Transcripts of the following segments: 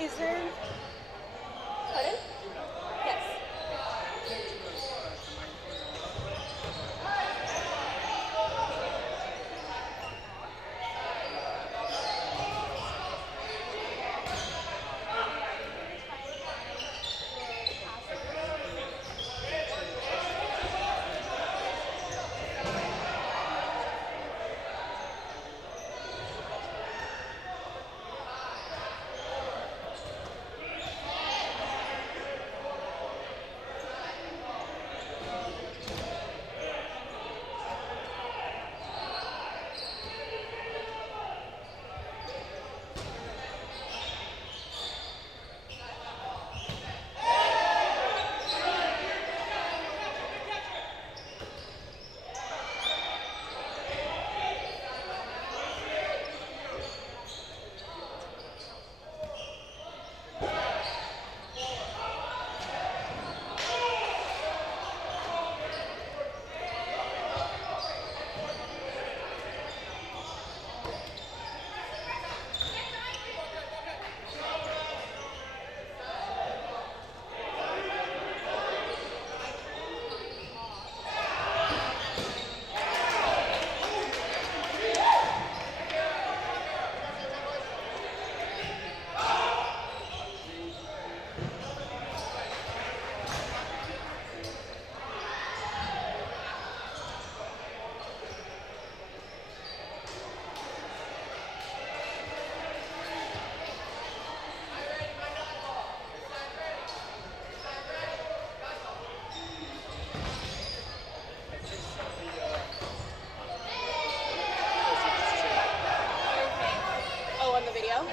Is there... Pardon? Yes.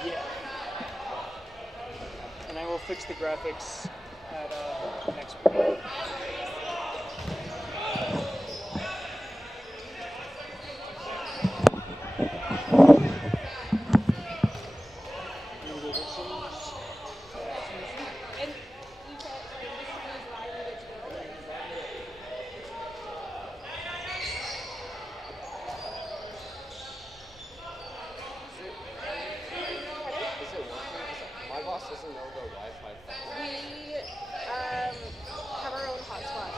Yeah. And I will fix the graphics at next week. We have our own hotspot.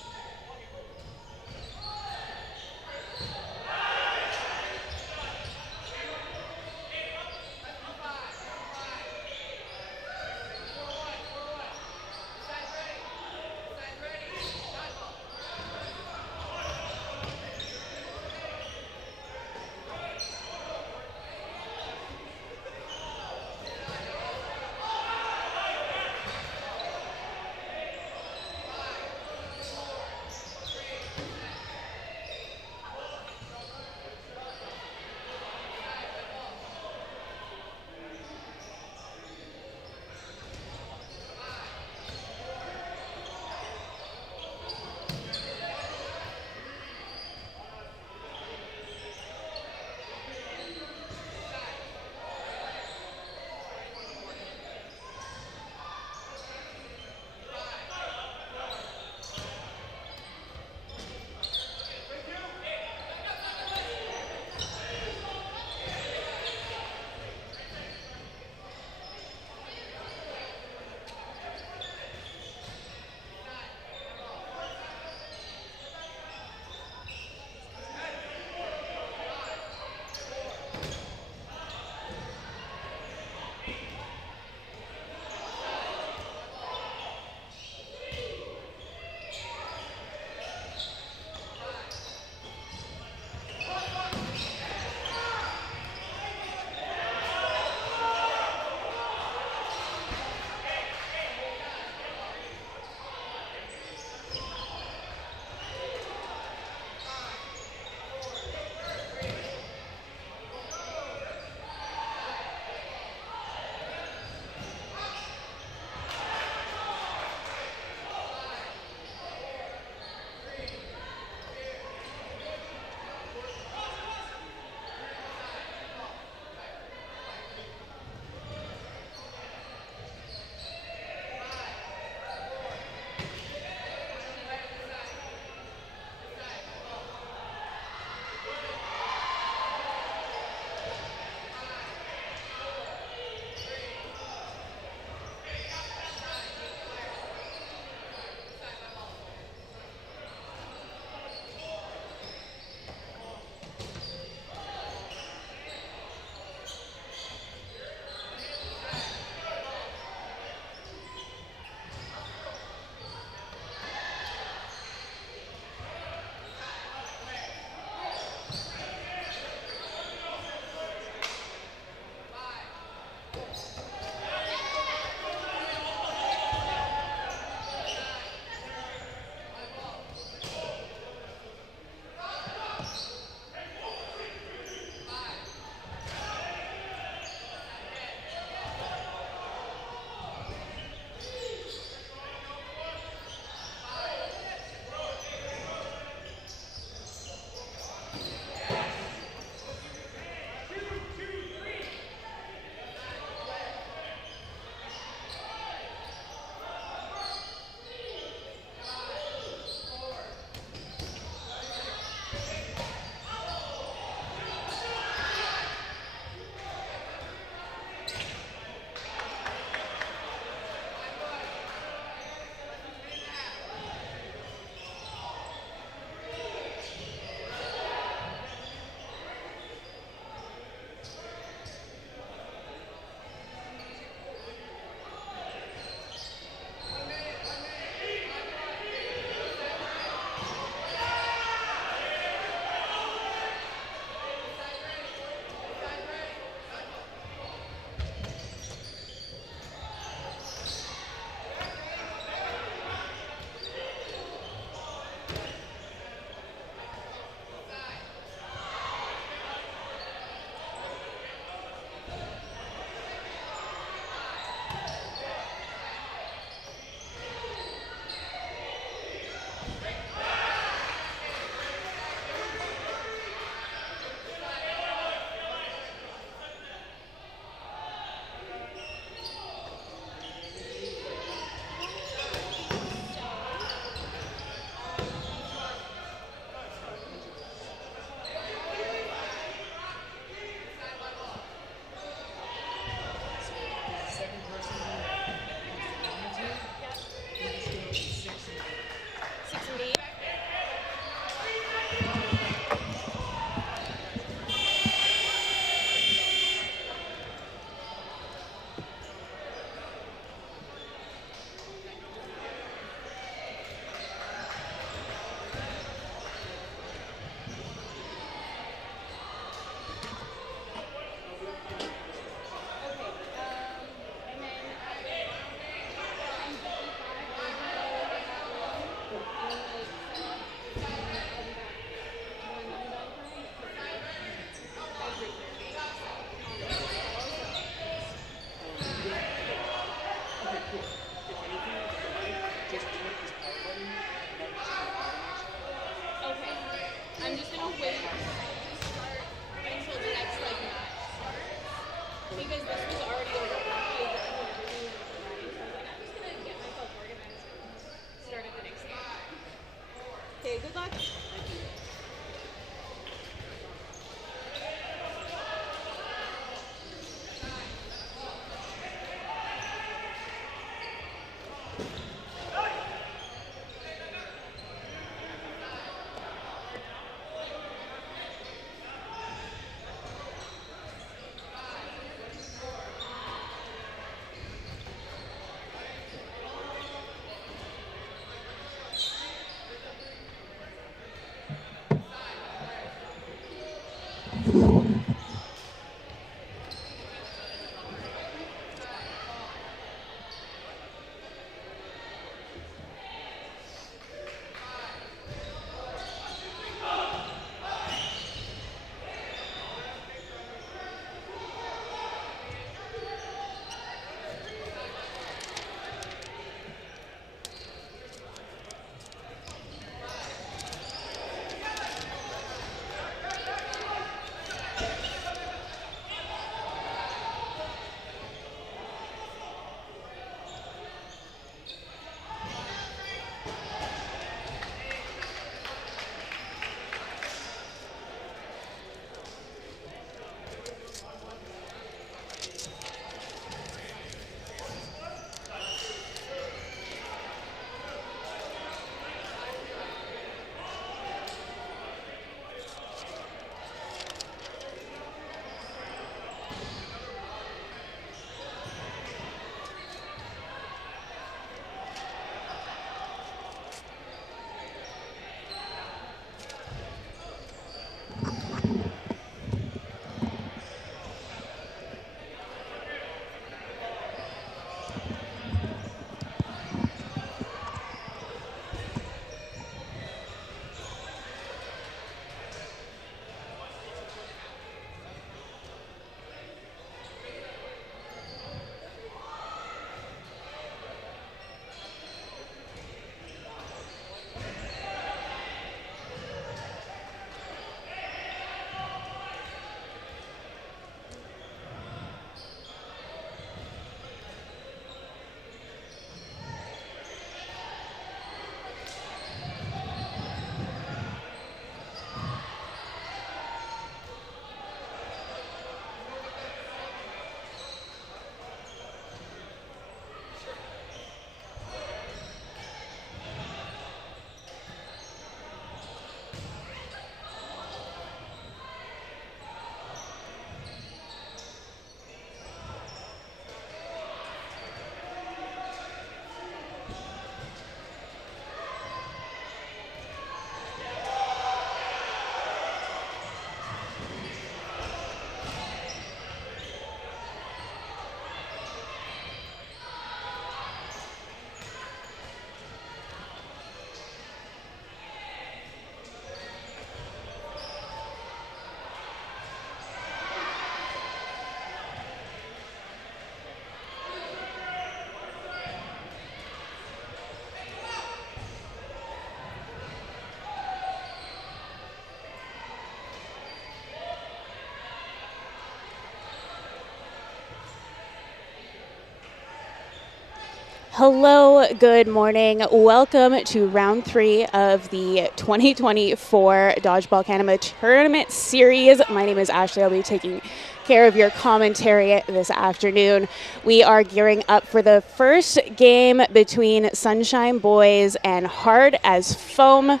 Hello, good morning. Welcome to round 3 of the 2024 Dodgeball Canada Tournament Series. My name is Ashley. I'll be taking care of your commentary this afternoon. We are gearing up for the first game between Sunshine Boys and Hard as Foam.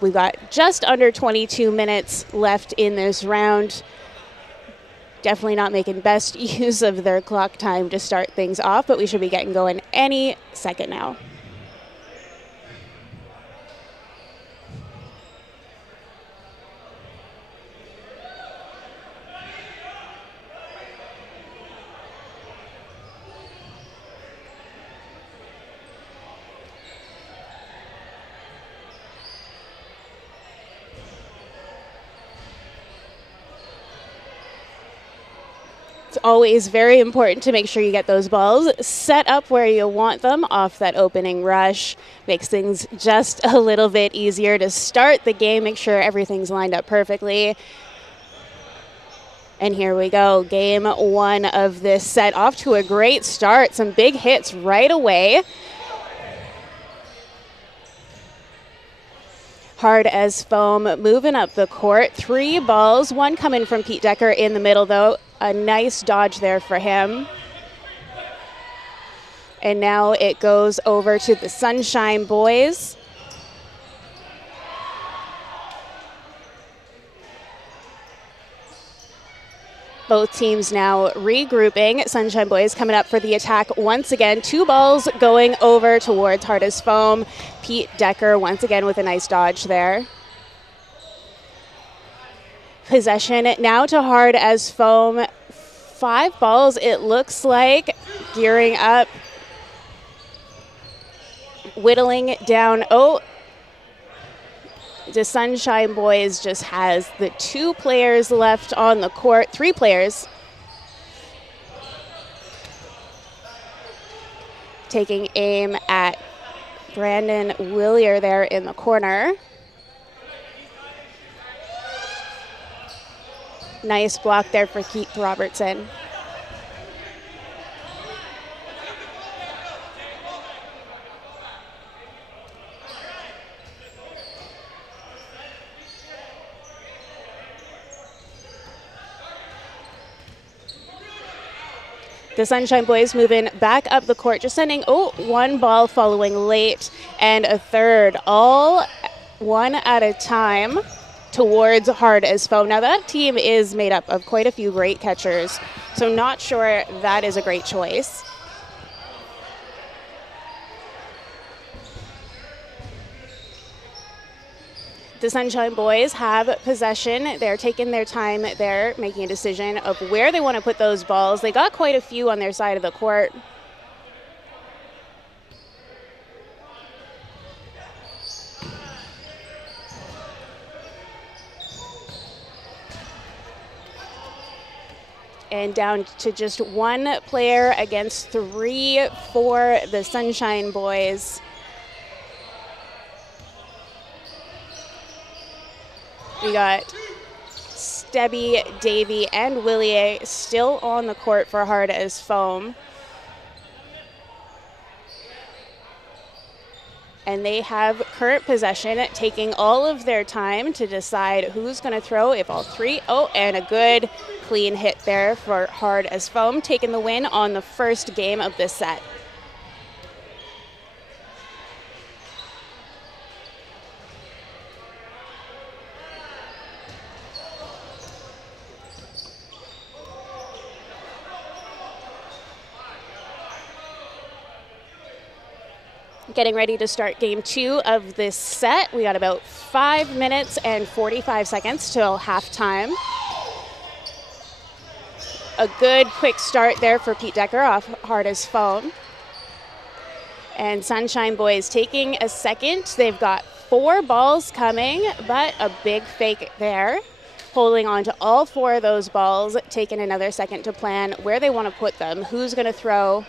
We've got just under 22 minutes left in this round. Definitely not making best use of their clock time to start things off, but we should be getting going any second now. It's always very important to make sure you get those balls set up where you want them off that opening rush. Makes things just a little bit easier to start the game, make sure everything's lined up perfectly. And here we go, game 1 of this set, off to a great start. Some big hits right away. Hard as Foam moving up the court. 3 balls, one coming from Pete Decker in the middle though. A nice dodge there for him. And now it goes over to the Sunshine Boys. Both teams now regrouping. Sunshine Boys coming up for the attack once again. 2 balls going over towards Hard as Foam. Pete Decker once again with a nice dodge there. possession now to Hard as Foam. 5 balls, it looks like, gearing up, whittling down. Oh, the Sunshine Boys just has the 2 players left on the court, 3 players. Taking aim at Brandon Willier there in the corner. Nice block there for Keith Robertson. The Sunshine Boys moving back up the court, just sending, 1 ball following late and a third, all one at a time towards Hard as Foam. Now that team is made up of quite a few great catchers, so not sure that is a great choice. The Sunshine Boys have possession. They're taking their time. They're making a decision of where they want to put those balls. They got quite a few on their side of the court. And down to just 1 player against 3 for the Sunshine Boys. We got Stebby, Davey, and Willier still on the court for Hard as Foam. And they have current possession, taking all of their time to decide who's going to throw, if all 3. Oh, and a good clean hit there for Hard as Foam, taking the win on the first game of this set. Getting ready to start game 2 of this set. We got about 5 minutes and 45 seconds till halftime. A good quick start there for Pete Decker off Hard as Foam. And Sunshine Boys taking a second. They've got 4 balls coming, but a big fake there. Holding on to all 4 of those balls, taking another second to plan where they want to put them, who's going to throw.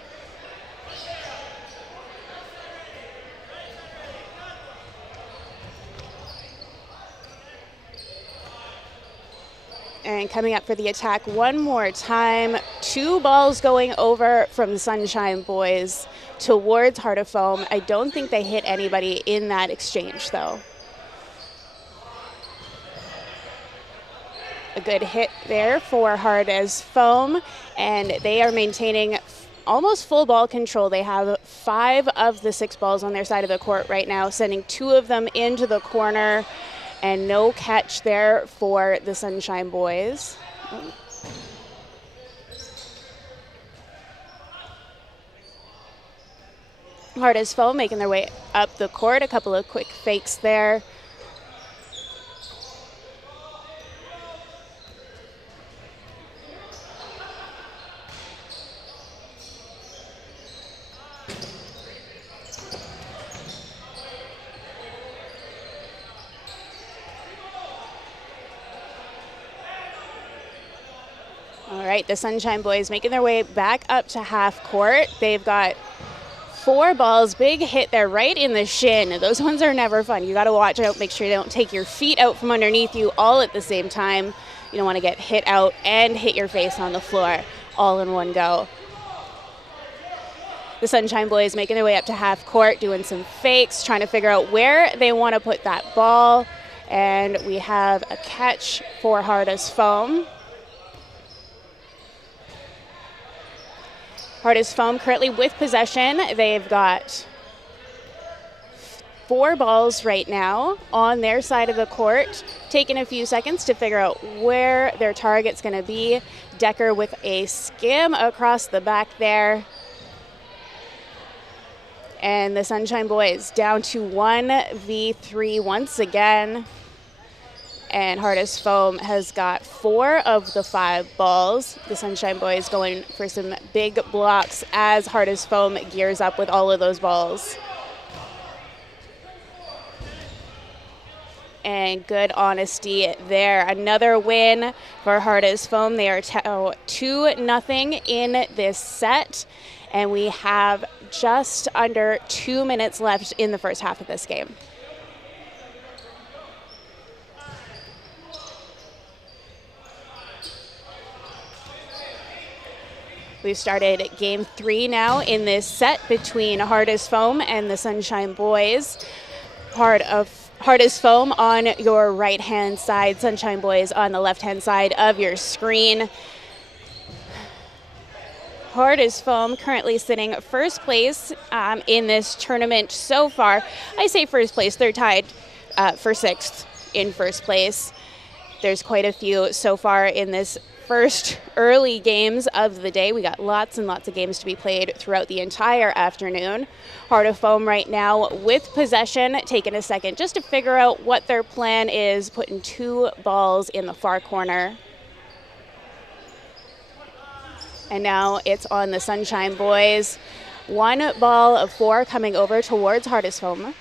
And coming up for the attack one more time. 2 balls going over from Sunshine Boys towards Hard as Foam. I don't think they hit anybody in that exchange, though. A good hit there for Hard as Foam, and they are maintaining almost full ball control. They have 5 of the 6 balls on their side of the court right now, sending 2 of them into the corner. And no catch there for the Sunshine Boys. Hard as Foam making their way up the court. A couple of quick fakes there. All right, the Sunshine Boys making their way back up to half court. They've got 4 balls, big hit there right in the shin. Those ones are never fun. You got to watch out, make sure you don't take your feet out from underneath you all at the same time. You don't want to get hit out and hit your face on the floor all in one go. The Sunshine Boys making their way up to half court, doing some fakes, trying to figure out where they want to put that ball. And we have a catch for Hard as Foam. Hard as Foam currently with possession. They've got 4 balls right now on their side of the court, taking a few seconds to figure out where their target's going to be. Decker with a skim across the back there. And the Sunshine Boys down to 1v3 once again. And Hardest Foam has got 4 of the 5 balls. The Sunshine Boys going for some big blocks as Hardest Foam gears up with all of those balls. And good honesty there. Another win for Hardest Foam. They are 2-0 in this set. And we have just under 2 minutes left in the first half of this game. We've started game 3 now in this set between Hardest Foam and the Sunshine Boys. Hardest Foam on your right-hand side, Sunshine Boys on the left-hand side of your screen. Hardest Foam currently sitting first place in this tournament so far. I say first place, they're tied for 6th in first place. There's quite a few so far in this first early games of the day. We got lots and lots of games to be played throughout the entire afternoon. Hardest Foam right now with possession, taking a second just to figure out what their plan is, putting 2 balls in the far corner. And now it's on the Sunshine Boys. 1 ball of 4 coming over towards Hardest Foam.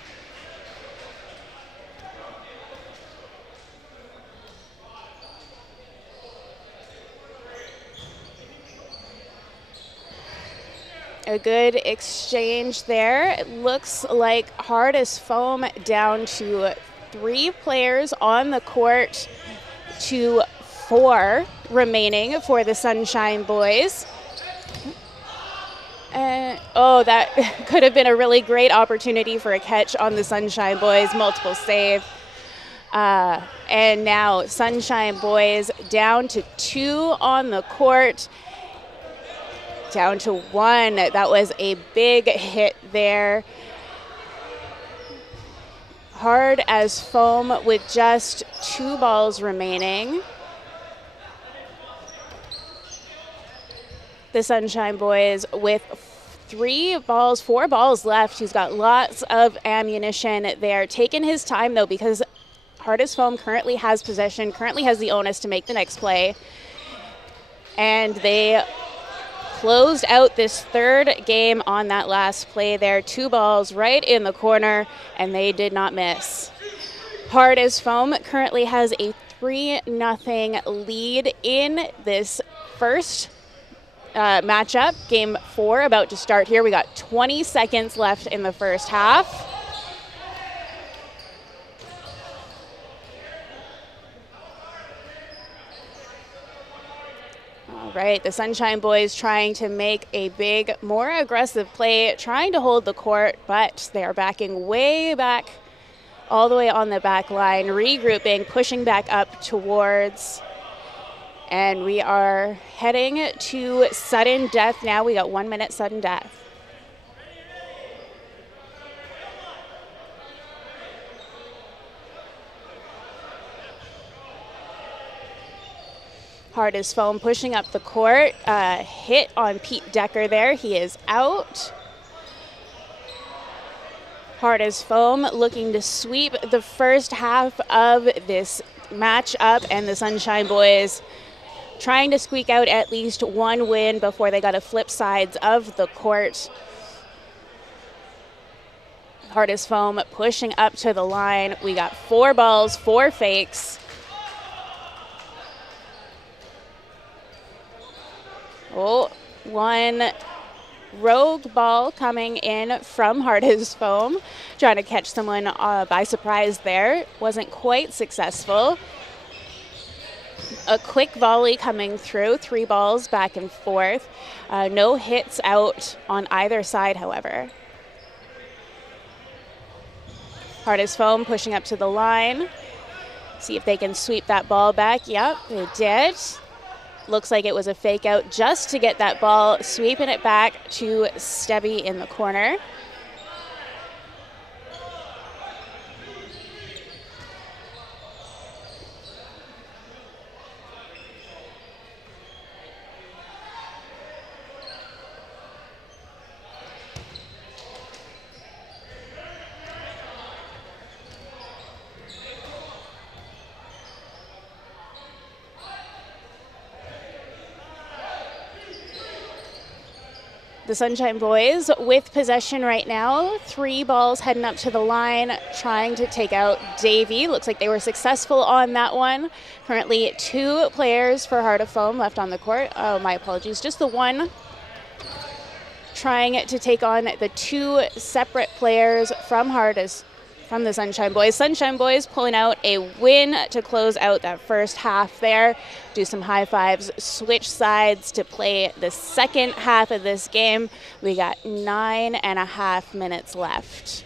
A good exchange there. It looks like Hardest Foam down to 3 players on the court to 4 remaining for the Sunshine Boys. Oh, that could have been a really great opportunity for a catch on the Sunshine Boys. Multiple save. And now Sunshine Boys down to 2 on the court. Down to 1. That was a big hit there. Hardest Foam with just 2 balls remaining. The Sunshine Boys with 4 balls left. He's got lots of ammunition there. Taking his time though, because Hardest Foam currently has possession, currently has the onus to make the next play. And they closed out this 3rd game on that last play there. 2 balls right in the corner, and they did not miss. Hardest Foam currently has a 3-0 lead in this first matchup. Game 4 about to start here. We got 20 seconds left in the first half. Right, the Sunshine Boys trying to make a big, more aggressive play, trying to hold the court, but they are backing way back, all the way on the back line, regrouping, pushing back up towards, and we are heading to sudden death now. We got 1 minute sudden death. Hardest Foam pushing up the court. Hit on Pete Decker there. He is out. Hardest Foam looking to sweep the first half of this matchup, and the Sunshine Boys trying to squeak out at least 1 win before they got to flip sides of the court. Hardest Foam pushing up to the line. We got 4 balls, 4 fakes. Oh, 1 rogue ball coming in from Hardest Foam, trying to catch someone by surprise there. Wasn't quite successful. A quick volley coming through, 3 balls back and forth. No hits out on either side, however. Hardest Foam pushing up to the line. See if they can sweep that ball back. Yep, they did. Looks like it was a fake out just to get that ball, sweeping it back to Stebby in the corner. The Sunshine Boys with possession right now. 3 balls heading up to the line, trying to take out Davy. Looks like they were successful on that one. Currently 2 players for Heart of Foam left on the court. Oh, my apologies. Just the one trying to take on the 2 separate players from from the Sunshine Boys. Sunshine Boys pulling out a win to close out that first half there. Do some high fives, switch sides to play the second half of this game. We got 9.5 minutes left.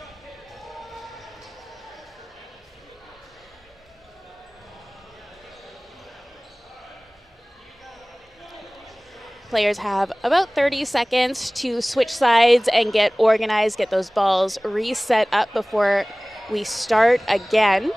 Players have about 30 seconds to switch sides and get organized, get those balls reset up before we start again.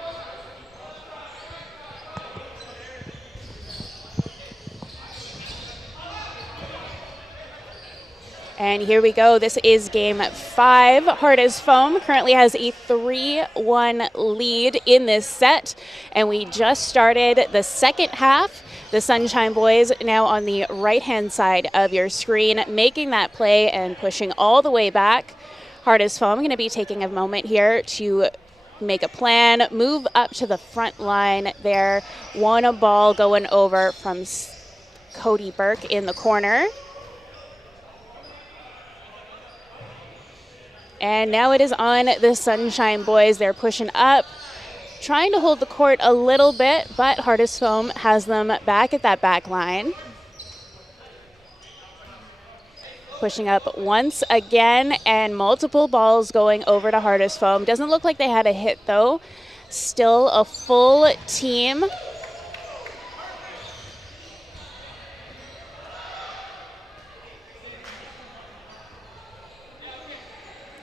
And here we go. This is game 5. Heart as Foam currently has a 3-1 lead in this set. And we just started the second half. The Sunshine Boys now on the right-hand side of your screen, making that play and pushing all the way back. Heart as Foam going to be taking a moment here to make a plan, move up to the front line there. Want a ball going over from Cody Burke in the corner. And now it is on the Sunshine Boys. They're pushing up, trying to hold the court a little bit, but Heart as Foam has them back at that back line. Pushing up once again, and multiple balls going over to Heart as Foam. Doesn't look like they had a hit, though. Still a full team.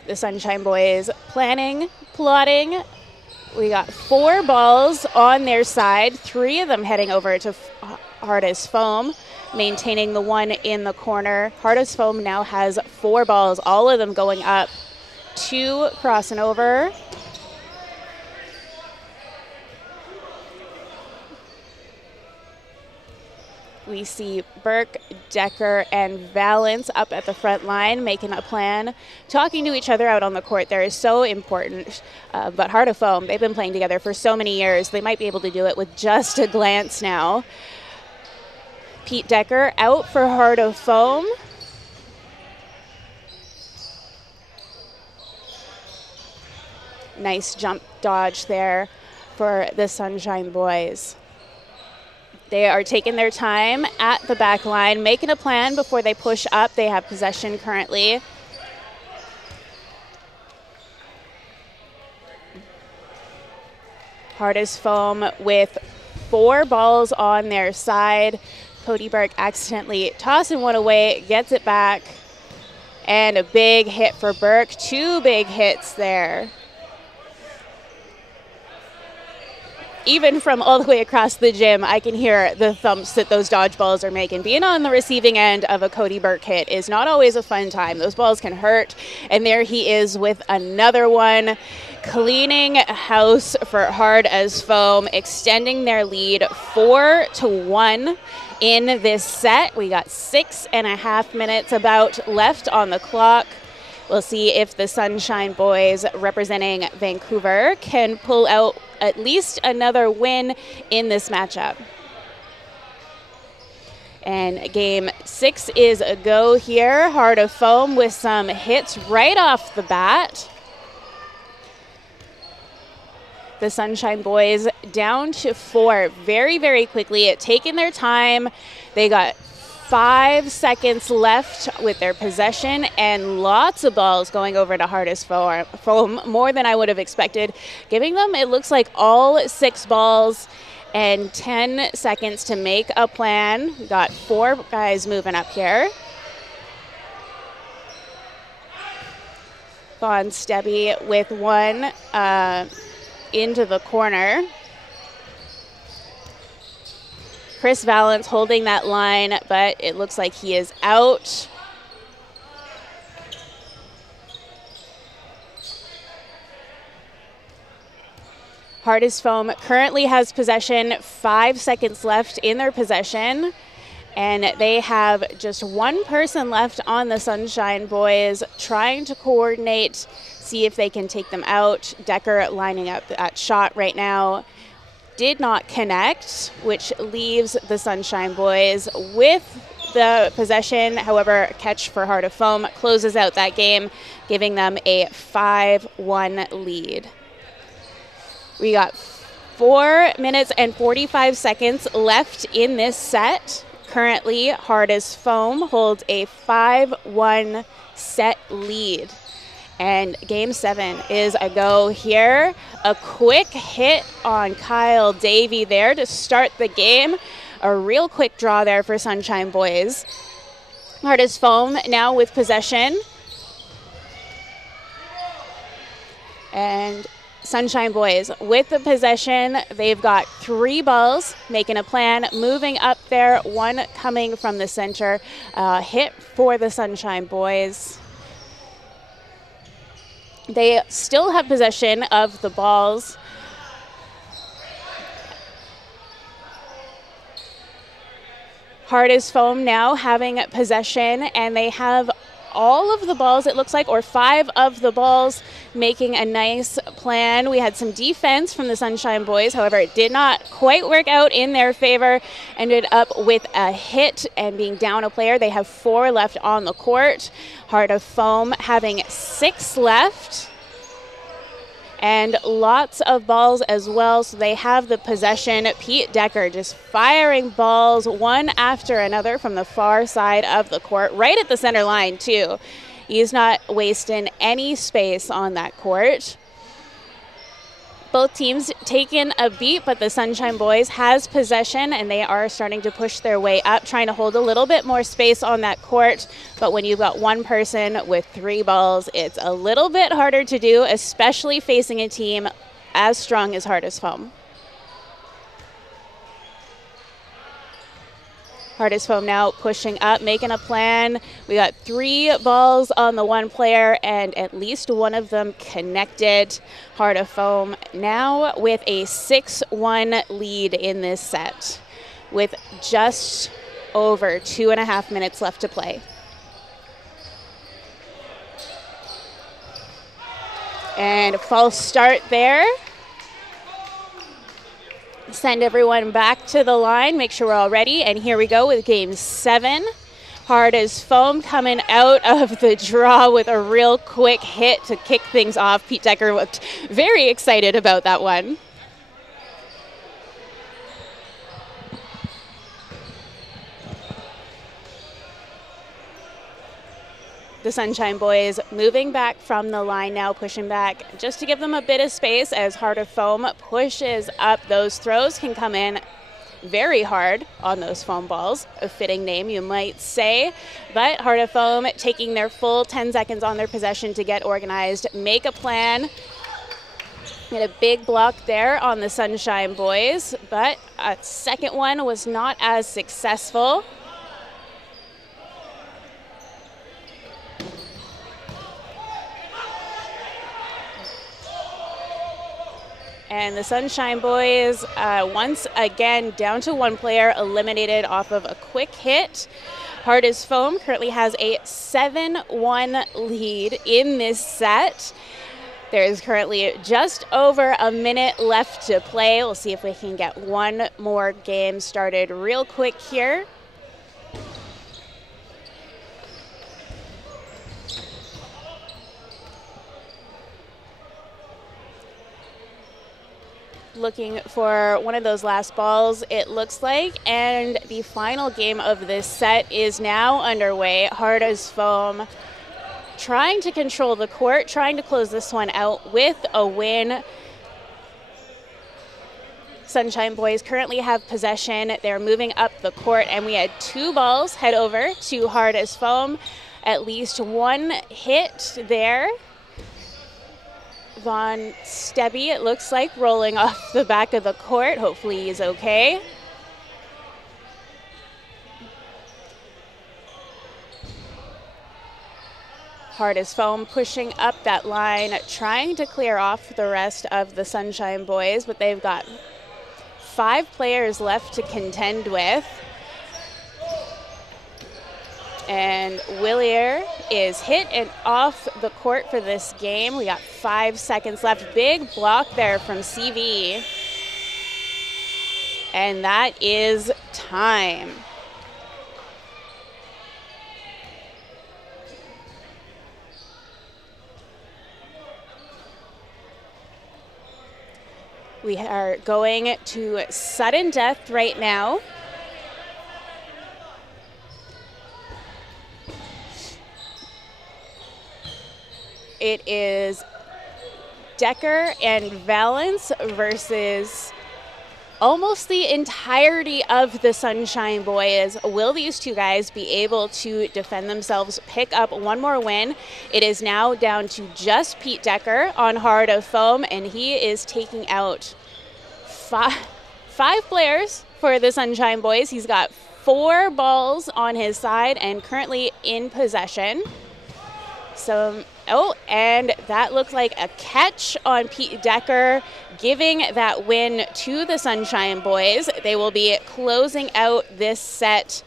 The Sunshine Boys planning, plotting. We got 4 balls on their side, 3 of them heading over to Heart as Foam, maintaining the one in the corner. Heart as Foam now has 4 balls, all of them going up, 2 crossing over. We see Burke, Decker, and Valance up at the front line, making a plan, talking to each other out on the court. There is so important. But Heart of Foam, they've been playing together for so many years. They might be able to do it with just a glance now. Pete Decker out for Heart of Foam. Nice jump dodge there for the Sunshine Boys. They are taking their time at the back line, making a plan before they push up. They have possession currently. Heart as Foam with 4 balls on their side. Cody Burke accidentally tossing one away, gets it back. And a big hit for Burke. 2 big hits there. Even from all the way across the gym, I can hear the thumps that those dodgeballs are making. Being on the receiving end of a Cody Burke hit is not always a fun time. Those balls can hurt. And there he is with another one, cleaning house for Heart as Foam, extending their lead 4-1 in this set. We got 6.5 minutes about left on the clock. We'll see if the Sunshine Boys representing Vancouver can pull out at least another win in this matchup. And game 6 is a go here. Heart of Foam with some hits right off the bat. The Sunshine Boys down to 4 very, very quickly, taking their time. They got 5 seconds left with their possession and lots of balls going over to Heart as Foam, more than I would have expected, giving them, it looks like, all 6 balls and 10 seconds to make a plan. We got 4 guys moving up here. Vaughn Stebby with one into the corner. Chris Valance holding that line, but it looks like he is out. Heart as Foam currently has possession, 5 seconds left in their possession. And they have just one person left on the Sunshine Boys trying to coordinate, see if they can take them out. Decker lining up that shot right now. Did not connect, which leaves the Sunshine Boys with the possession. However, catch for Heart of Foam closes out that game, giving them a 5-1 lead. We got 4 minutes and 45 seconds left in this set. Currently, Hard as Foam holds a 5-1 set lead. And game 7 is a go here. A quick hit on Kyle Davey there to start the game. A real quick draw there for Sunshine Boys. Hard as Foam now with possession. And Sunshine Boys with the possession. They've got 3 balls, making a plan, moving up there, one coming from the center. Hit for the Sunshine Boys. They still have possession of the balls. Hard as Foam now having possession, and they have all of the balls, it looks like, or 5 of the balls, making a nice plan. We had some defense from the Sunshine Boys. However, it did not quite work out in their favor. Ended up with a hit and being down a player. They have 4 left on the court. Heart of Foam having 6 left. And lots of balls as well, so they have the possession. Pete Decker just firing balls one after another from the far side of the court, right at the center line too. He's not wasting any space on that court. Both teams taking a beat, but the Sunshine Boys has possession, and they are starting to push their way up, trying to hold a little bit more space on that court. But when you've got one person with 3 balls, it's a little bit harder to do, especially facing a team as strong as Hard as Foam. Hard as Foam now pushing up, making a plan. We got 3 balls on the one player, and at least one of them connected. Heart of Foam now with a 6-1 lead in this set, with just over 2.5 minutes left to play. And a false start there. Send everyone back to the line, make sure we're all ready, and here we go with game 7. Hard as Foam coming out of the draw with a real quick hit to kick things off. Pete Decker looked very excited about that one. The Sunshine Boys moving back from the line now, pushing back just to give them a bit of space as Heart of Foam pushes up. Those throws can come in very hard on those foam balls, a fitting name you might say. But Heart of Foam taking their full 10 seconds on their possession to get organized, make a plan. Get a big block there on the Sunshine Boys, but a second one was not as successful. And the Sunshine Boys, once again, down to one player, eliminated off of a quick hit. Hard as Foam currently has a 7-1 lead in this set. There is currently just over a minute left to play. We'll see if we can get one more game started real quick here. Looking for one of those last balls, it looks like, and the final game of this set is now underway. Hard as Foam trying to control the court, trying to close this one out with a win. Sunshine Boys currently have possession. They're moving up the court, and we had 2 balls head over to Hard as Foam. At least one hit there. Von Stebby, it looks like, rolling off the back of the court. Hopefully he's okay. Hard as Foam pushing up that line, trying to clear off the rest of the Sunshine Boys, but they've got 5 players left to contend with. And Willier is hit and off the court for this game. We got 5 seconds left. Big block there from CV. And that is time. We are going to sudden death right now. It is Decker and Valence versus almost the entirety of the Sunshine Boys. Will these two guys be able to defend themselves, pick up one more win? It is now down to just Pete Decker on Heart of Foam, and he is taking out five players for the Sunshine Boys. He's got 4 balls on his side and currently in possession. So, and that looks like a catch on Pete Decker, giving that win to the Sunshine Boys. They will be closing out this set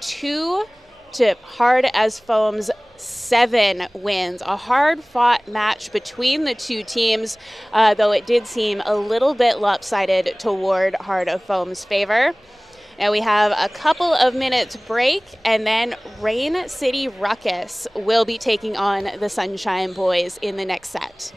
2 to Hard as Foam's 7 wins. A hard-fought match between the two teams, though it did seem a little bit lopsided toward Heart of Foam's favor. Now we have a couple of minutes break, and then Rain City Ruckus will be taking on the Sunshine Boys in the next set.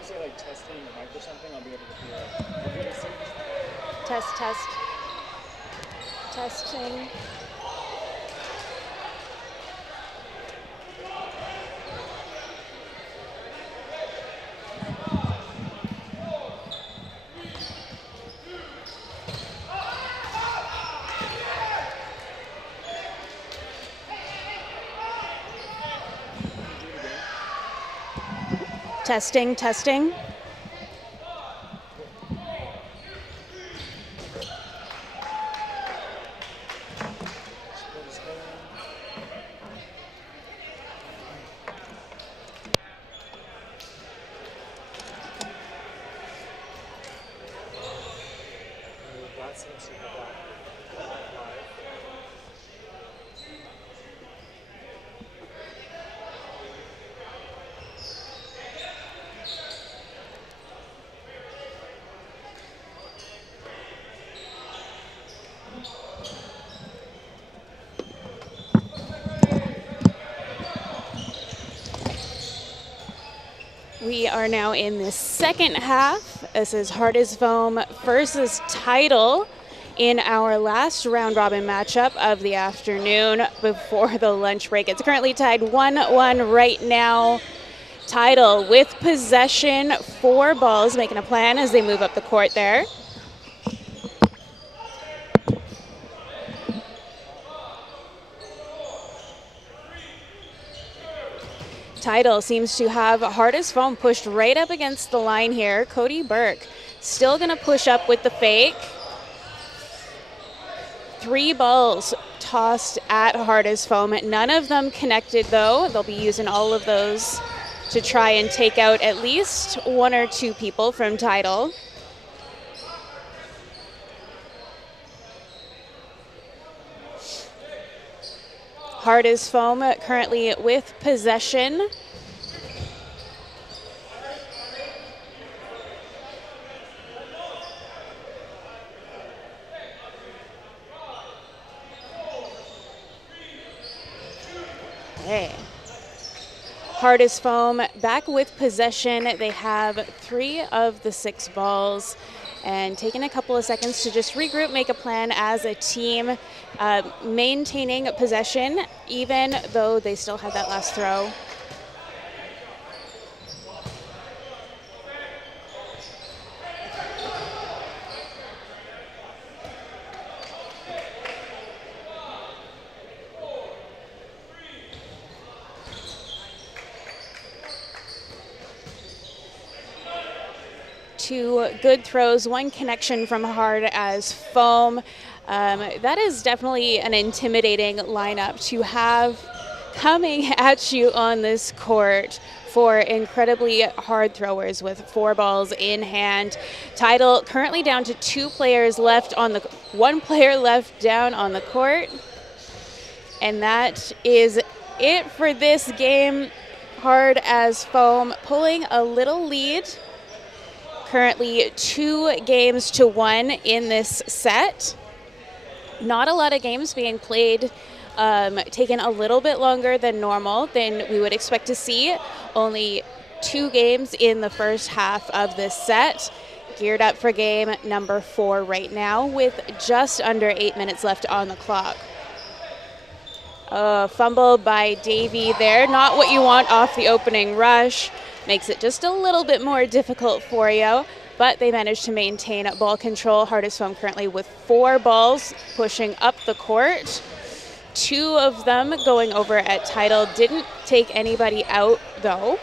you say like testing the mic or something, I'll be able to hear it. Test, test. Testing. Testing, testing. We are now in the second half. This is Hardest Foam versus Tidal in our last round robin matchup of the afternoon before the lunch break. It's currently tied 1-1 right now. Tidal with possession, 4 balls, making a plan as they move up the court there. Tidal seems to have Hardest Foam pushed right up against the line here. Cody Burke still going to push up with the fake. 3 balls tossed at Hardest Foam. None of them connected, though. They'll be using all of those to try and take out at least 1 or 2 people from Tidal. Hardest Foam currently with possession. Okay. Hardest Foam back with possession. They have 3 of the 6 balls and taking a couple of seconds to just regroup, make a plan as a team, maintaining possession even though they still have that last throw. Two good throws, 1 connection from Hard as Foam. That is definitely an intimidating lineup to have coming at you on this court for incredibly hard throwers with 4 balls in hand. Tidal currently down to 2 players left on the 1 player left down on the court. And that is it for this game. Hard as Foam pulling a little lead. Currently 2-1 in this set. Not a lot of games being played, taking a little bit longer than normal than we would expect to see. Only 2 games in the first half of this set. Geared up for game number 4 right now with just under 8 minutes left on the clock. Fumble by Davey there. Not what you want off the opening rush. Makes it just a little bit more difficult for you, but they managed to maintain ball control. Hardest Foam currently with 4 balls pushing up the court. 2 of them going over at Tidal. Didn't take anybody out, though.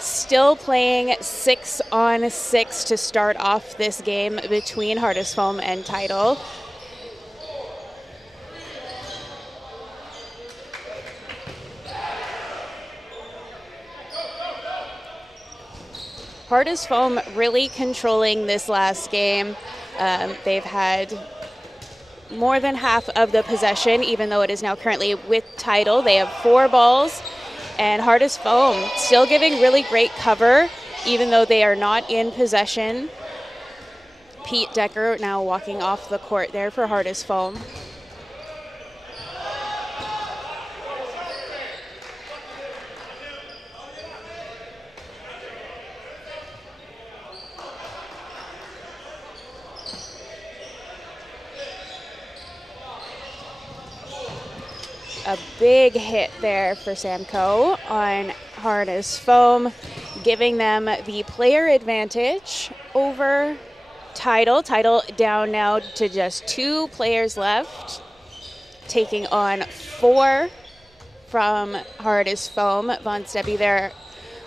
Still playing 6-on-6 to start off this game between Hardest Foam and Tidal. Hardest Foam really controlling this last game. They've had more than half of the possession, even though it is now currently with Tidal. They have 4 balls, and Hardest Foam still giving really great cover, even though they are not in possession. Pete Decker now walking off the court there for Hardest Foam. a big hit there for Samco on Harness Foam, giving them the player advantage over Tidal. Tidal down now to just 2 players left, taking on 4 from Hardest Foam. Von Steppe there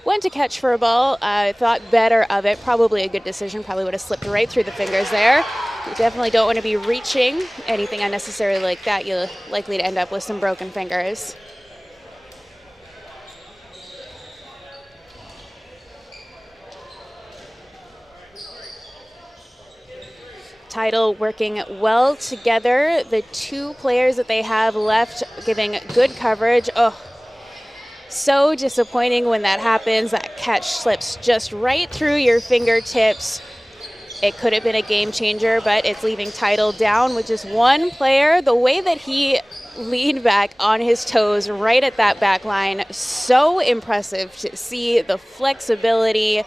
went to catch for a ball, thought better of it. Probably a good decision, probably would have slipped right through the fingers there. You definitely don't want to be reaching anything unnecessarily like that. You're likely to end up with some broken fingers. Tidal working well together. The 2 players that they have left giving good coverage. Oh, so disappointing when that happens. That catch slips just right through your fingertips. It could have been a game changer, but it's leaving Tidal down with just 1 player. The way that he leaned back on his toes right at that back line, so impressive to see the flexibility,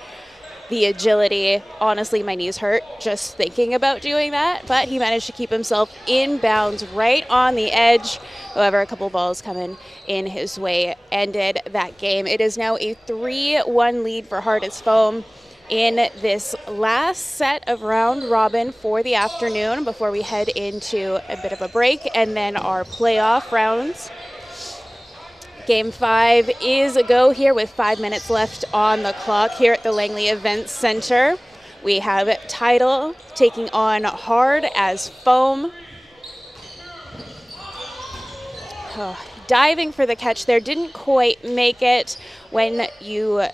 the agility. Honestly, my knees hurt just thinking about doing that, but he managed to keep himself in bounds right on the edge. However, a couple balls coming in his way ended that game. It is now a 3-1 lead for Hardest Foam in this last set of round robin for the afternoon before we head into a bit of a break and then our playoff rounds. Game 5 is a go here with 5 minutes left on the clock here at the Langley Events Center. We have Tidal taking on Hard as Foam. Oh, diving for the catch there, didn't quite make it. When you,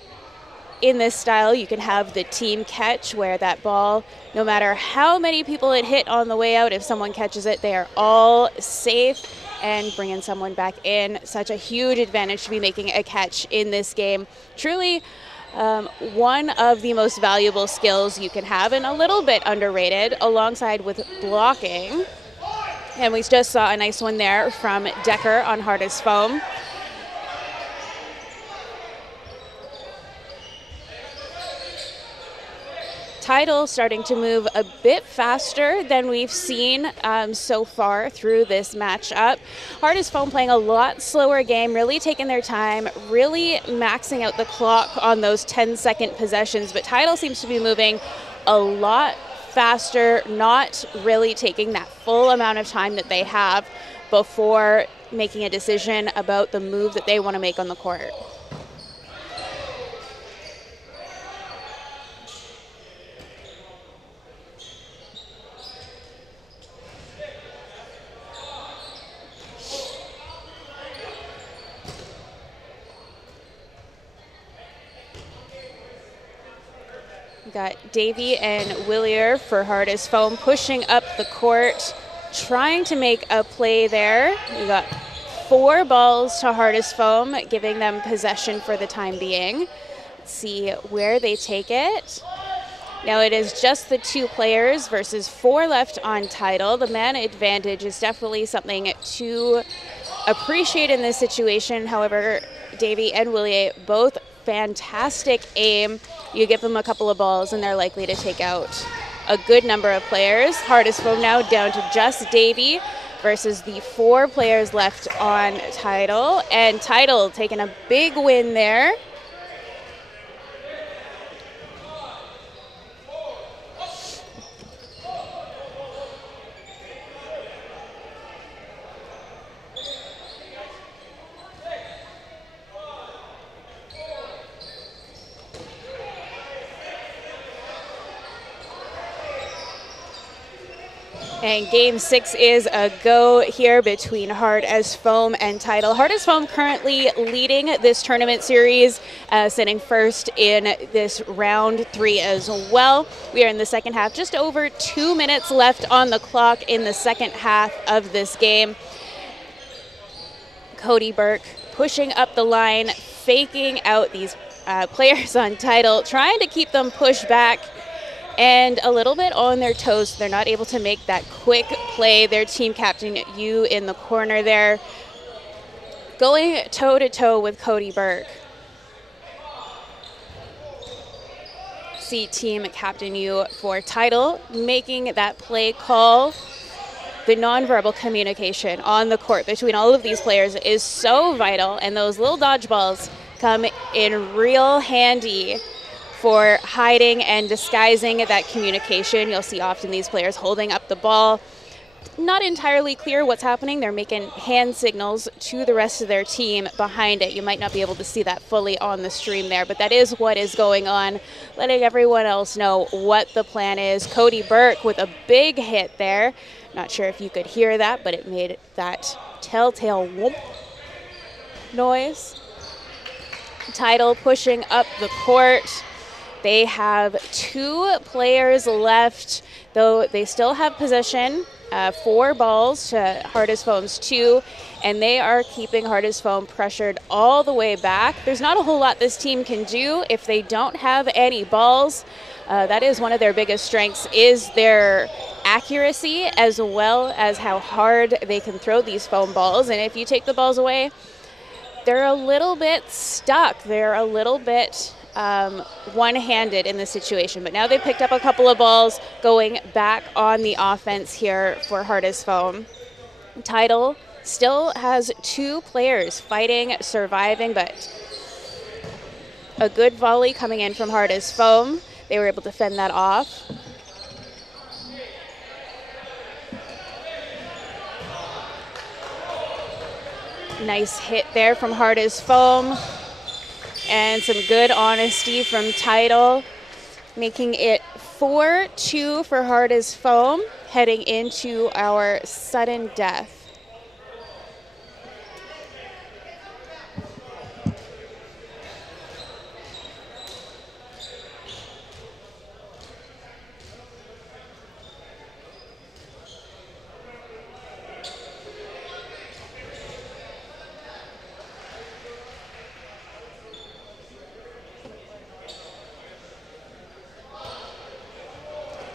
in this style, you can have the team catch where that ball, no matter how many people it hit on the way out, if someone catches it, they are all safe. And bringing someone back in, such a huge advantage to be making a catch in this game. Truly one of the most valuable skills you can have and a little bit underrated alongside with blocking. And we just saw a nice one there from Decker on Hardest Foam. Tidal starting to move a bit faster than we've seen so far through this matchup. Hardest Foam playing a lot slower game, really taking their time, really maxing out the clock on those 10-second possessions, but Tidal seems to be moving a lot faster, not really taking that full amount of time that they have before making a decision about the move that they want to make on the court. We got Davey and Willier for Hardest Foam pushing up the court, trying to make a play there. We got 4 balls to Hardest Foam, giving them possession for the time being. Let's see where they take it. Now it is just the 2 players versus 4 left on Tidal. The man advantage is definitely something to appreciate in this situation. However, Davey and Willier both fantastic aim. You give them a couple of balls and they're likely to take out a good number of players. Hardest Foam now down to just Davey versus the 4 players left on Tidal. And Tidal taking a big win there. And game 6 is a go here between Hard as Foam and Tidal. Hard as Foam currently leading this tournament series, sitting first in this round 3 as well. We are in the second half, just over 2 minutes left on the clock in the second half of this game. Cody Burke pushing up the line, faking out these players on Tidal, trying to keep them pushed back and a little bit on their toes, so they're not able to make that quick play. Their team captain, you in the corner there, going toe-to-toe with Cody Burke. See team captain you for Tidal making that play call. the nonverbal communication on the court between all of these players is so vital, and those little dodgeballs come in real handy for hiding and disguising that communication. You'll see often these players holding up the ball, not entirely clear what's happening. They're making hand signals to the rest of their team behind it. You might not be able to see that fully on the stream there, but that is what is going on, letting everyone else know what the plan is. Cody Burke with a big hit there. Not sure if you could hear that, but it made that telltale whoop noise. Tidal pushing up the court. They have 2 players left, though they still have possession. 4 balls to Hardest Foam's 2, and they are keeping Hardest Foam pressured all the way back. There's not a whole lot this team can do if they don't have any balls. That is one of their biggest strengths, is their accuracy as well as how hard they can throw these foam balls. And if you take the balls away, they're a little bit stuck. They're a little bit one-handed in this situation, but now they picked up a couple of balls going back on the offense here for Hardest Foam. Tidal still has 2 players fighting, surviving, but a good volley coming in from Hardest Foam. They were able to fend that off. Nice hit there from Hardest Foam. And some good honesty from Tidal, making it 4-2 for Hardest Foam, heading into our sudden death.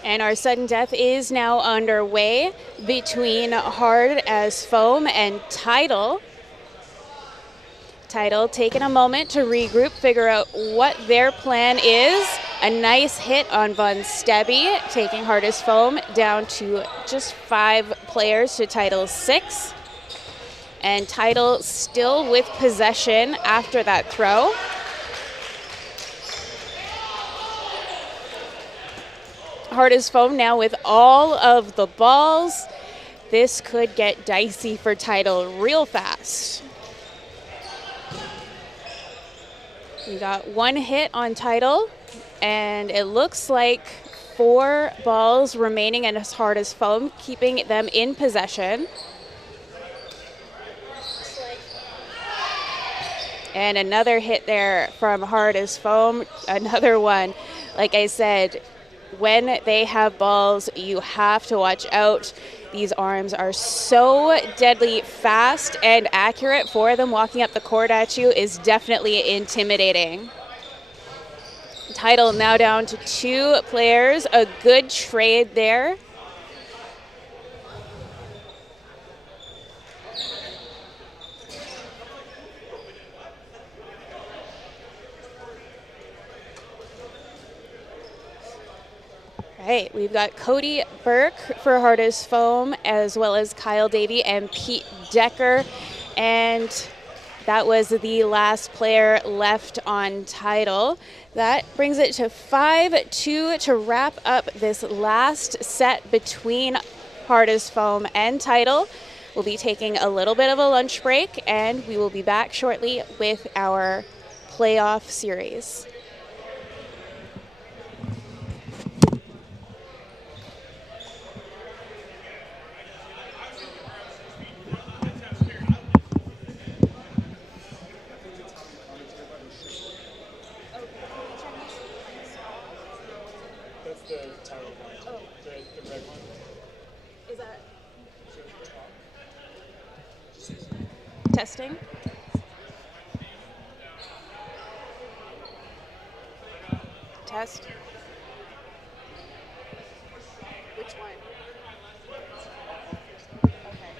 And our sudden death is now underway between Hard as Foam and Tidal. Tidal taking a moment to regroup, figure out what their plan is. A nice hit on Von Stebby, taking Hardest Foam down to just 5 players to Tidal's 6. And Tidal still with possession after that throw. Hardest Foam now with all of the balls. This could get dicey for Tidal real fast. We got 1 hit on Tidal, and it looks like 4 balls remaining in Hardest Foam, keeping them in possession. And another hit there from Hardest Foam, another one. Like I said, when they have balls, you have to watch out. These arms are so deadly fast, and accurate for them. Walking up the court at you is definitely intimidating. Tidal now down to 2 players. A good trade there. Right, we've got Cody Burke for Hardest Foam, as well as Kyle Davey and Pete Decker. And that was the last player left on Tidal. That brings it to 5-2 to wrap up this last set between Hardest Foam and Tidal. We'll be taking a little bit of a lunch break, and we will be back shortly with our playoff series. Testing. Test. Which one? Okay.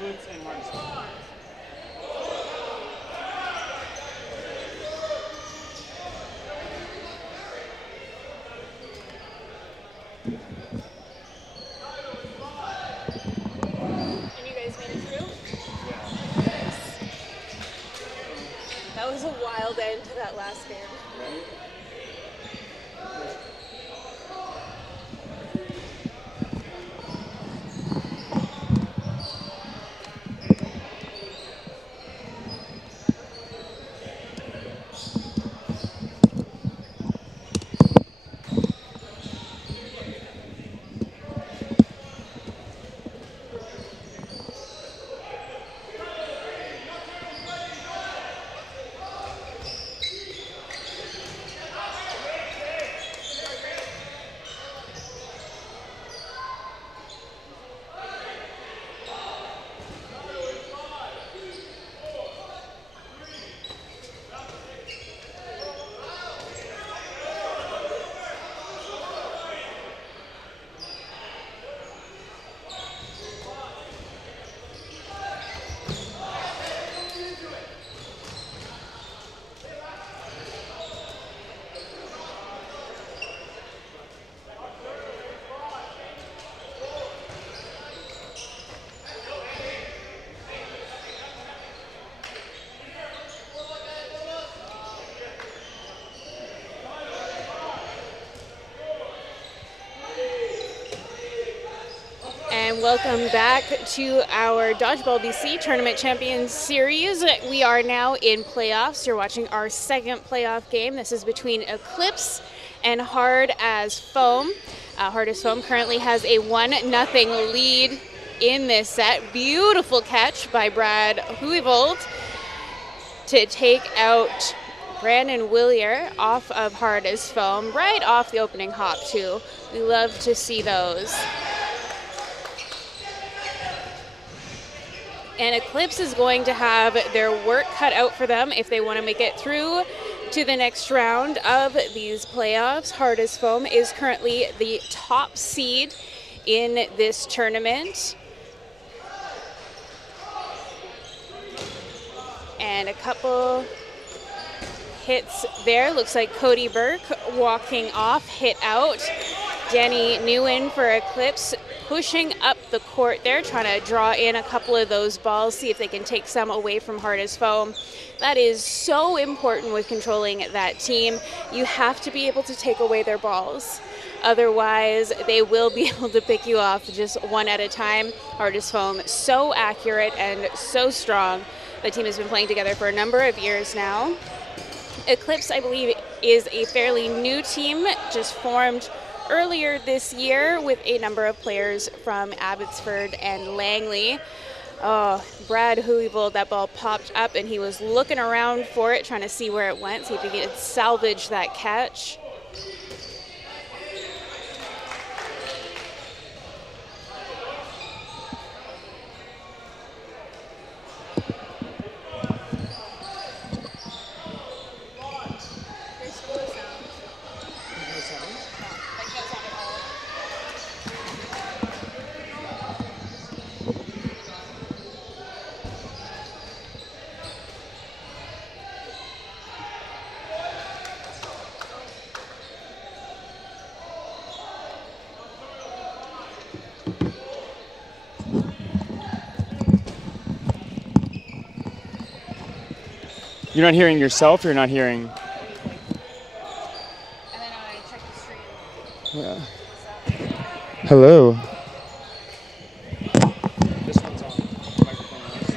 Eclipse and hardest foam. And you guys made it through? Yeah. That was a wild end to that last game. Right? And welcome back to our Dodgeball BC Tournament Champions Series. We are now in playoffs. You're watching our second playoff game. This is between Eclipse and Hard as Foam. Hard as Foam currently has a 1-0 lead in this set. Beautiful catch by Brad Huivold to take out Brandon Willier off of Hard as Foam, right off the opening hop too. We love to see those. And Eclipse is going to have their work cut out for them if they want to make it through to the next round of these playoffs. Hard as Foam is currently the top seed in this tournament. And a couple hits there. Looks like Cody Burke walking off, hit out. Danny Nguyen for Eclipse pushing up the court there, trying to draw in a couple of those balls, see if they can take some away from Hard as Foam. That is so important with controlling that team. You have to be able to take away their balls. Otherwise, they will be able to pick you off just one at a time. Hard as Foam, so accurate and so strong. The team has been playing together for a number of years now. Eclipse, I believe, is a fairly new team, just formed earlier this year with a number of players from Abbotsford and Langley. Oh, Brad Huivold, that ball popped up and he was looking around for it, trying to see where it went, see if he could salvage that catch. You're not hearing yourself, you're not hearing. And then I check the stream. Yeah. Hello. This one's on. Microphone is.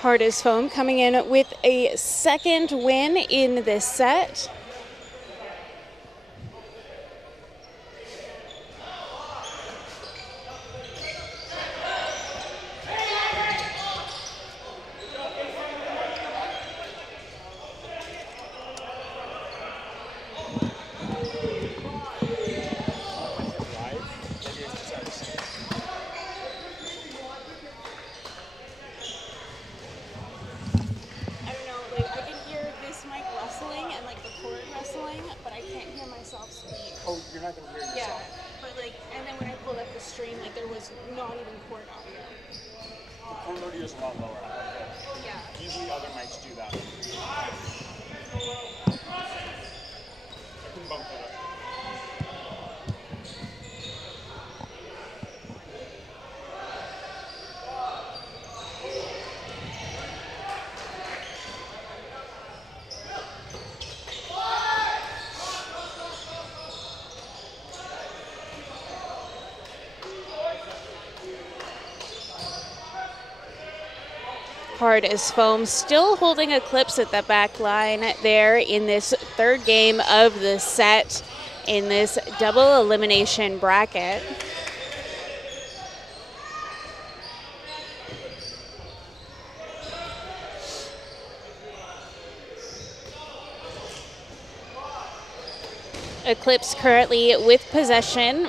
Hard as Foam coming in with a second win in this set. just not even court audio. The court audio is a lot lower. Yeah. Usually other mics do that. I can bump it up. Hard as foam, still holding Eclipse at the back line there in this third game of the set in this double elimination bracket. Eclipse currently with possession.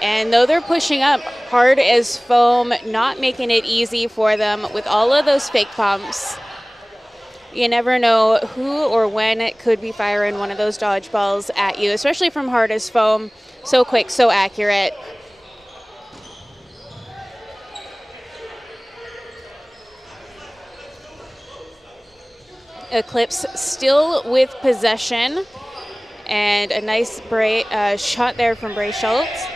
And though they're pushing up, Hard as foam, not making it easy for them with all of those fake pumps. You never know who or when it could be firing one of those dodgeballs at you, especially from Hard as foam. So quick, so accurate. Eclipse still with possession. And a nice shot there from Bray Schultz.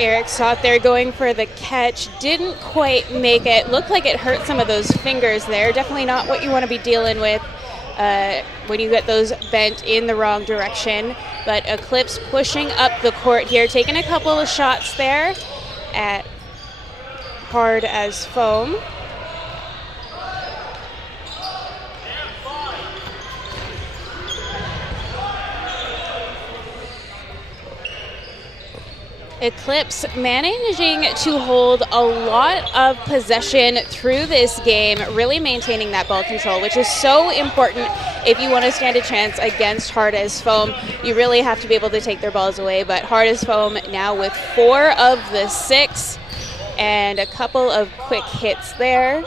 Eric shot there going for the catch, didn't quite make it. Looked like it hurt some of those fingers there. Definitely not what you want to be dealing with when you get those bent in the wrong direction. But Eclipse pushing up the court here, taking a couple of shots there at Hard as foam. Eclipse managing to hold a lot of possession through this game, really maintaining that ball control, which is so important if you want to stand a chance against Hard as foam. You really have to be able to take their balls away, but Hard as foam now with 4 of the 6 and a couple of quick hits there.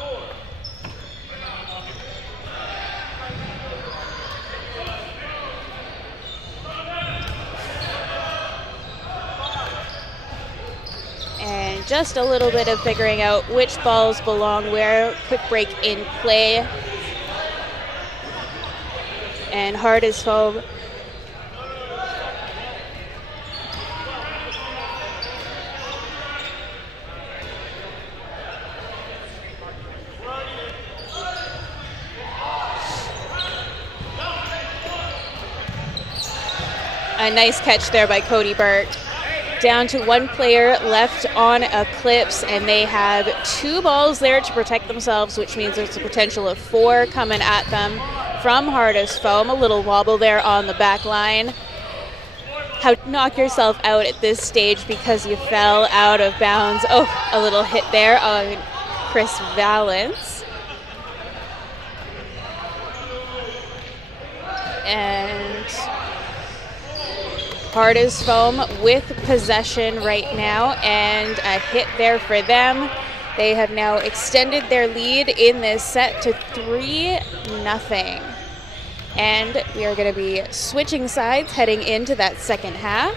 And just a little bit of figuring out which balls belong where. Quick break in play. And Hard as foam. A nice catch there by Cody Burke. Down to 1 player left on Eclipse, and they have 2 balls there to protect themselves, which means there's a potential of 4 coming at them from Hard as foam. A little wobble there on the back line. How to knock yourself out at this stage because you fell out of bounds. Oh, a little hit there on Chris Valance. And Hard as foam with possession right now, and a hit there for them. They have now extended their lead in this set to 3-0. And we are going to be switching sides heading into that second half.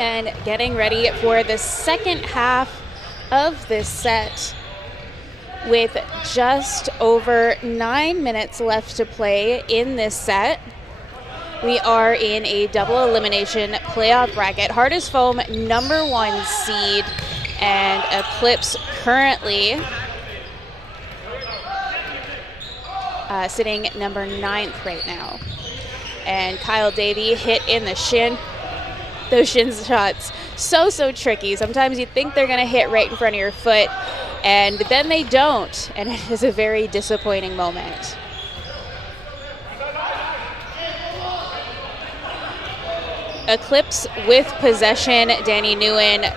And getting ready for the second half of this set with just over 9 minutes left to play in this set. We are in a double elimination playoff bracket. Hard as foam, #1 seed, And Eclipse currently sitting number 9th right now. And Kyle Davey hit in the shin. Those shin shots, so tricky. Sometimes you think they're going to hit right in front of your foot, and then they don't, and it is a very disappointing moment. Eclipse with possession. Danny Nguyen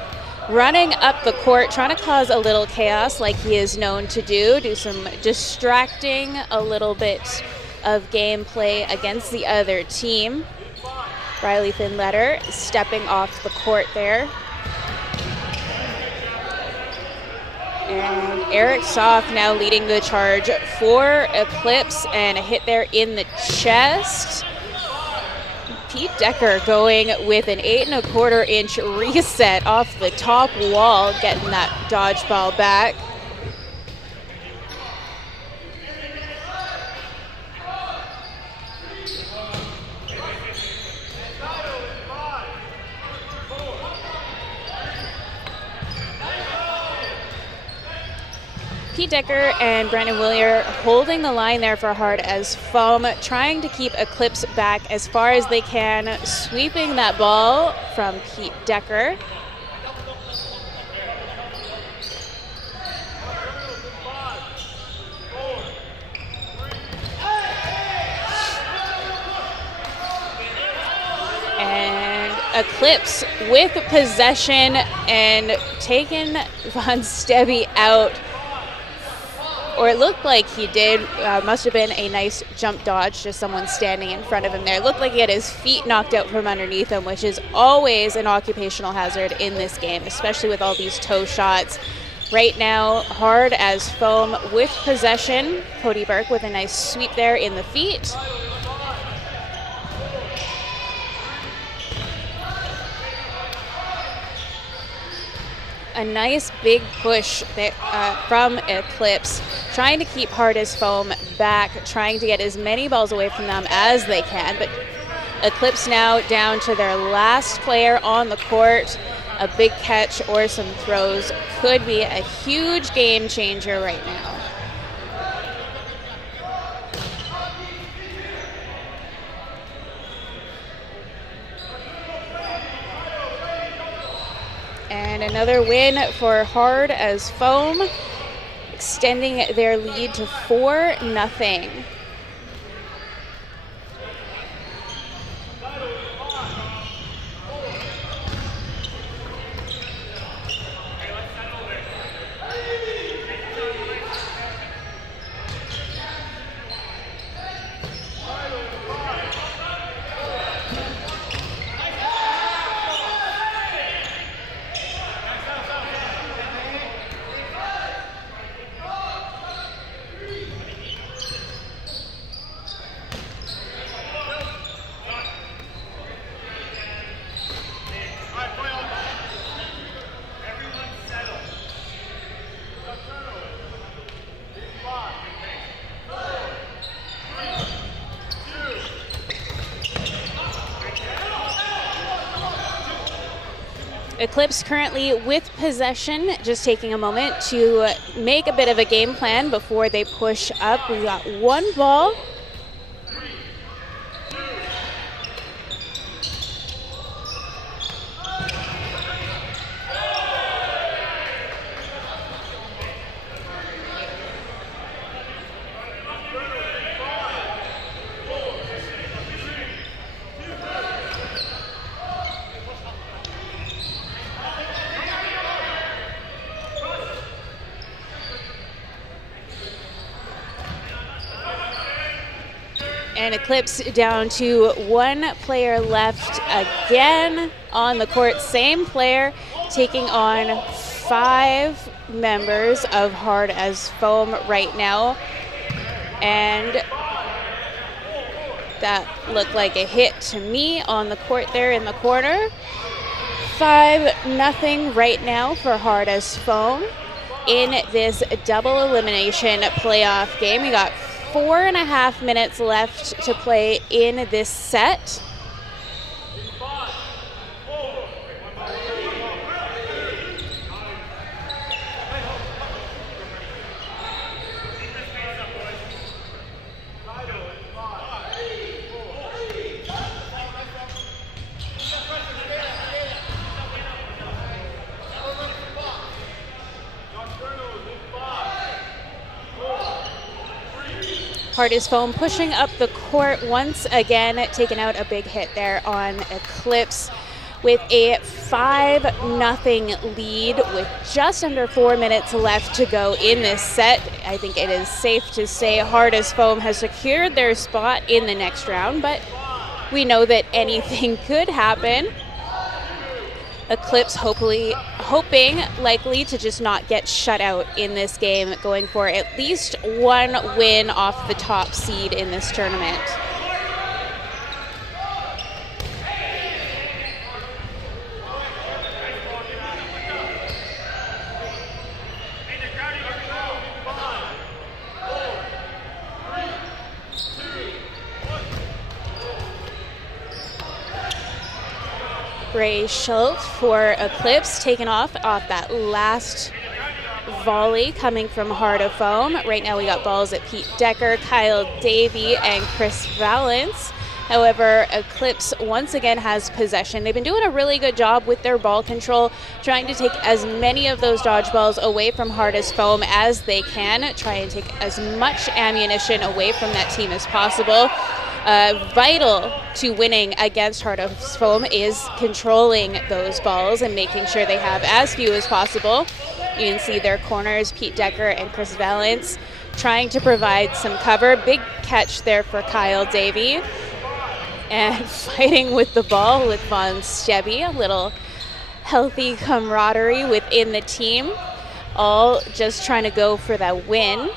running up the court, trying to cause a little chaos like he is known to do some distracting, a little bit of gameplay against the other team. Riley Finletter stepping off the court there. And Eric Soft now leading the charge for Eclipse, and a hit there in the chest. Pete Decker going with an 8 1/4 inch reset off the top wall, getting that dodgeball back. Pete Decker and Brandon Willier holding the line there for Hard as Foam, trying to keep Eclipse back as far as they can, sweeping that ball from Pete Decker. And Eclipse with possession and taking Von Stebby out. Or it looked like he did. Must have been a nice jump dodge, just someone standing in front of him there. It looked like he had his feet knocked out from underneath him, which is always an occupational hazard in this game, especially with all these toe shots. Right now, Hard as Foam with possession. Cody Burke with a nice sweep there in the feet. A nice big push there, from Eclipse, trying to keep Hard as Foam back, trying to get as many balls away from them as they can. But Eclipse now down to their last player on the court. A big catch or some throws could be a huge game changer right now. And another win for Hard as Foam, extending their lead to 4-0. Eclipse currently with possession, just taking a moment to make a bit of a game plan before they push up. We got one ball. And Eclipse down to one player left again on the court. Same player taking on 5 members of Hard as Foam right now. And that looked like a hit to me on the court there in the corner. 5-0 right now for Hard as Foam in this double elimination playoff game. We got 4.5 minutes left to play in this set. Hardest Foam pushing up the court once again, taking out a big hit there on Eclipse with a 5-0 lead with just under 4 minutes left to go in this set. I think it is safe to say Hardest Foam has secured their spot in the next round, but we know that anything could happen. Eclipse hoping likely to just not get shut out in this game, going for at least one win off the top seed in this tournament. Gray Schultz for Eclipse, taken off that last volley coming from Heart of Foam. Right now we got balls at Pete Decker, Kyle Davey, and Chris Valance. However, Eclipse once again has possession. They've been doing a really good job with their ball control, trying to take as many of those dodgeballs away from Hardest Foam as they can, try and take as much ammunition away from that team as possible. Vital to winning against Hardest Foam is controlling those balls and making sure they have as few as possible. You can see their corners, Pete Decker and Chris Valance, trying to provide some cover. Big catch there for Kyle Davey. And fighting with the ball with Von Stebby, a little healthy camaraderie within the team, all just trying to go for that win.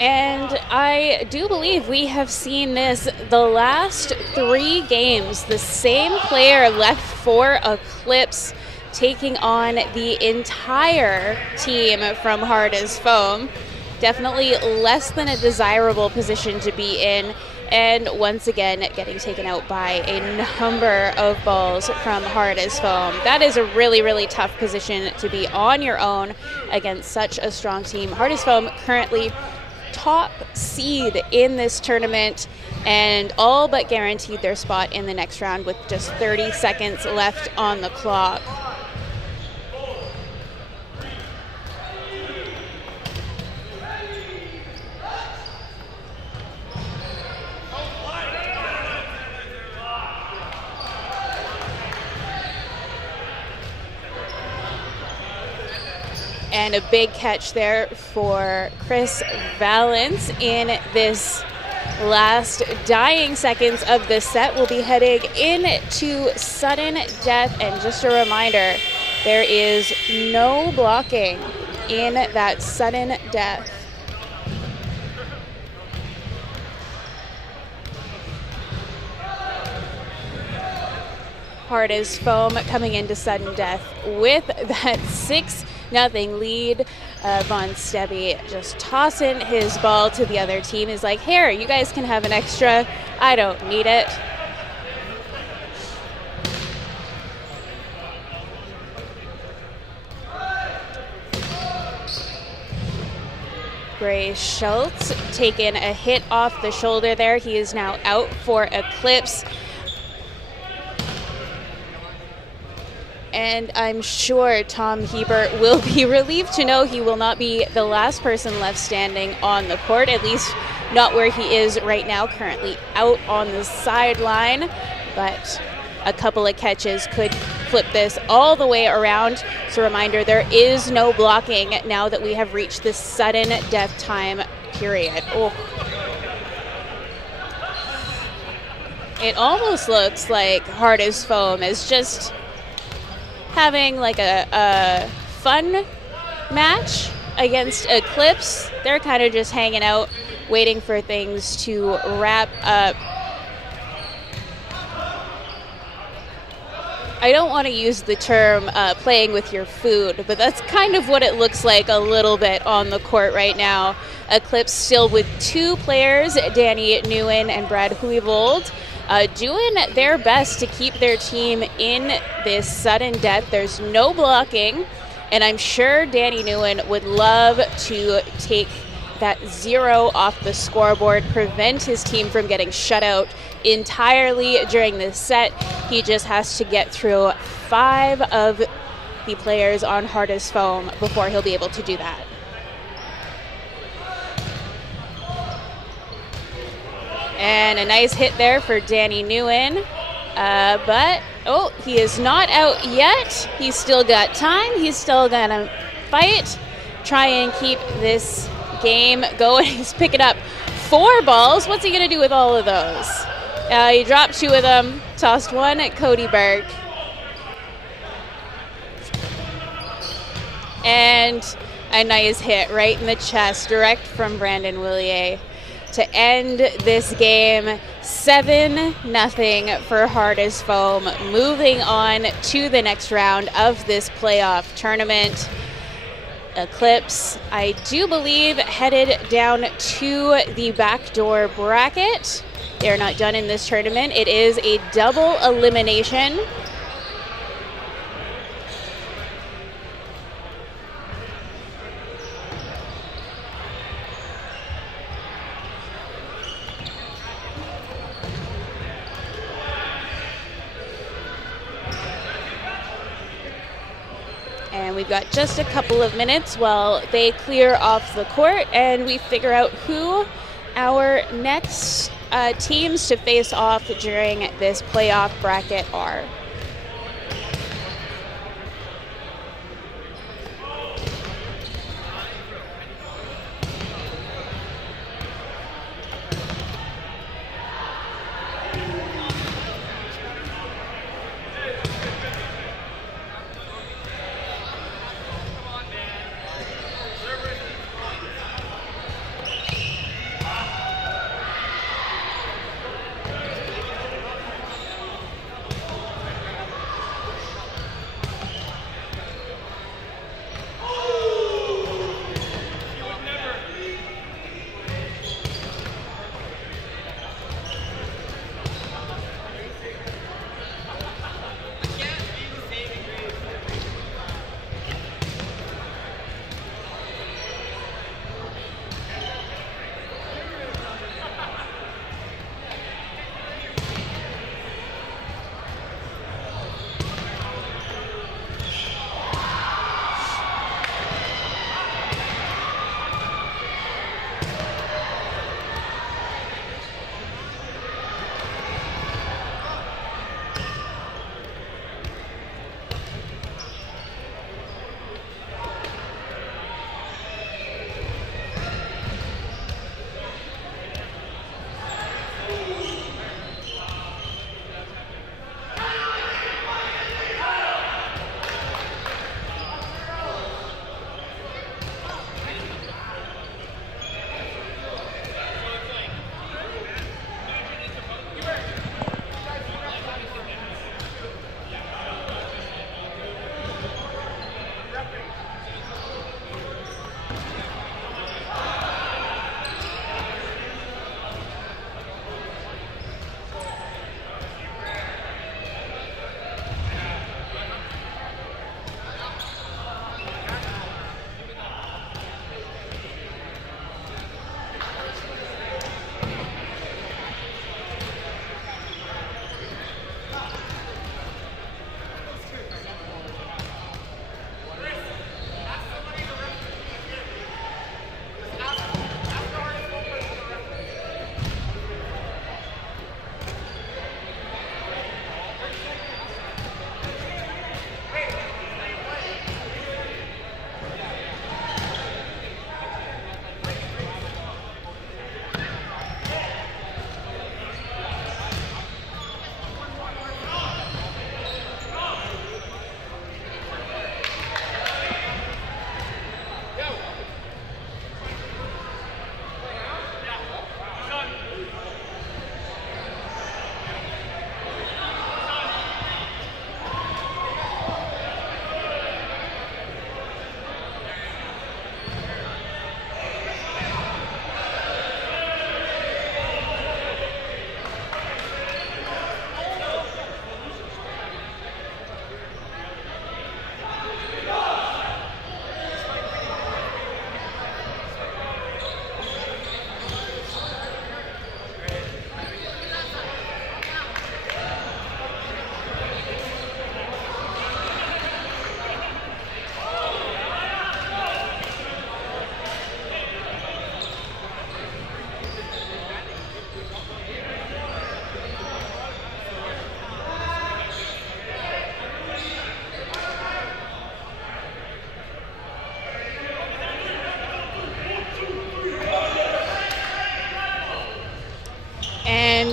And I do believe we have seen this the last 3 games. The same player left for Eclipse, taking on the entire team from Hardest Foam. Definitely less than a desirable position to be in. And once again, getting taken out by a number of balls from Hardest Foam. That is a really, really tough position to be on your own against such a strong team. Hardest Foam currently top seed in this tournament and all but guaranteed their spot in the next round with just 30 seconds left on the clock. And a big catch there for Chris Valance in this last dying seconds of this set. We'll be heading into sudden death. And just a reminder, there is no blocking in that sudden death. Hardest Foam coming into sudden death with that 6-0 lead. Von Stebby just tossing his ball to the other team. He's like, here, you guys can have an extra. I don't need it. Gray Schultz taking a hit off the shoulder there. He is now out for Eclipse. And I'm sure Tom Hebert will be relieved to know he will not be the last person left standing on the court, at least not where he is right now, currently out on the sideline, but a couple of catches could flip this all the way around. So reminder, there is no blocking now that we have reached this sudden death time period. Oh. It almost looks like Hard as Foam is just having like a fun match against Eclipse. They're kind of just hanging out, waiting for things to wrap up. I don't want to use the term playing with your food, but that's kind of what it looks like a little bit on the court right now. Eclipse still with two players, Danny Nguyen and Brad Huivold, doing their best to keep their team in this sudden death. There's no blocking, and I'm sure Danny Nguyen would love to take that 0 off the scoreboard, prevent his team from getting shut out entirely during this set. He just has to get through 5 of the players on Hard as Foam before he'll be able to do that. And a nice hit there for Danny Nguyen. But, he is not out yet. He's still got time. He's still gonna fight, try and keep this game going. He's picking up 4 balls. What's he gonna do with all of those? He dropped 2 of them, tossed 1 at Cody Burke. And a nice hit right in the chest, direct from Brandon Willier to end this game. 7-0 for Hard as Foam, moving on to the next round of this playoff tournament. Eclipse, I do believe, headed down to the backdoor bracket. They're not done in this tournament. It is a double elimination. And we've got just a couple of minutes while they clear off the court and we figure out who our next teams to face off during this playoff bracket are.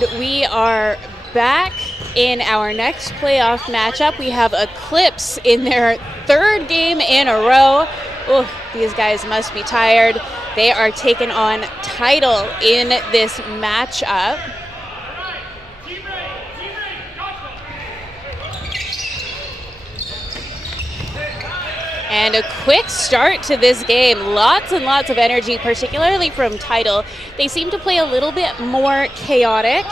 And we are back in our next playoff matchup. We have Eclipse in their third game in a row. Ooh, these guys must be tired. They are taking on Tidal in this matchup. And a quick start to this game. Lots and lots of energy, particularly from Tidal. They seem to play a little bit more chaotic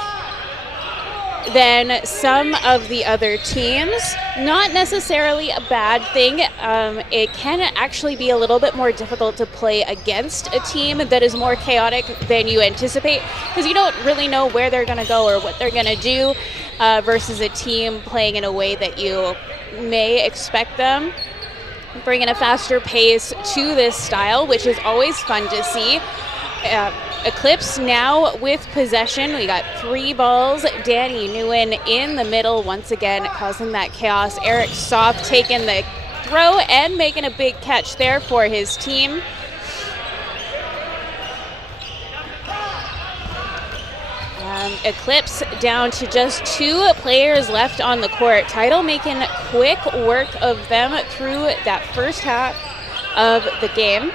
than some of the other teams. Not necessarily a bad thing. It can actually be a little bit more difficult to play against a team that is more chaotic than you anticipate, because you don't really know where they're going to go or what they're going to do versus a team playing in a way that you may expect them. Bringing a faster pace to this style, which is always fun to see. Eclipse now with possession. We got 3 balls. Danny Nguyen in the middle once again, causing that chaos. Eric Soft taking the throw and making a big catch there for his team. Eclipse down to just 2 players left on the court. Tidal making quick work of them through that first half of the game.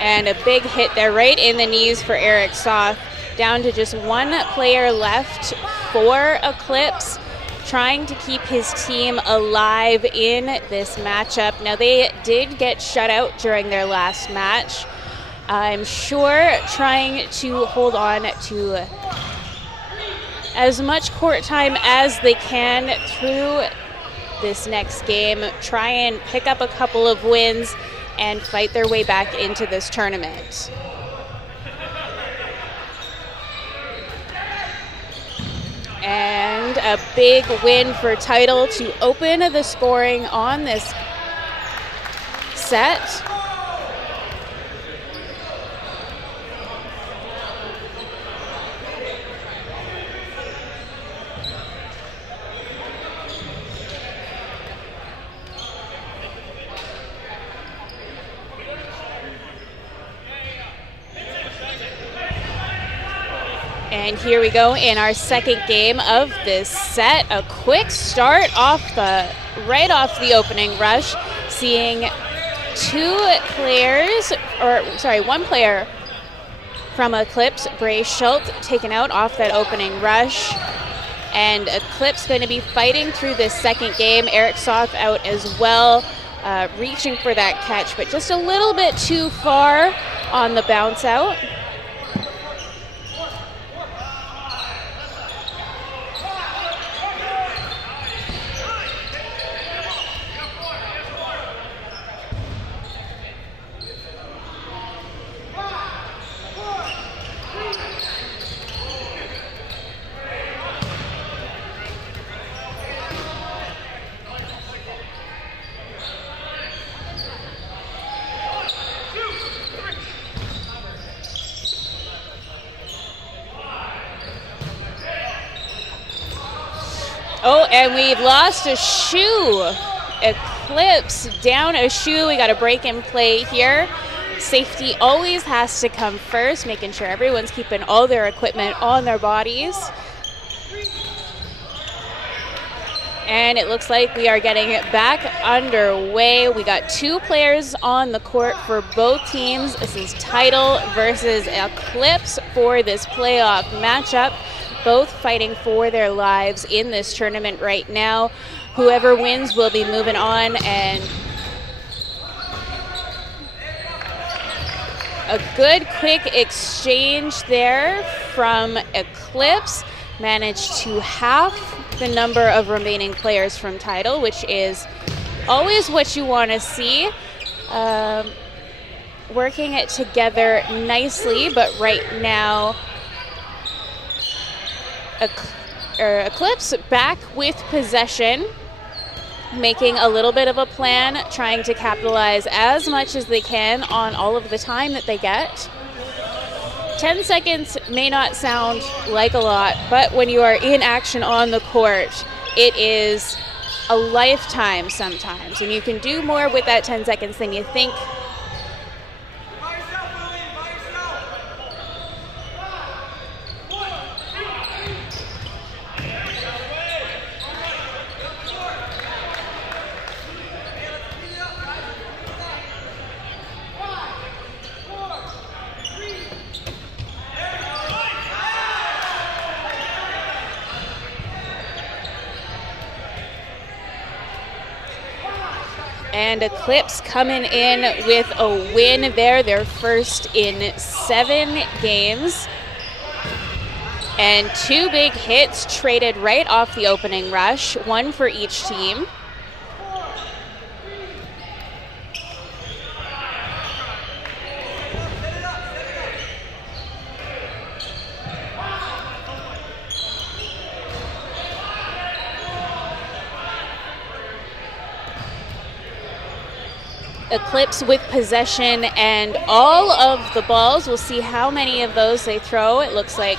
And a big hit there right in the knees for Eric Soth. Down to just 1 player left for Eclipse, trying to keep his team alive in this matchup. Now, they did get shut out during their last match. I'm sure trying to hold on to as much court time as they can through this next game, try and pick up a couple of wins and fight their way back into this tournament. And a big win for Tidal to open the scoring on this set. And here we go in our second game of this set. A quick start right off the opening rush, seeing 1 player from Eclipse, Bray Schultz, taken out off that opening rush. And Eclipse going to be fighting through this second game. Eric Soth out as well, reaching for that catch, but just a little bit too far on the bounce out. Oh, and we've lost a shoe. Eclipse down a shoe. We got a break in play here. Safety always has to come first, making sure everyone's keeping all their equipment on their bodies. And it looks like we are getting it back underway. We got 2 players on the court for both teams. This is Tidal versus Eclipse for this playoff matchup. Both fighting for their lives in this tournament right now. Whoever wins will be moving on, and a good quick exchange there from Eclipse. Managed to half the number of remaining players from Tidal, which is always what you want to see. Working it together nicely, but right now Eclipse back with possession, making a little bit of a plan, trying to capitalize as much as they can on all of the time that they get. 10 seconds may not sound like a lot, but when you are in action on the court, it is a lifetime sometimes, and you can do more with that 10 seconds than you think. And Eclipse coming in with a win there, their first in 7 games. And 2 big hits traded right off the opening rush, 1 for each team. Eclipse with possession and all of the balls. We'll see how many of those they throw. It looks like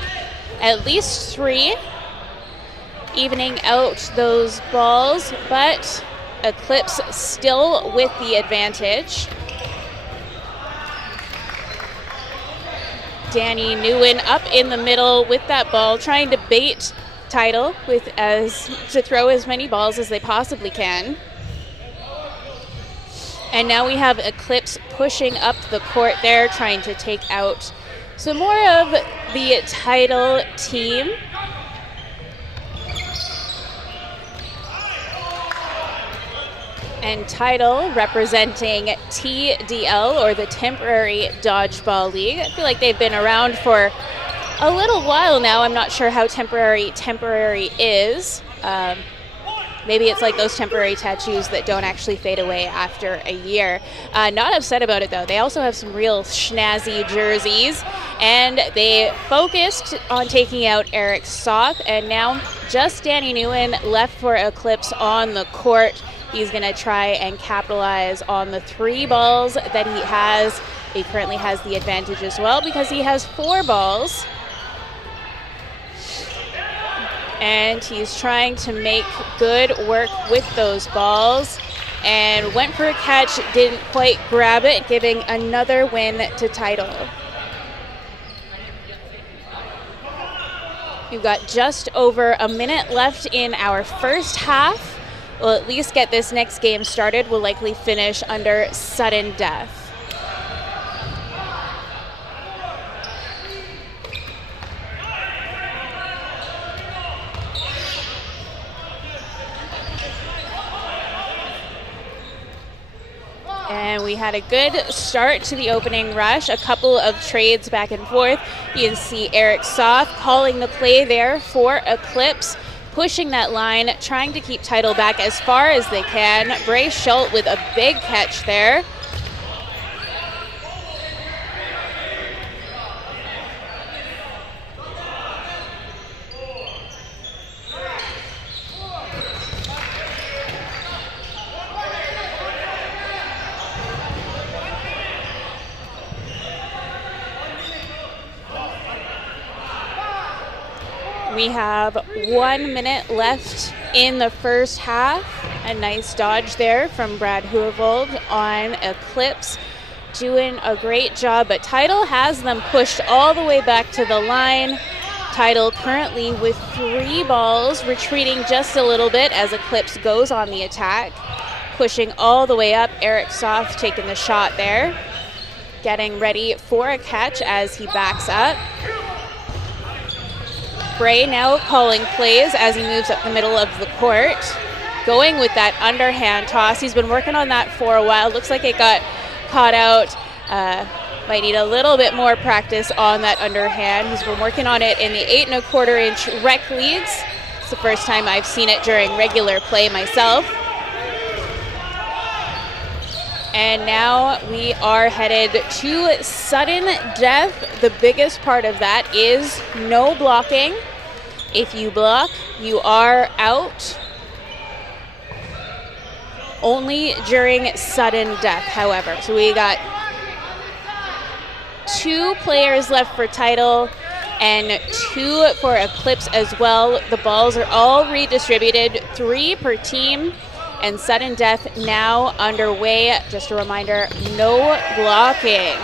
at least 3, evening out those balls, but Eclipse still with the advantage. Danny Nguyen up in the middle with that ball, trying to bait Tidal to throw as many balls as they possibly can. And now we have Eclipse pushing up the court there, trying to take out some more of the Tidal team. And Tidal representing TDL, or the Temporary Dodgeball League. I feel like they've been around for a little while now. I'm not sure how temporary is. Maybe it's like those temporary tattoos that don't actually fade away after a year. Not upset about it, though. They also have some real schnazzy jerseys, and they focused on taking out Eric Soth, and now just Danny Nguyen left for Eclipse on the court. He's going to try and capitalize on the 3 balls that he has. He currently has the advantage as well because he has 4 balls. And he's trying to make good work with those balls and went for a catch, didn't quite grab it, giving another win to Tidal. We've got just over a minute left in our first half. We'll at least get this next game started. We'll likely finish under sudden death. And we had a good start to the opening rush, a couple of trades back and forth. You can see Eric Soth calling the play there for Eclipse, pushing that line, trying to keep Tidal back as far as they can. Bray Schultz with a big catch there. We have 1 minute left in the first half. A nice dodge there from Brad Huevold on Eclipse. Doing a great job, but Tidal has them pushed all the way back to the line. Tidal currently with 3 balls, retreating just a little bit as Eclipse goes on the attack. Pushing all the way up, Eric Soth taking the shot there. Getting ready for a catch as he backs up. Bray now calling plays as he moves up the middle of the court. Going with that underhand toss. He's been working on that for a while. Looks like it got caught out. Might need a little bit more practice on that underhand. He's been working on it in the 8 1/4 inch rec leagues. It's the first time I've seen it during regular play myself. And now we are headed to sudden death. The biggest part of that is no blocking. If you block, you are out. Only during sudden death, however. So we got 2 players left for Tidal and 2 for Eclipse as well. The balls are all redistributed, 3 per team. And sudden death now underway. Just a reminder, no blocking.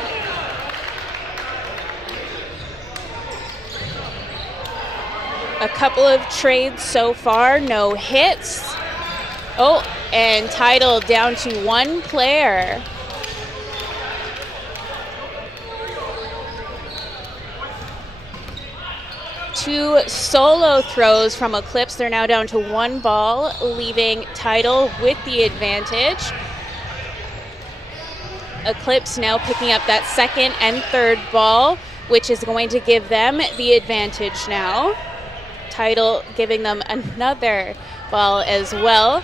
A couple of trades so far, no hits. Oh, and Tidal down to 1 player. Two solo throws from Eclipse. They're now down to 1 ball, leaving Tidal with the advantage. Eclipse now picking up that second and third ball, which is going to give them the advantage now. Tidal giving them another ball as well.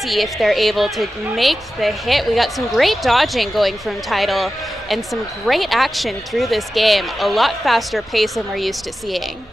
See if they're able to make the hit. We got some great dodging going from Tidal and some great action through this game. A lot faster pace than we're used to seeing.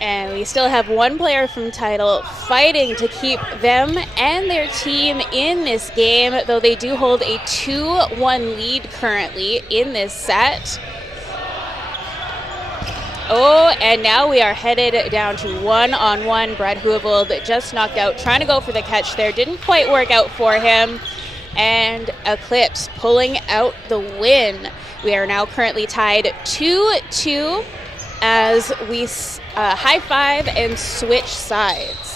And we still have one player from Tidal fighting to keep them and their team in this game, though they do hold a 2-1 lead currently in this set. Oh, and now we are headed down to one-on-one. Brad Huavold just knocked out, trying to go for the catch there. Didn't quite work out for him. And Eclipse pulling out the win. We are now currently tied 2-2 as we high five and switch sides.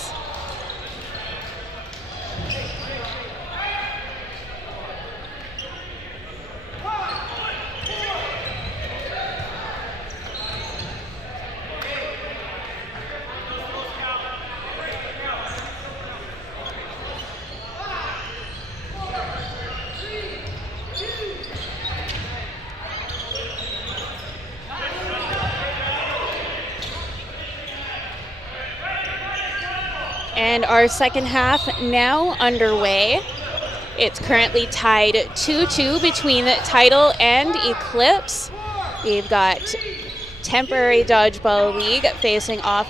And our second half now underway. It's currently tied 2-2 between Tidal and Eclipse. We've got temporary Dodgeball League facing off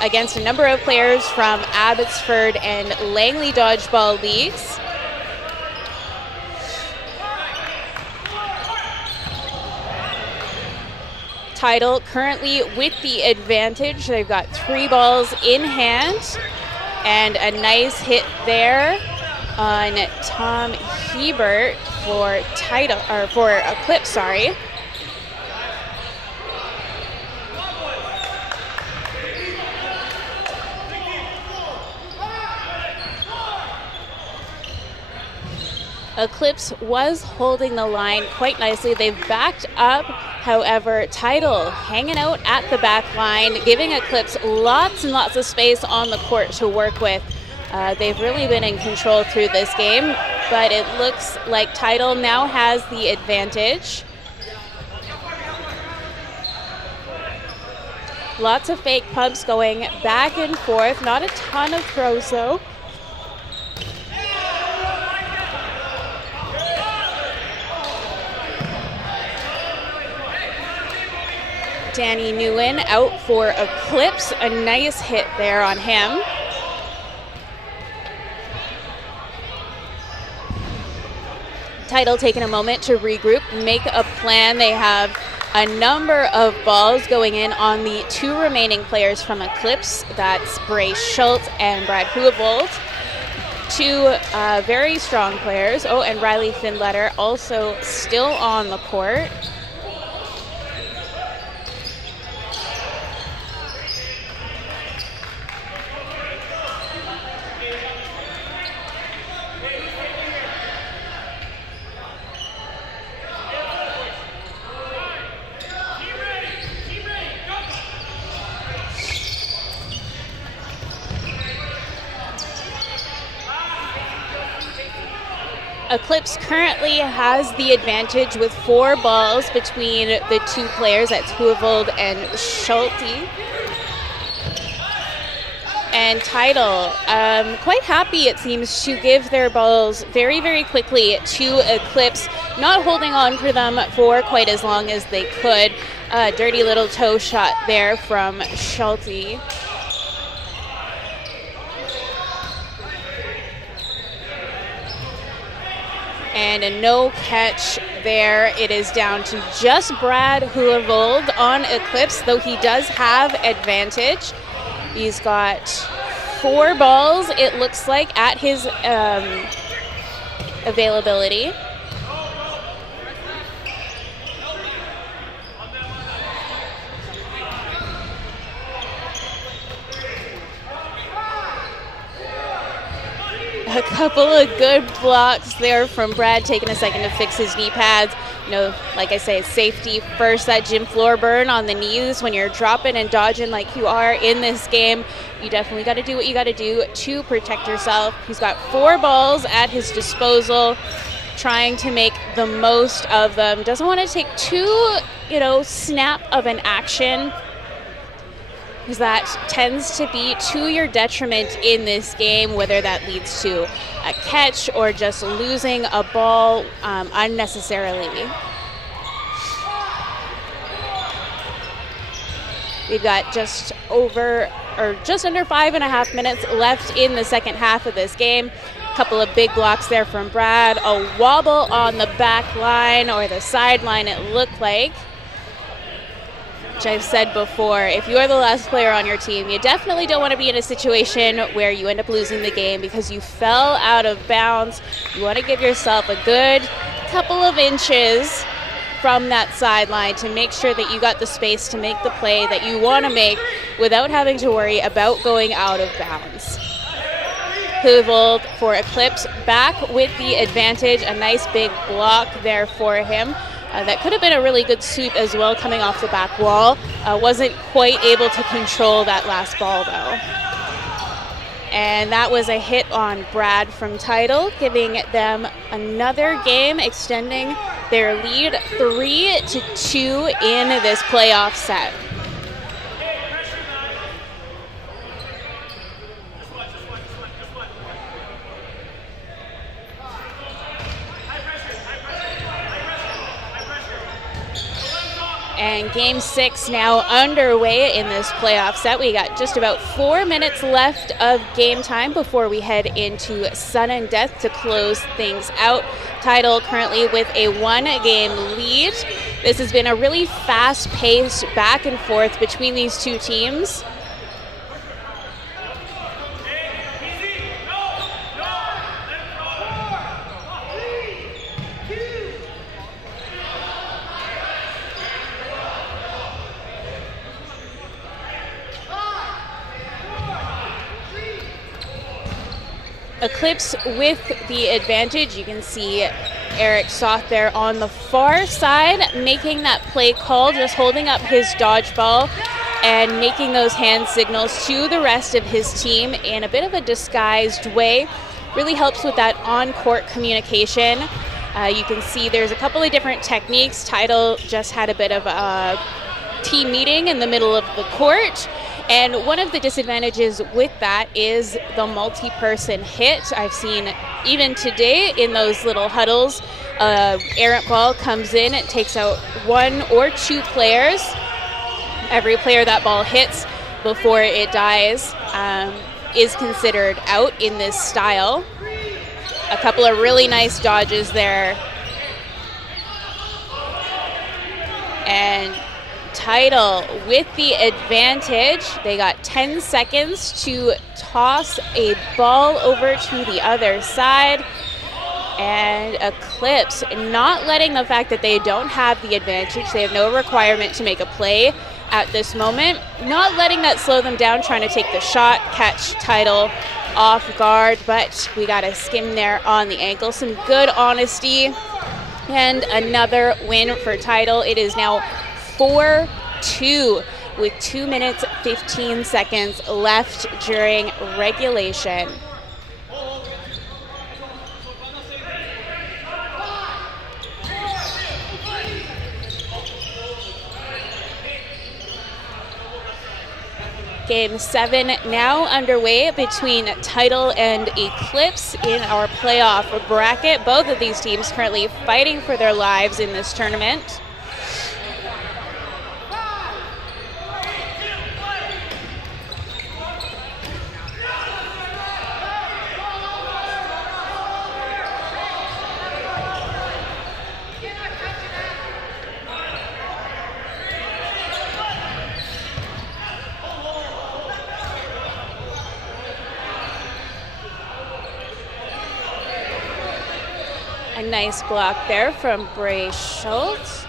against a number of players from Abbotsford and Langley Dodgeball Leagues. Tidal currently with the advantage. They've got 3 balls in hand. And a nice hit there on Tom Hebert for Tidal, or for Eclipse, sorry. Eclipse was holding the line quite nicely. They've backed up. However, Tidal hanging out at the back line, giving Eclipse lots and lots of space on the court to work with. They've really been in control through this game, but it looks like Tidal now has the advantage. Lots of fake pumps going back and forth. Not a ton of throws, though. Danny Nguyen out for Eclipse. A nice hit there on him. Tidal taking a moment to regroup, make a plan. They have a number of balls going in on the 2 remaining players from Eclipse. That's Bray Schultz and Brad Huavold. 2 very strong players. Oh, and Riley Finletter also still on the court. Eclipse currently has the advantage with 4 balls between the 2 players. That's Huavold and Schulte. And Tidal, quite happy it seems to give their balls very, very quickly to Eclipse, not holding on for them for quite as long as they could. Dirty little toe shot there from Schulte. And a no catch there. It is down to just Brad Huavold on Eclipse, though he does have advantage. He's got 4 balls, it looks like, at his availability. A couple of good blocks there from Brad, taking a second to fix his knee pads. You know, like I say, safety first, that gym floor burn on the knees when you're dropping and dodging like you are in this game. You definitely got to do what you got to do to protect yourself. He's got 4 balls at his disposal, trying to make the most of them. Doesn't want to take too, snap of an action, because that tends to be to your detriment in this game, whether that leads to a catch or just losing a ball unnecessarily. We've got just under 5.5 minutes left in the second half of this game. A couple of big blocks there from Brad. A wobble on the back line, or the sideline it looked like. Which I've said before, if you are the last player on your team, you definitely don't want to be in a situation where you end up losing the game because you fell out of bounds. You want to give yourself a good couple of inches from that sideline to make sure that you got the space to make the play that you want to make without having to worry about going out of bounds. Hoovold for Eclipse, back with the advantage. A nice big block there for him. That could have been a really good sweep as well, coming off the back wall. Wasn't quite able to control that last ball, though. And that was a hit on Brad from Tidal, giving them another game, extending their lead 3-2 in this playoff set. And game 6 now underway in this playoff set. We got just about 4 minutes left of game time before we head into sudden death to close things out. Tidal currently with a 1-game lead. This has been a really fast-paced back and forth between these two teams. Eclipse with the advantage. You can see Eric Soth there on the far side making that play call, just holding up his dodgeball and making those hand signals to the rest of his team in a bit of a disguised way. Really helps with that on-court communication. You can see there's a couple of different techniques. Tidal just had a bit of a team meeting in the middle of the court. And one of the disadvantages with that is the multi-person hit. I've seen even today in those little huddles, errant ball comes in, it takes out 1 or 2 players. Every player that ball hits before it dies is considered out in this style. A couple of really nice dodges there. And Tidal with the advantage. They got 10 seconds to toss a ball over to the other side. And Eclipse not letting the fact that they don't have the advantage, they have no requirement to make a play at this moment, not letting that slow them down, trying to take the shot, catch Tidal off guard, but we got a skim there on the ankle. Some good honesty and another win for Tidal. It is now 4-2 with 2 minutes 15 seconds left during regulation. Game 7 now underway between Tidal and Eclipse in our playoff bracket. Both of these teams currently fighting for their lives in this tournament. A nice block there from Bray Schultz.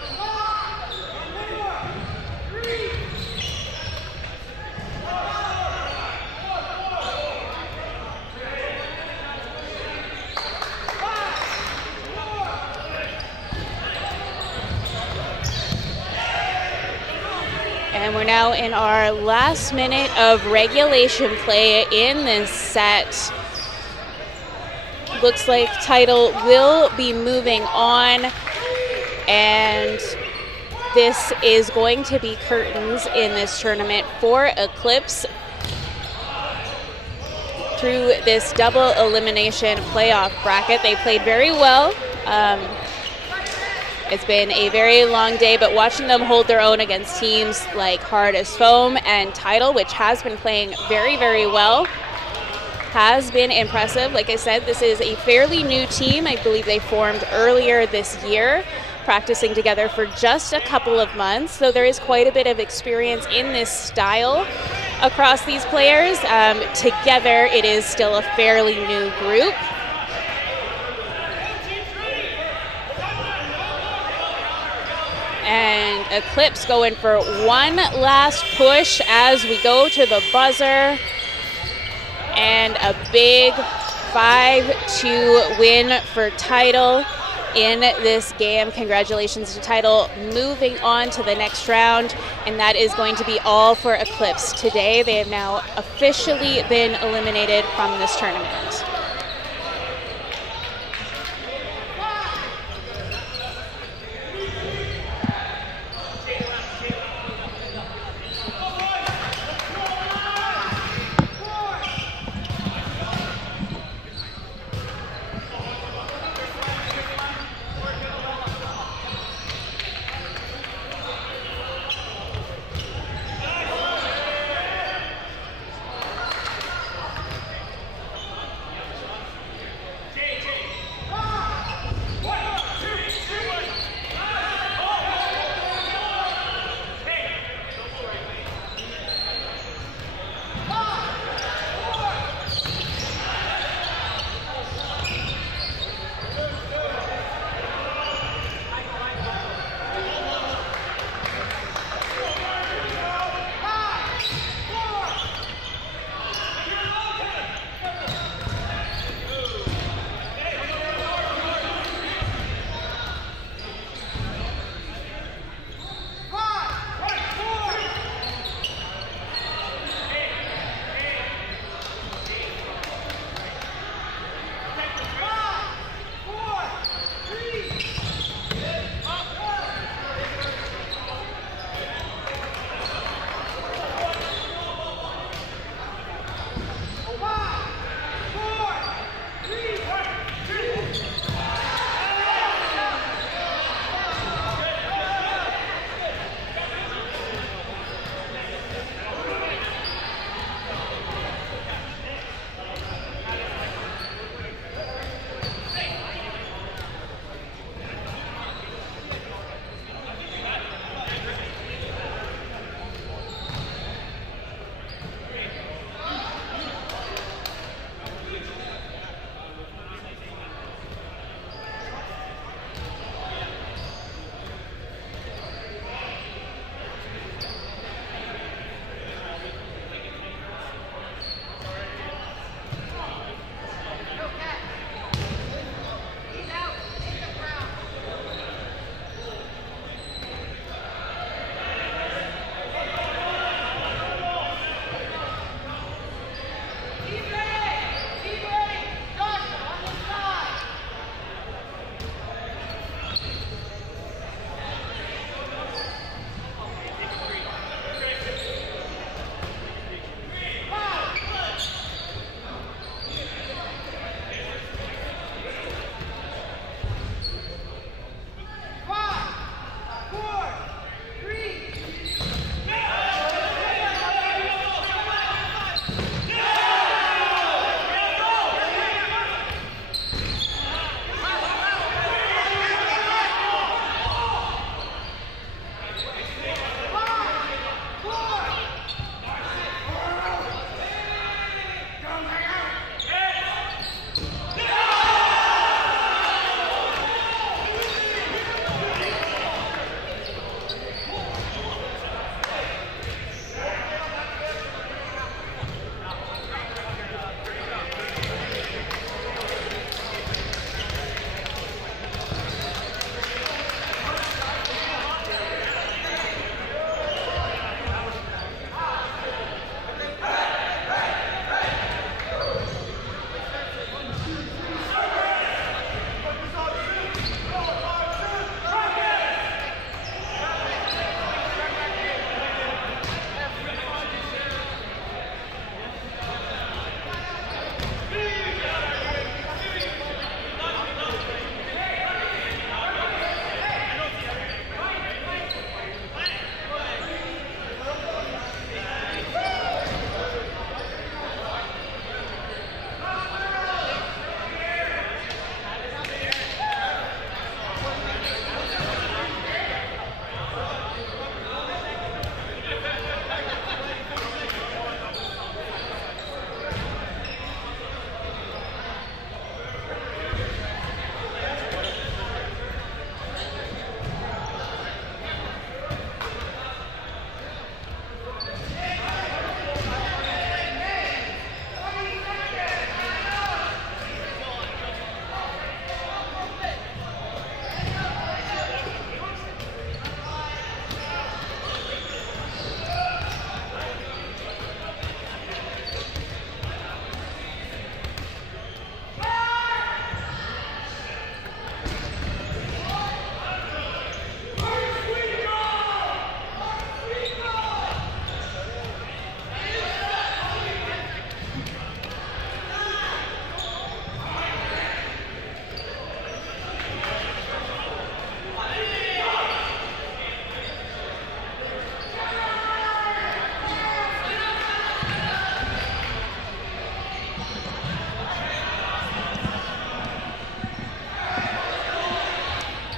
And we're now in our last minute of regulation play in this set. Looks like Tidal will be moving on, and this is going to be curtains in this tournament for Eclipse through this double elimination playoff bracket. They played very well. It's been a very long day, but watching them hold their own against teams like Hard as Foam and Tidal, which has been playing very, very well, has been impressive. Like I said, this is a fairly new team. I believe they formed earlier this year, practicing together for just a couple of months. So there is quite a bit of experience in this style across these players. Together, it is still a fairly new group. And Eclipse going for one last push as we go to the buzzer. And a big 5-2 win for Tidal in this game. Congratulations to Tidal moving on to the next round. And that is going to be all for Eclipse today. They have now officially been eliminated from this tournament.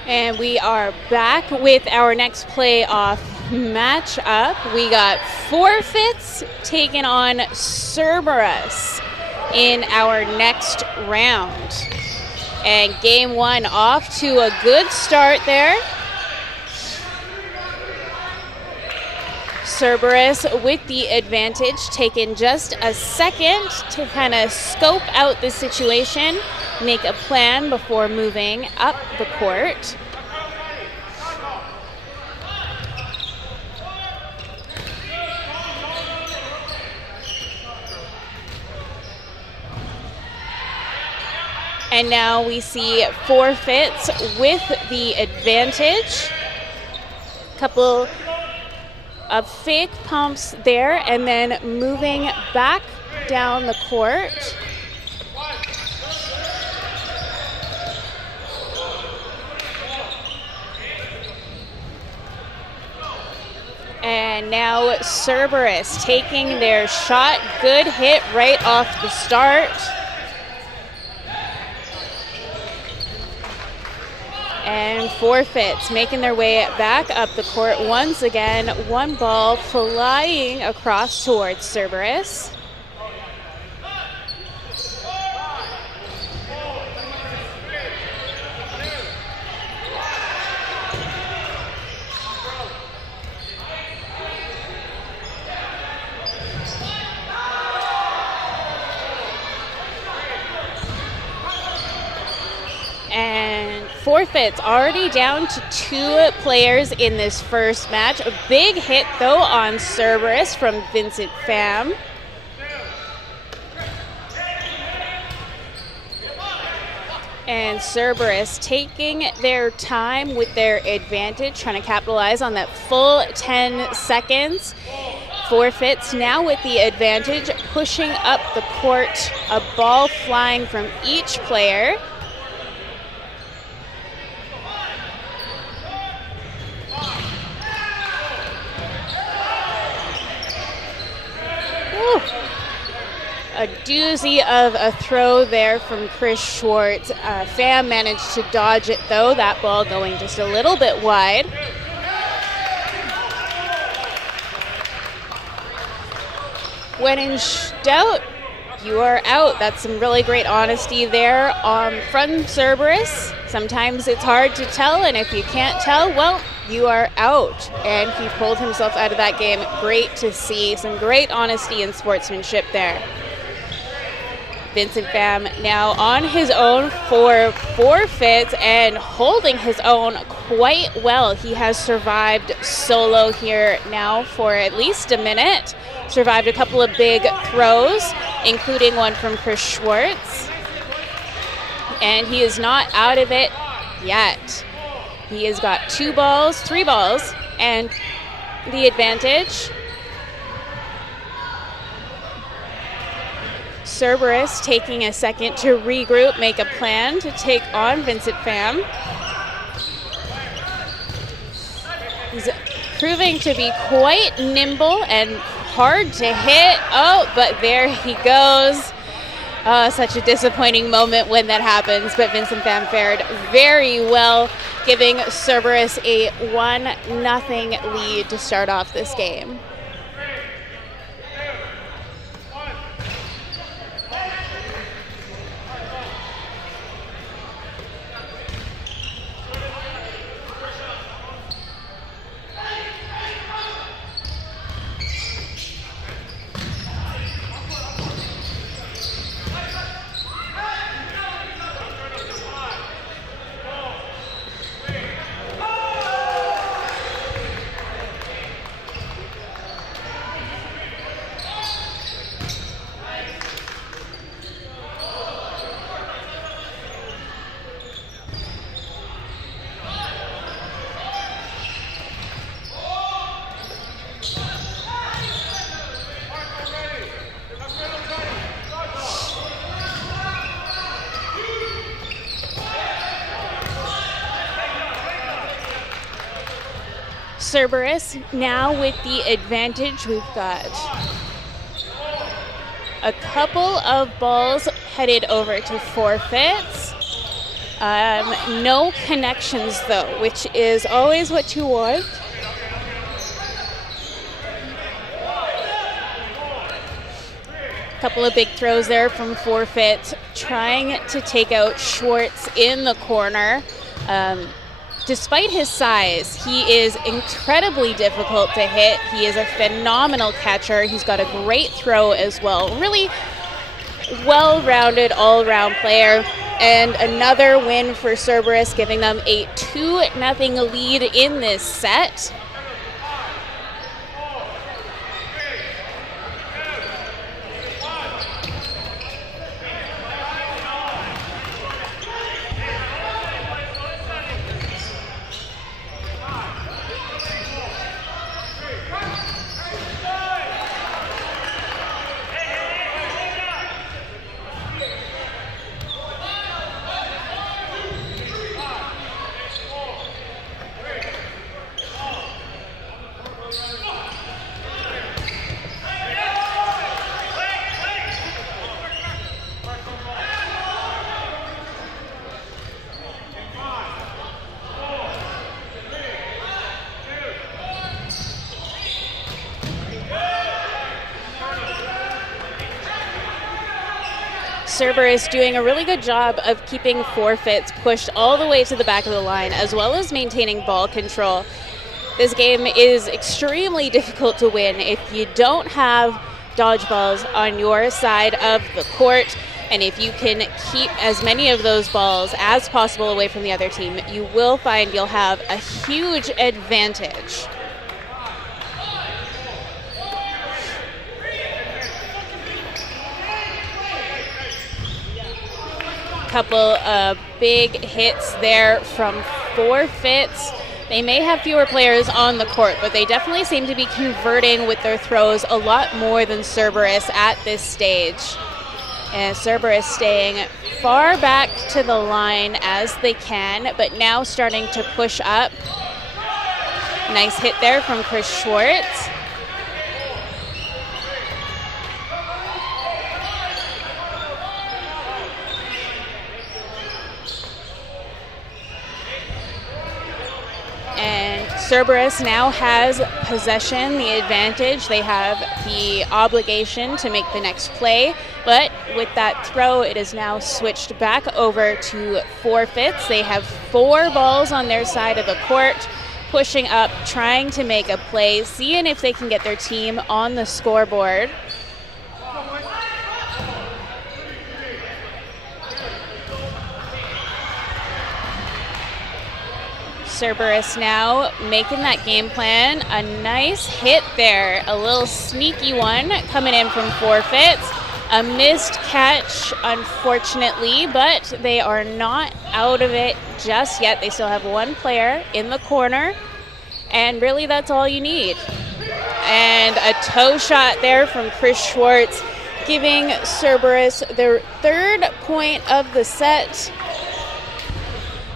And we are back with our next playoff matchup. We got Forfeits taking on Cerberus in our next round. And game one off to a good start there. Cerberus with the advantage, taking just a second to kind of scope out the situation, make a plan before moving up the court. And now we see Forfeits with the advantage. Couple of fake pumps there, and then moving back down the court. And now Cerberus taking their shot. Good hit right off the start. And Forfeits making their way back up the court once again. One ball flying across towards Cerberus. And Forfeits already down to 2 players in this first match. A big hit, though, on Cerberus from Vincent Pham. And Cerberus taking their time with their advantage, trying to capitalize on that full 10 seconds. Forfeits now with the advantage, pushing up the court. A ball flying from each player. A doozy of a throw there from Chris Schwartz. Pham managed to dodge it, though. That ball going just a little bit wide. When in doubt, you are out. That's some really great honesty there from Cerberus. Sometimes it's hard to tell, and if you can't tell, well, you are out. And he pulled himself out of that game. Great to see. Some great honesty and sportsmanship there. Vincent Pham now on his own for Forfeits and holding his own quite well. He has survived solo here now for at least a minute. Survived a couple of big throws, including one from Chris Schwartz. And he is not out of it yet. He has got 3 balls, and the advantage. Cerberus taking a second to regroup, make a plan to take on Vincent Pham. He's proving to be quite nimble and hard to hit. Oh, but there he goes. Such a disappointing moment when that happens, but Vincent Pham fared very well, giving Cerberus a 1-0 lead to start off this game. Cerberus now with the advantage. We've got a couple of balls headed over to Forfeits. No connections though, which is always what you want. Couple of big throws there from Forfeits, trying to take out Schwartz in the corner. Despite his size, he is incredibly difficult to hit. He is a phenomenal catcher. He's got a great throw as well. Really well-rounded, all-around player. And another win for Cerberus, giving them a 2-0 lead in this set. Cerberus doing a really good job of keeping Forfeits pushed all the way to the back of the line, as well as maintaining ball control. This game is extremely difficult to win if you don't have dodgeballs on your side of the court, and if you can keep as many of those balls as possible away from the other team, you will find you'll have a huge advantage. Couple of big hits there from Forfeits. They may have fewer players on the court, but they definitely seem to be converting with their throws a lot more than Cerberus at this stage. And Cerberus staying far back to the line as they can, but now starting to push up. Nice hit there from Chris Schwartz. And Cerberus now has possession, the advantage. They have the obligation to make the next play, but with that throw, it is now switched back over to Forfeits. They have 4 balls on their side of the court, pushing up, trying to make a play, seeing if they can get their team on the scoreboard. Cerberus now making that game plan. A nice hit there, a little sneaky one coming in from Forfeits. A missed catch, unfortunately, but they are not out of it just yet. They still have 1 player in the corner, and really that's all you need. And a toe shot there from Chris Schwartz, giving Cerberus their 3rd point of the set.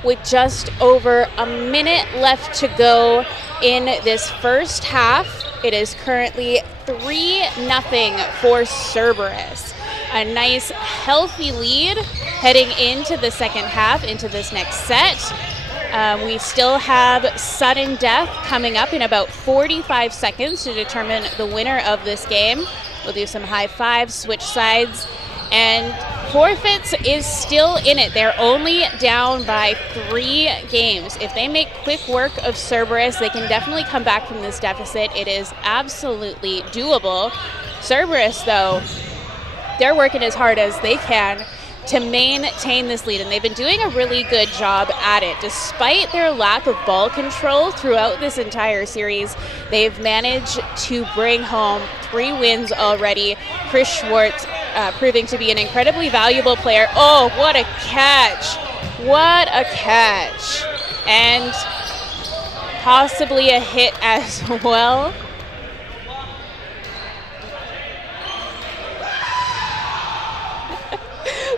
With just over a minute left to go in this first half, it is currently 3-0 for Cerberus. A nice, healthy lead heading into the second half, into this next set. We still have sudden death coming up in about 45 seconds to determine the winner of this game. We'll do some high fives, switch sides, and Forfeits is still in it. They're only down by 3 games. If they make quick work of Cerberus, they can definitely come back from this deficit. It is absolutely doable. Cerberus, though, they're working as hard as they can to maintain this lead, and they've been doing a really good job at it. Despite their lack of ball control throughout this entire series, they've managed to bring home 3 wins already. Chris Schwartz proving to be an incredibly valuable player. Oh, what a catch. What a catch. And possibly a hit as well.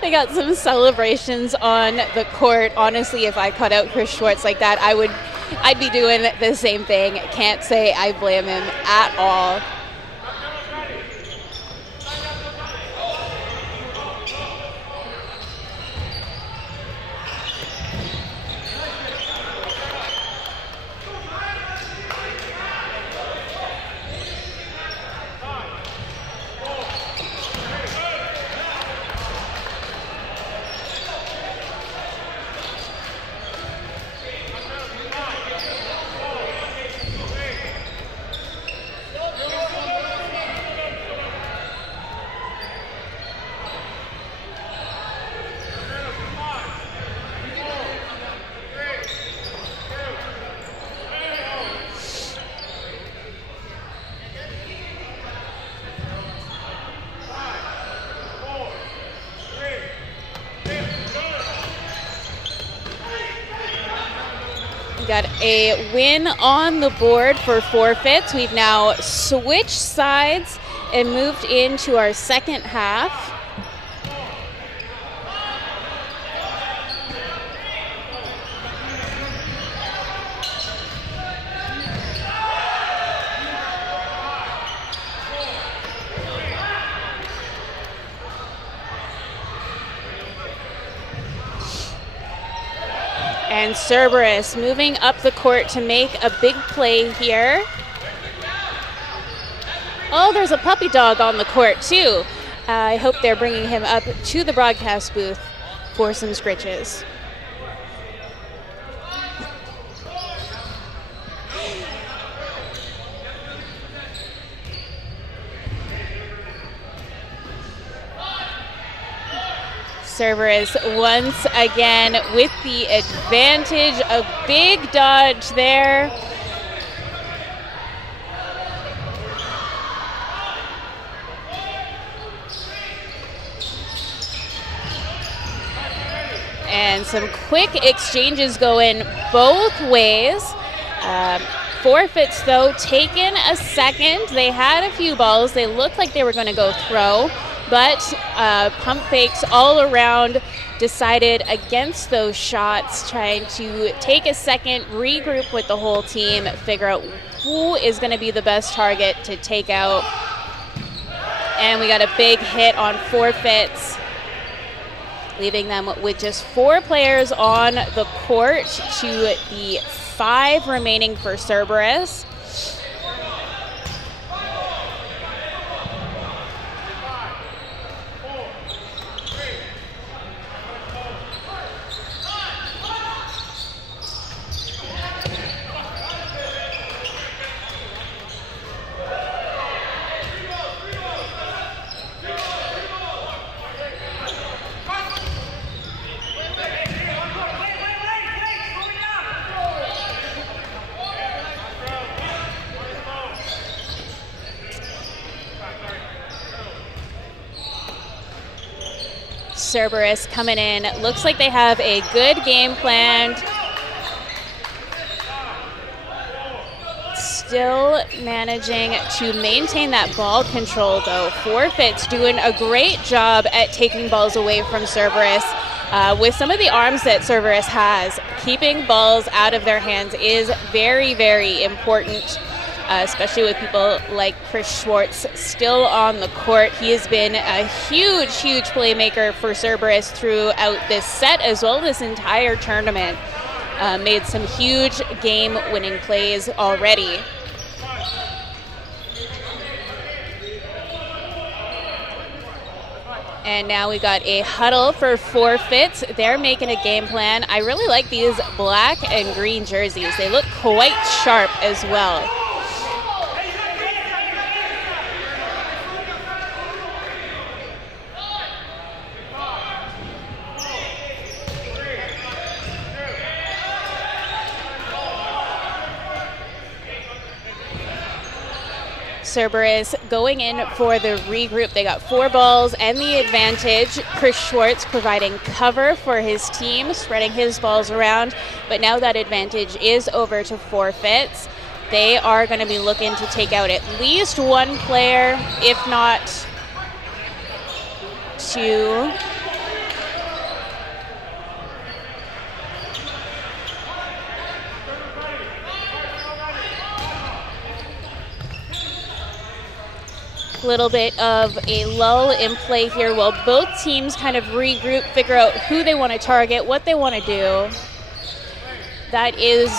They got some celebrations on the court. Honestly, if I cut out Chris Schwartz like that, I'd be doing the same thing. Can't say I blame him at all. got a win on the board for Forfeits. We've now switched sides and moved into our second half. And Cerberus moving up the court to make a big play here. Oh, there's a puppy dog on the court too. I hope they're bringing him up to the broadcast booth for some scritches. Cerberus once again with the advantage. A big dodge there. And some quick exchanges going both ways. Forfeits, though, taken a second. They had a few balls. They looked like they were going to go throw. But pump fakes all around, decided against those shots, trying to take a second, regroup with the whole team, figure out who is going to be the best target to take out. And we got a big hit on Forfeits, leaving them with just 4 players on the court to the 5 remaining for Cerberus. Cerberus coming in. Looks like they have a good game plan. Still managing to maintain that ball control, though. Forfeits doing a great job at taking balls away from Cerberus. With some of the arms that Cerberus has, keeping balls out of their hands is very, very important. Especially with people like Chris Schwartz still on the court. He has been a huge, huge playmaker for Cerberus throughout this set as well as this entire tournament. Made some huge game-winning plays already. And now we got a huddle for Forfeits. They're making a game plan. I really like these black and green jerseys. They look quite sharp as well. Cerberus going in for the regroup. They got 4 balls and the advantage. Chris Schwartz providing cover for his team, spreading his balls around. But now that advantage is over to Forfeits. They are going to be looking to take out at least 1 player, if not 2. Little bit of a lull in play here while both teams kind of regroup, figure out who they want to target, what they want to do. That is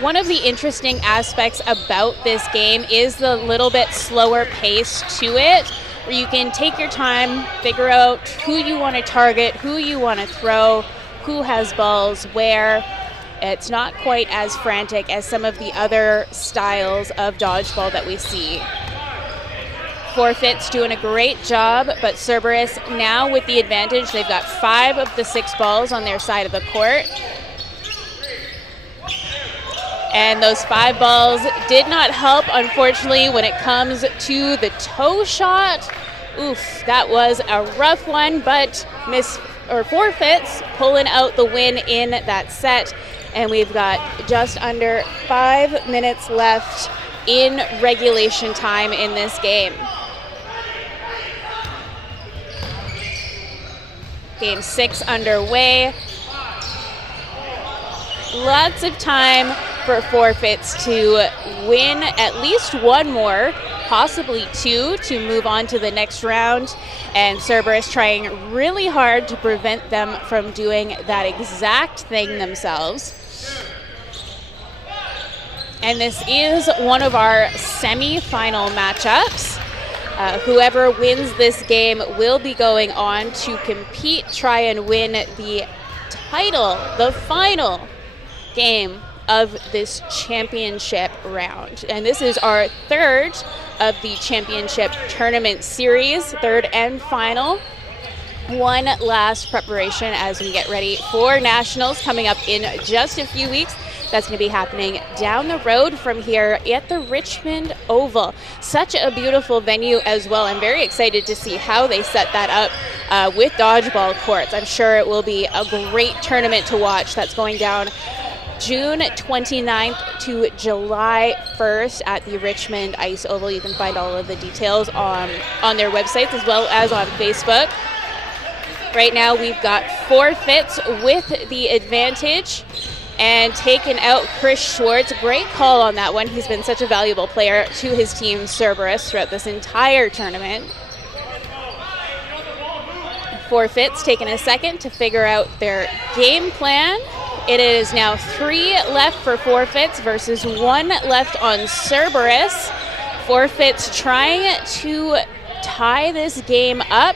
one of the interesting aspects about this game, is the little bit slower pace to it, where you can take your time, figure out who you want to target, who you want to throw, who has balls where. It's not quite as frantic as some of the other styles of dodgeball that we see. Forfeits doing a great job, but Cerberus now with the advantage. They've got 5 of the 6 balls on their side of the court. And those 5 balls did not help, unfortunately, when it comes to the toe shot. Oof, that was a rough one, but Forfeits pulling out the win in that set. and we've got just under 5 minutes left in regulation time in this game. Game 6 underway. Lots of time for Forfeits to win at least one more, possibly two, to move on to the next round. And Cerberus trying really hard to prevent them from doing that exact thing themselves. And this is one of our semi-final matchups. Whoever wins this game will be going on to compete, try and win the title, the final game of this championship round. And this is our third of the championship tournament series, third and final. One last preparation as we get ready for nationals coming up in just a few weeks. That's going to be happening down the road from here at the Richmond Oval. Such a beautiful venue as well. I'm very excited to see how they set that up with dodgeball courts. I'm sure it will be a great tournament to watch. That's going down June 29th to July 1st at the Richmond Ice Oval. You can find all of the details on their websites as well as on Facebook. Right now we've got Forfeits with the advantage and taken out Chris Schwartz. Great call on that one. He's been such a valuable player to his team, Cerberus, throughout this entire tournament. Forfeits taking a second to figure out their game plan. It is now 3 left for Forfeits versus 1 left on Cerberus. Forfeits trying to tie this game up.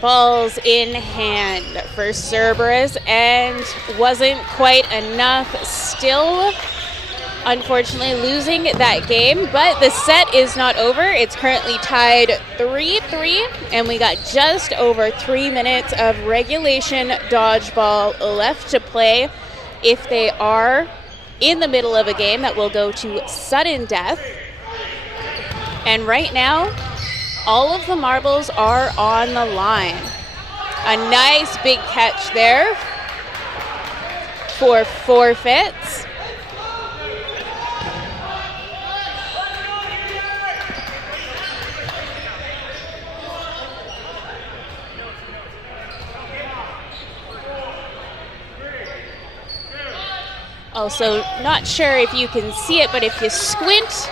Balls in hand for Cerberus, and wasn't quite enough. Still, unfortunately, losing that game, but the set is not over. It's currently tied 3-3, and we got just over 3 minutes of regulation dodgeball left to play. If they are in the middle of a game, that will go to sudden death. And right now, all of the marbles are on the line. A nice big catch there for Forfeits. Also, not sure if you can see it, but if you squint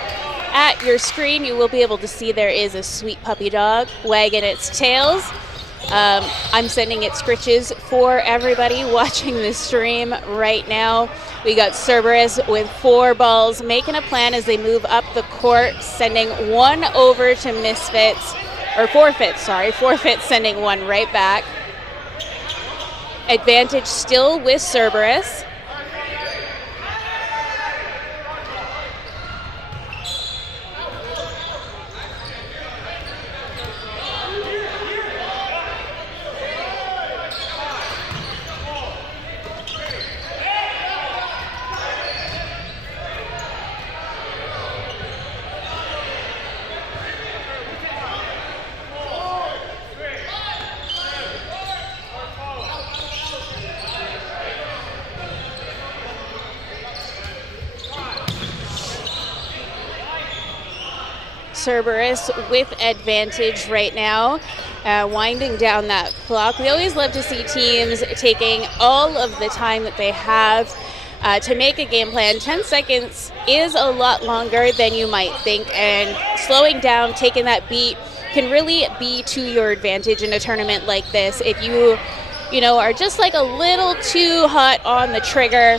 at your screen, you will be able to see there is a sweet puppy dog wagging its tails. I'm sending it scritches for everybody watching this stream right now. We got Cerberus with 4 balls, making a plan as they move up the court, sending one over to Forfeits sending one right back. Advantage still with Cerberus. Cerberus with advantage right now, winding down that clock. We always love to see teams taking all of the time that they have to make a game plan. 10 seconds is a lot longer than you might think, and slowing down, taking that beat can really be to your advantage in a tournament like this. If you are just like a little too hot on the trigger,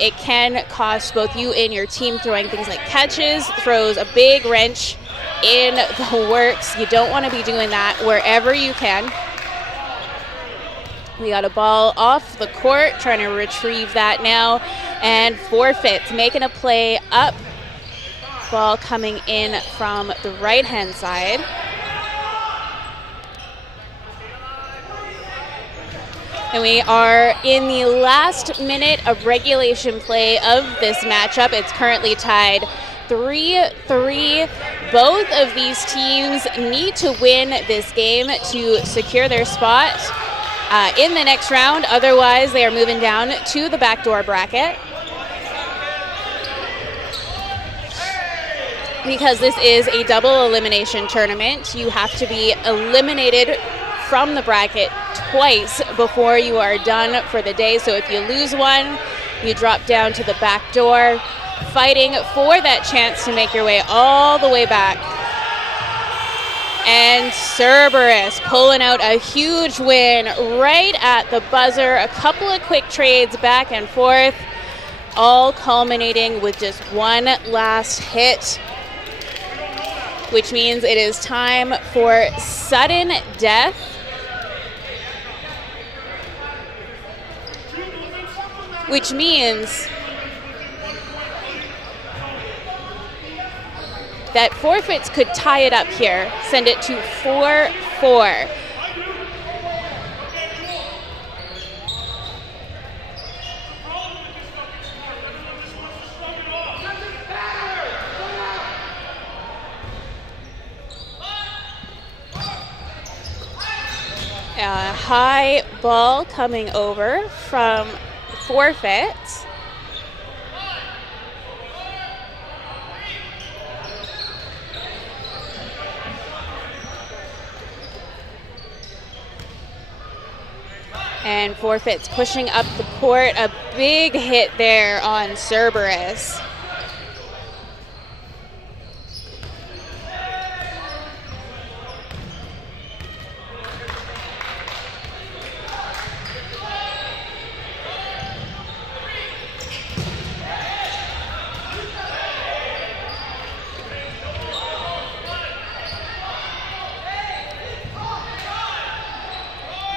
it can cost both you and your team. Throwing things like catches throws a big wrench in the works. You don't want to be doing that wherever you can. We got a ball off the court, trying to retrieve that now. And Forfeits making a play up ball coming in from the right-hand side. And we are in the last minute of regulation play of this matchup. It's currently tied 3-3. Both of these teams need to win this game to secure their spot in the next round. Otherwise, they are moving down to the backdoor bracket. Because this is a double elimination tournament, you have to be eliminated from the bracket twice before you are done for the day. So if you lose one, you drop down to the back door, fighting for that chance to make your way all the way back. And Cerberus pulling out a huge win right at the buzzer. A couple of quick trades back and forth, all culminating with just one last hit, which means it is time for sudden death. Which means that Forfeits could tie it up here, send it to 4-4. A high ball coming over from Forfeits. And Forfeits pushing up the court. A big hit there on Cerberus.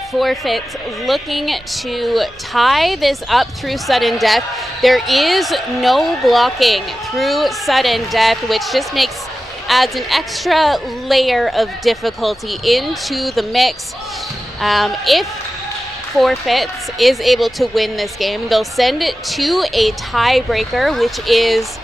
Forfeits looking to tie this up through sudden death. There is no blocking through sudden death, which just adds an extra layer of difficulty into the mix. If Forfeits is able to win this game, they'll send it to a tiebreaker, which is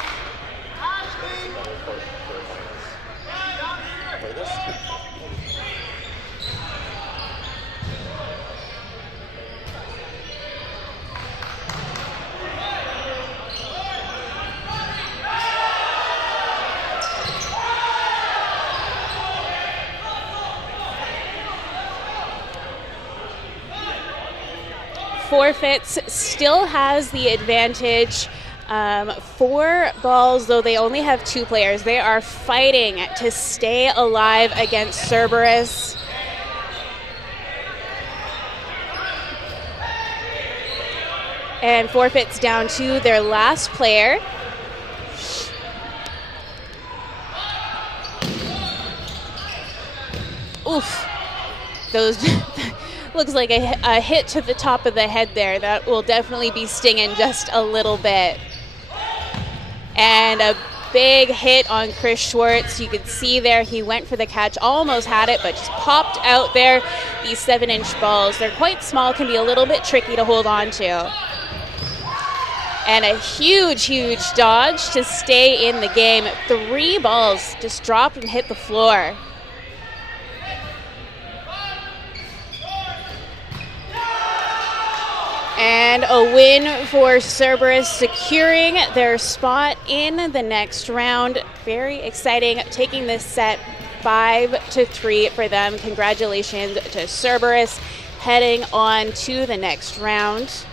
Forfeits still has the advantage. 4 balls, though they only have 2 players. They are fighting to stay alive against Cerberus. And Forfeits down to their last player. Oof. Those looks like a hit to the top of the head there. That will definitely be stinging just a little bit. And a big hit on Chris Schwartz. You could see there he went for the catch, almost had it, but just popped out there. These 7-inch balls, they're quite small, can be a little bit tricky to hold on to. And a huge, huge dodge to stay in the game. 3 balls just dropped and hit the floor. And a win for Cerberus, securing their spot in the next round. Very exciting, taking this set 5-3 for them. Congratulations to Cerberus, heading on to the next round.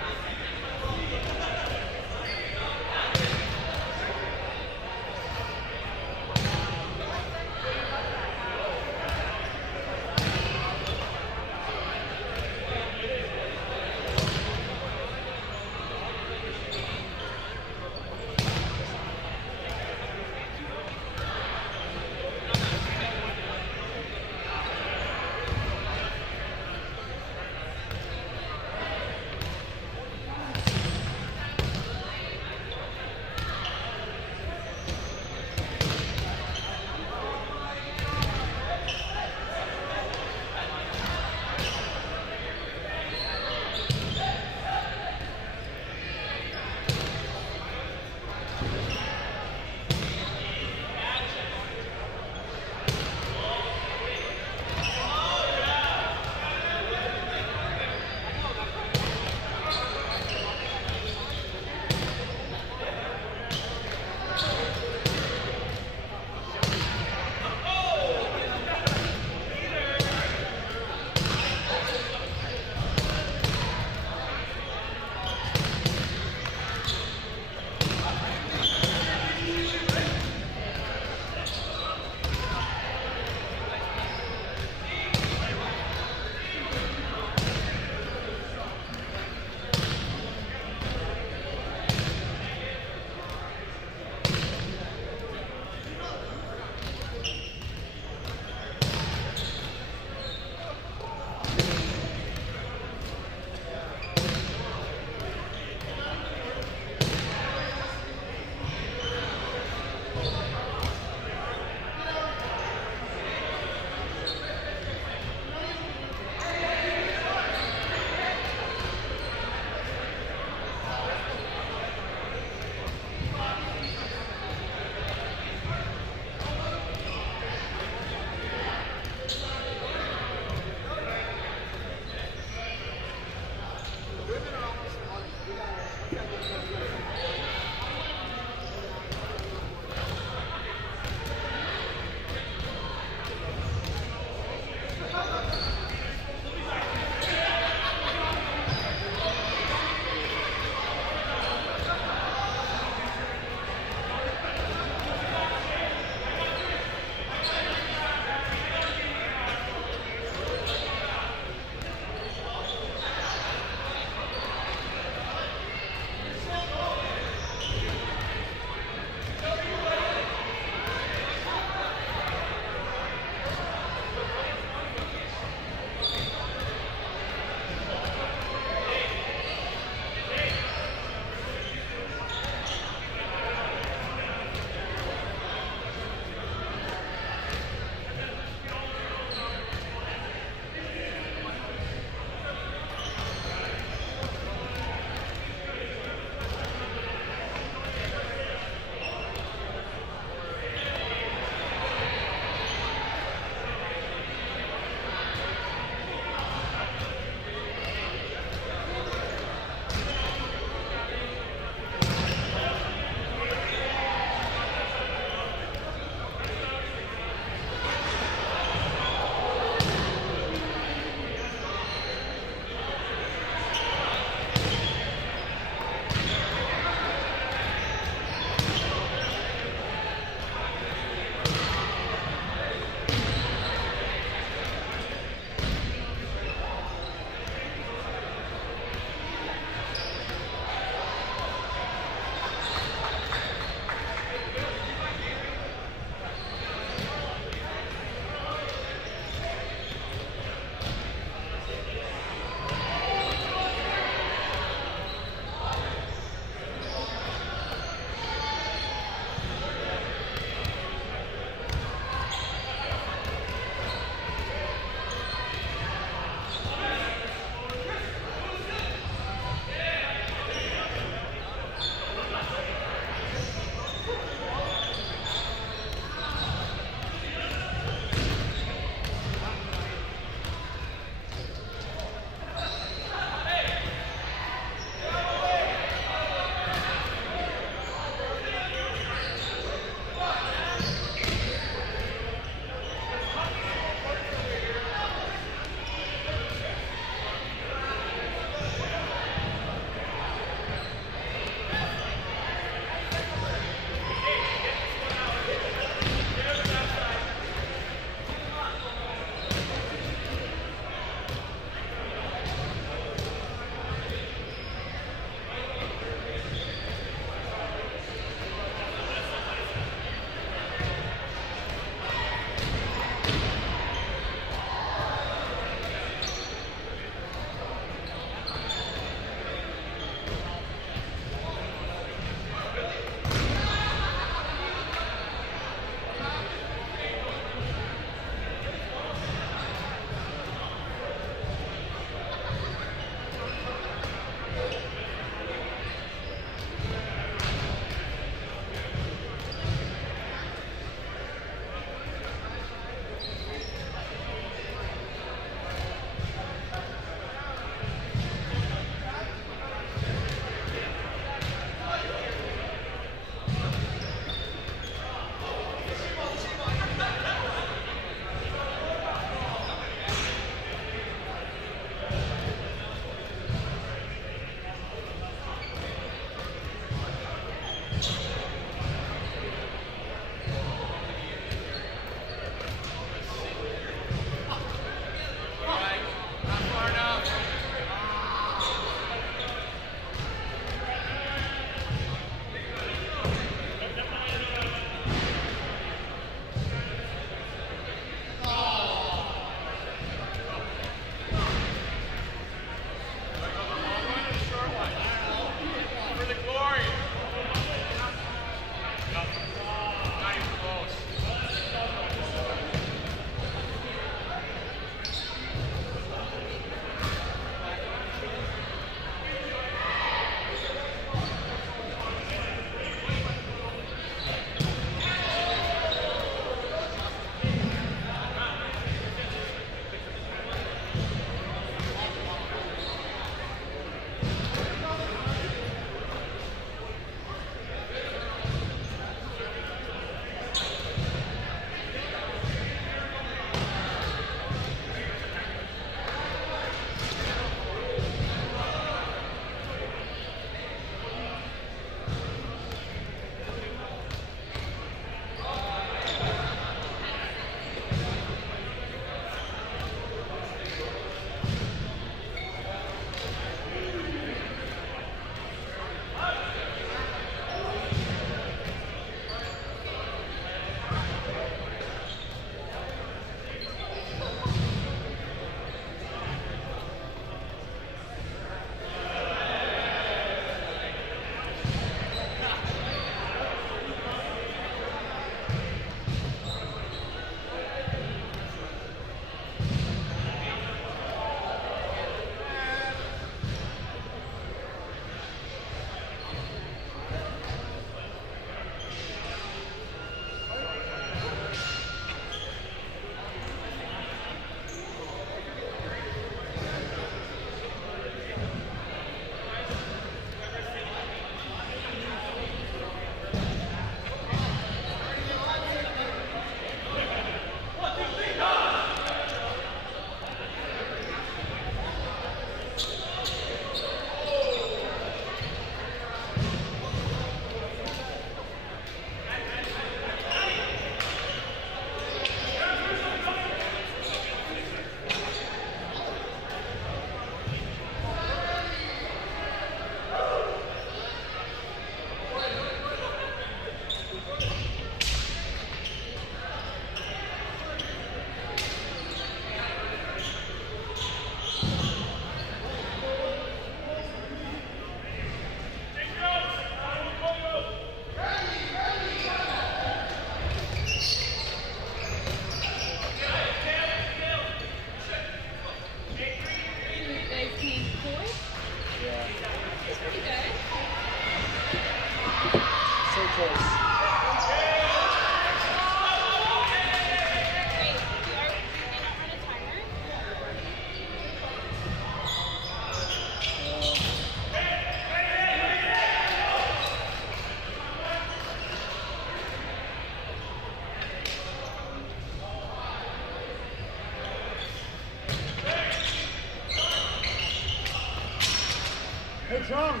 Hey, Tron.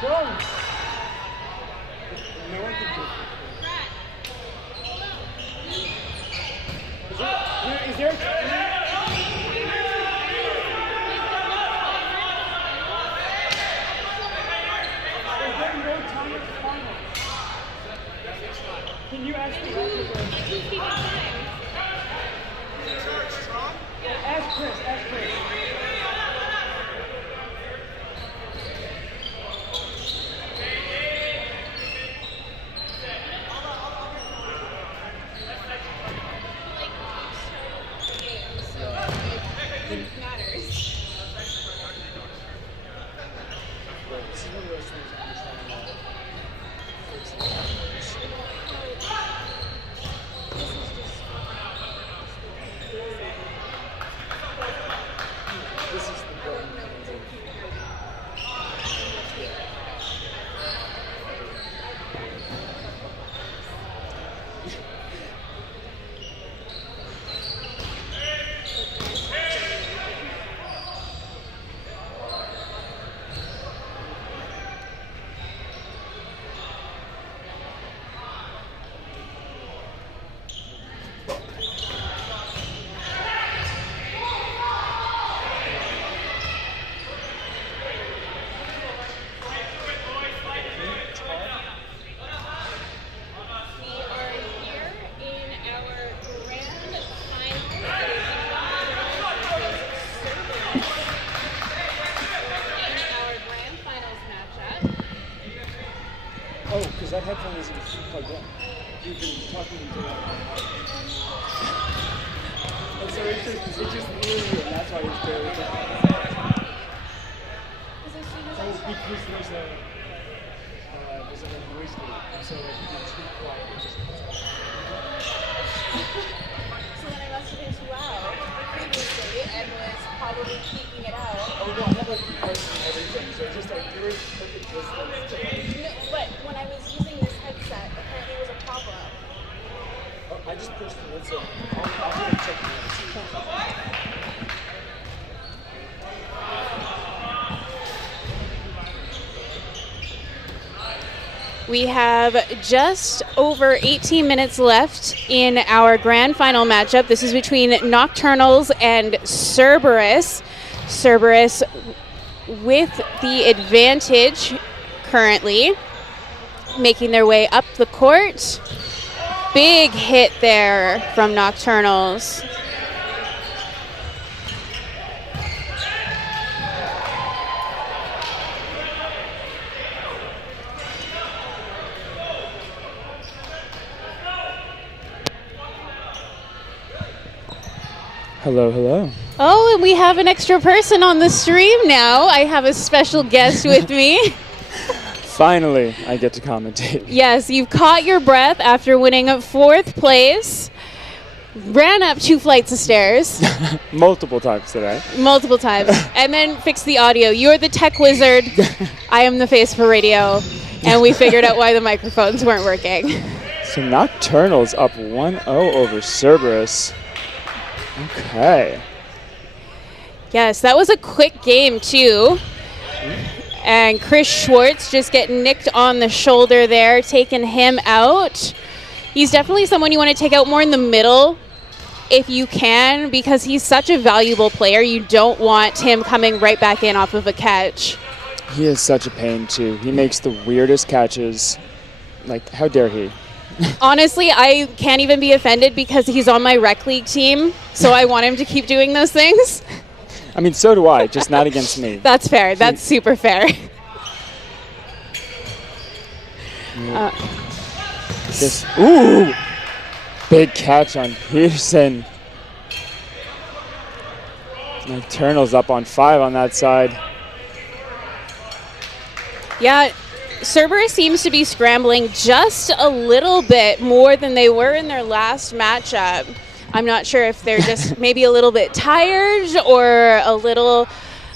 Tron. No one can do it. Is there no timer for finals? Can you ask me Ask Chris. Oh, because that headphone isn't plugged in. You've been talking into that. And so it's just near you, and that's why it's barely talking. Oh, because there's a noise gate, and so like if it's too quiet, it just cuts out. So then I must have been too loud previously and was probably peeking it out. Oh no, I have like parts and everything, so it's just like there is perfect distance. No, but when I was using this headset, apparently it was a problem. Oh, I just pushed the lid, so I'll have to check it. We have just over 18 minutes left in our grand final matchup. This is between Nocturnals and Cerberus. Cerberus with the advantage currently, making their way up the court. Big hit there from Nocturnals. Hello, hello. Oh, and we have an extra person on the stream now. I have a special guest with me. Finally, I get to commentate. Yes, you've caught your breath after winning 4th place. Ran up 2 flights of stairs. Multiple times today. Multiple times. And then fixed the audio. You're the tech wizard. I am the face for radio. And we figured out why the microphones weren't working. So Nocturnals up 1-0 over Cerberus. Okay. Yes, that was a quick game, too. And Chris Schwartz just getting nicked on the shoulder there, taking him out. He's definitely someone you want to take out more in the middle if you can, because he's such a valuable player. You don't want him coming right back in off of a catch. He is such a pain, too. He makes the weirdest catches. Like, how dare he? Honestly, I can't even be offended because he's on my rec league team, so I want him to keep doing those things. I mean, so do I, just not against me. That's fair. That's super fair. Ooh! Big catch on Pearson. Nocturnals up on 5 on that side. Yeah, Cerberus seems to be scrambling just a little bit more than they were in their last matchup. I'm not sure if they're just maybe a little bit tired or a little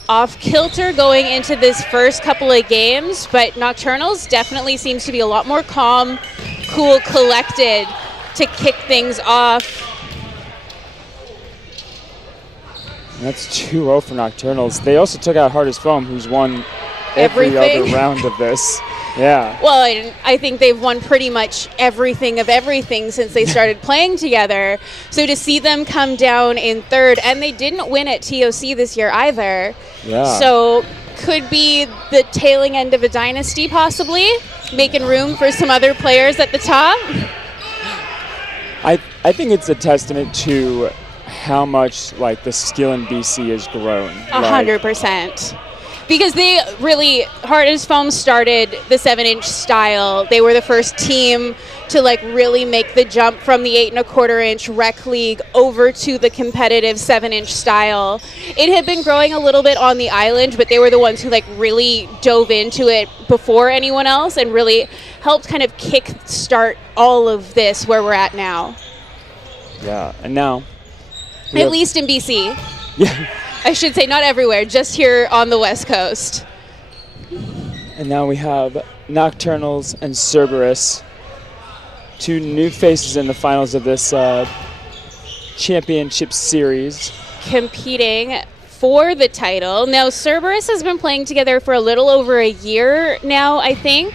off kilter going into this first couple of games, but Nocturnals definitely seems to be a lot more calm, cool, collected to kick things off. And that's 2-0 for Nocturnals. They also took out Hardest Foam, who's won every Everything. other round of this. Yeah. Well, I think they've won pretty much everything of everything since they started playing together. So to see them come down in third, and they didn't win at TOC this year either. Yeah. So could be the tailing end of a dynasty possibly, making room for some other players at the top. I think it's a testament to how much like the skill in BC has grown. 100%. Because they really, Hardest Foam started the 7-inch style. They were the first team to like really make the jump from the 8.25-inch rec league over to the competitive 7-inch style. It had been growing a little bit on the island, but they were the ones who like really dove into it before anyone else and really helped kind of kick start all of this where we're at now. Yeah, and now At least in BC. yeah. I should say not everywhere, just here on the West Coast. And now we have Nocturnals and Cerberus, two new faces in the finals of this championship series. Competing for the title. Now, Cerberus has been playing together for a little over a year now, I think.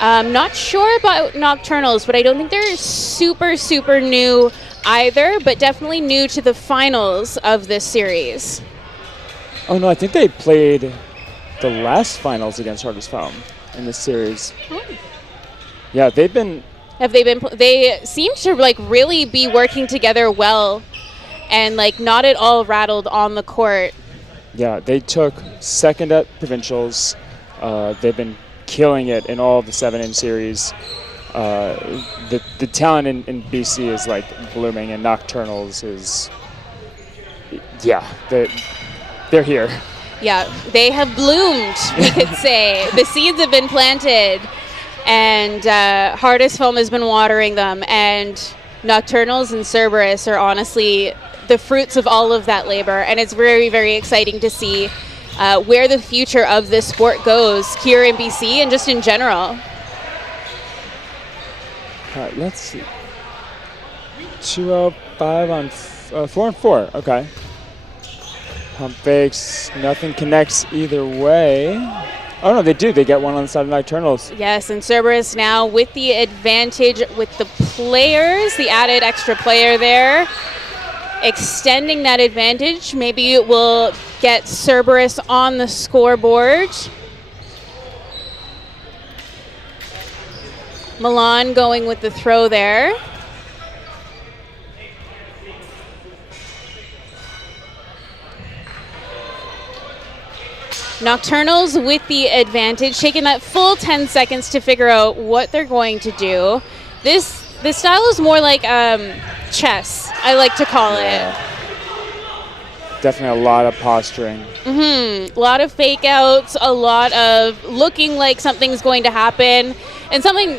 Not sure about Nocturnals, but I don't think they're super, super new either, but definitely new to the finals of this series. Oh no, I think they played the last finals against Hardest Foam in this series. Oh. Yeah, they've been. Have they been? They seem to like really be working together well, and like not at all rattled on the court. Yeah, they took second at provincials. They've been killing it in all of the 7-inch series. The talent in BC is like blooming, and Nocturnals is, yeah, they're here. Yeah, they have bloomed, we could say. The seeds have been planted, and Hardest Foam has been watering them, and Nocturnals and Cerberus are honestly the fruits of all of that labor, and it's very, very exciting to see where the future of this sport goes here in BC and just in general. All right, let's see. 205 on 4-4. Okay. Pump fakes. Nothing connects either way. Oh no, they do. They get one on the side of Nocturnals. Yes, and Cerberus now with the advantage with the players, the added extra player there, extending that advantage. Maybe it will get Cerberus on the scoreboard. Milan going with the throw there. Nocturnals with the advantage, taking that full 10 seconds to figure out what they're going to do. This style is more like chess, I like to call it. Definitely a lot of posturing. A lot of fake outs, a lot of looking like something's going to happen, and something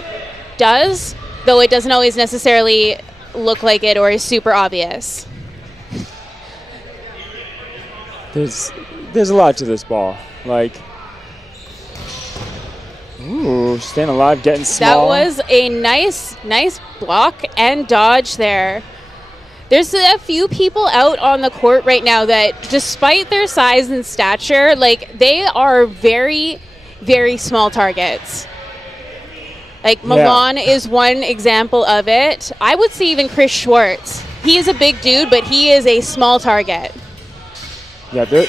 does, though it doesn't always necessarily look like it or is super obvious. There's a lot to this ball. Like, ooh, staying alive, getting small. That was a nice block and dodge there. There's a few people out on the court right now that, despite their size and stature, like they are very, very small targets. Like Milan is one example of it. I would say even Chris Schwartz. He is a big dude, but he is a small target. Yeah, they're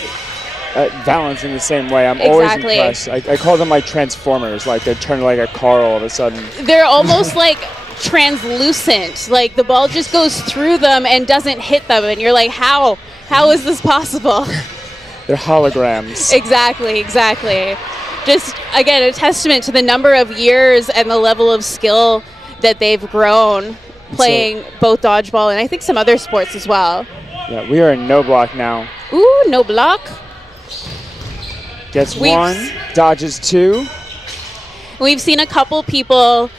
balanced in the same way. I'm always impressed. I call them like transformers. Like they turn like a car all of a sudden. They're almost like translucent. Like the ball just goes through them and doesn't hit them, and you're like, how is this possible? They're holograms. Exactly. Just, again, a testament to the number of years and the level of skill that they've grown playing both dodgeball and I think some other sports as well. Yeah, we are in no block now. Ooh, no block. Gets one, dodges two. We've seen a couple people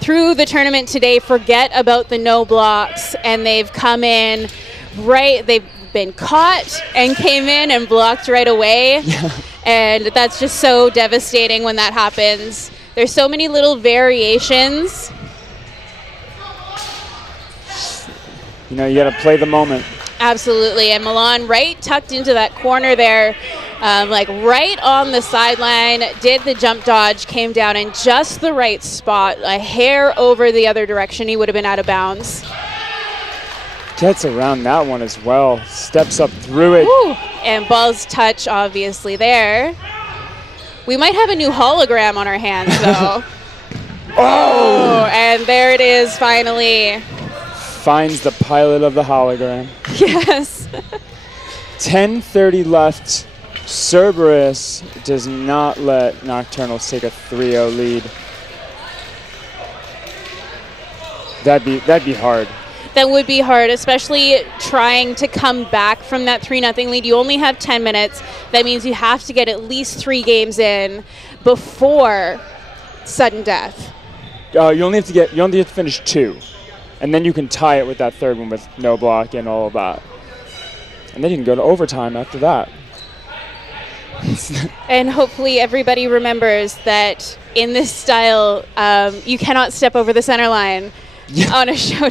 through the tournament today forget about the no blocks, and they've come in they've been caught and came in and blocked right away. Yeah. And that's just so devastating when that happens. There's so many little variations. You know, you got to play the moment. Absolutely, and Milan right tucked into that corner there, like right on the sideline, did the jump dodge, came down in just the right spot, a hair over the other direction, he would have been out of bounds. Gets around that one as well, steps up through it. Woo. And ball's touch obviously there. We might have a new hologram on our hands though. Oh, and there it is finally. Finds the pilot of the hologram. Yes. 10:30 left. Cerberus does not let Nocturnals take a 3-0 lead. That'd be hard. That would be hard, especially trying to come back from that 3-0 lead. You only have 10 minutes. That means you have to get at least 3 games in before sudden death. You only have to finish 2. And then you can tie it with that third one with no block and all of that. And then you can go to overtime after that. And hopefully everybody remembers that in this style, you cannot step over the center line on a show.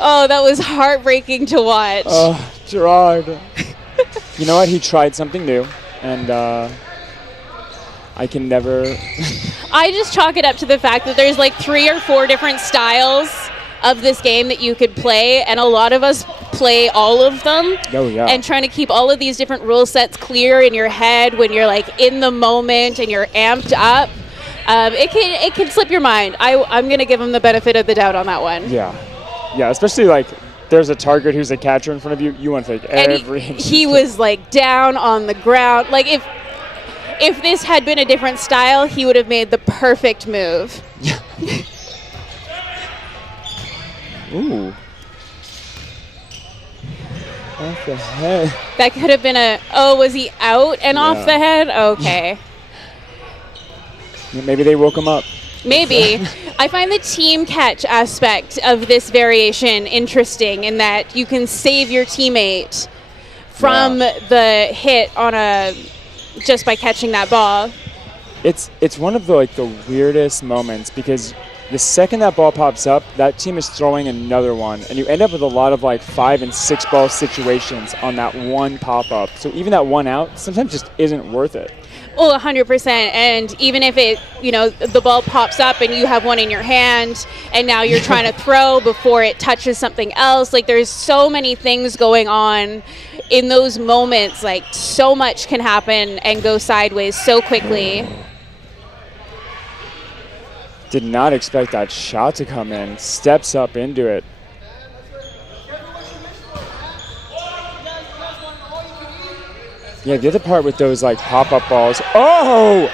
Oh, that was heartbreaking to watch. Oh, Gerard. You know what? He tried something new, and I can never... I just chalk it up to the fact that there's like 3 or 4 different styles of this game that you could play, and a lot of us play all of them. Oh, yeah. And trying to keep all of these different rule sets clear in your head when you're like in the moment and you're amped up, it can slip your mind. I'm going to give him the benefit of the doubt on that one. Yeah, especially like there's a target who's a catcher in front of you. You want to take every inch. He was like down on the ground. Like if this had been a different style, he would have made the perfect move. Yeah. Ooh. Off the head. That could have been was he out and off the head? Okay. Maybe they woke him up. Maybe. I find the team catch aspect of this variation interesting in that you can save your teammate from the hit on just by catching that ball. It's one of the weirdest moments because the second that ball pops up, that team is throwing another one, and you end up with a lot of 5 and 6 ball situations on that one pop up. So even that one out sometimes just isn't worth it. Well, 100%. And even if the ball pops up and you have one in your hand and now you're trying to throw before it touches something else, there's so many things going on in those moments. So much can happen and go sideways so quickly. Did not expect that shot to come in. Steps up into it. Yeah, the other part with those pop-up balls. Oh!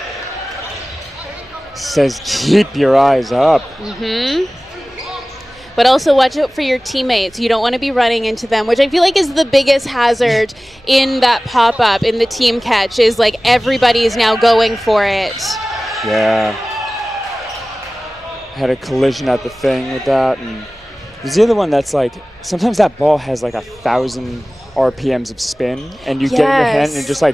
Says keep your eyes up. Mm-hmm. But also watch out for your teammates. You don't want to be running into them, which I feel like is the biggest hazard in that pop-up, in the team catch, is everybody is now going for it. Yeah. Had a collision at the thing with that. And there's the other one that's sometimes that ball has 1,000 RPMs of spin, and you get in your hand and it just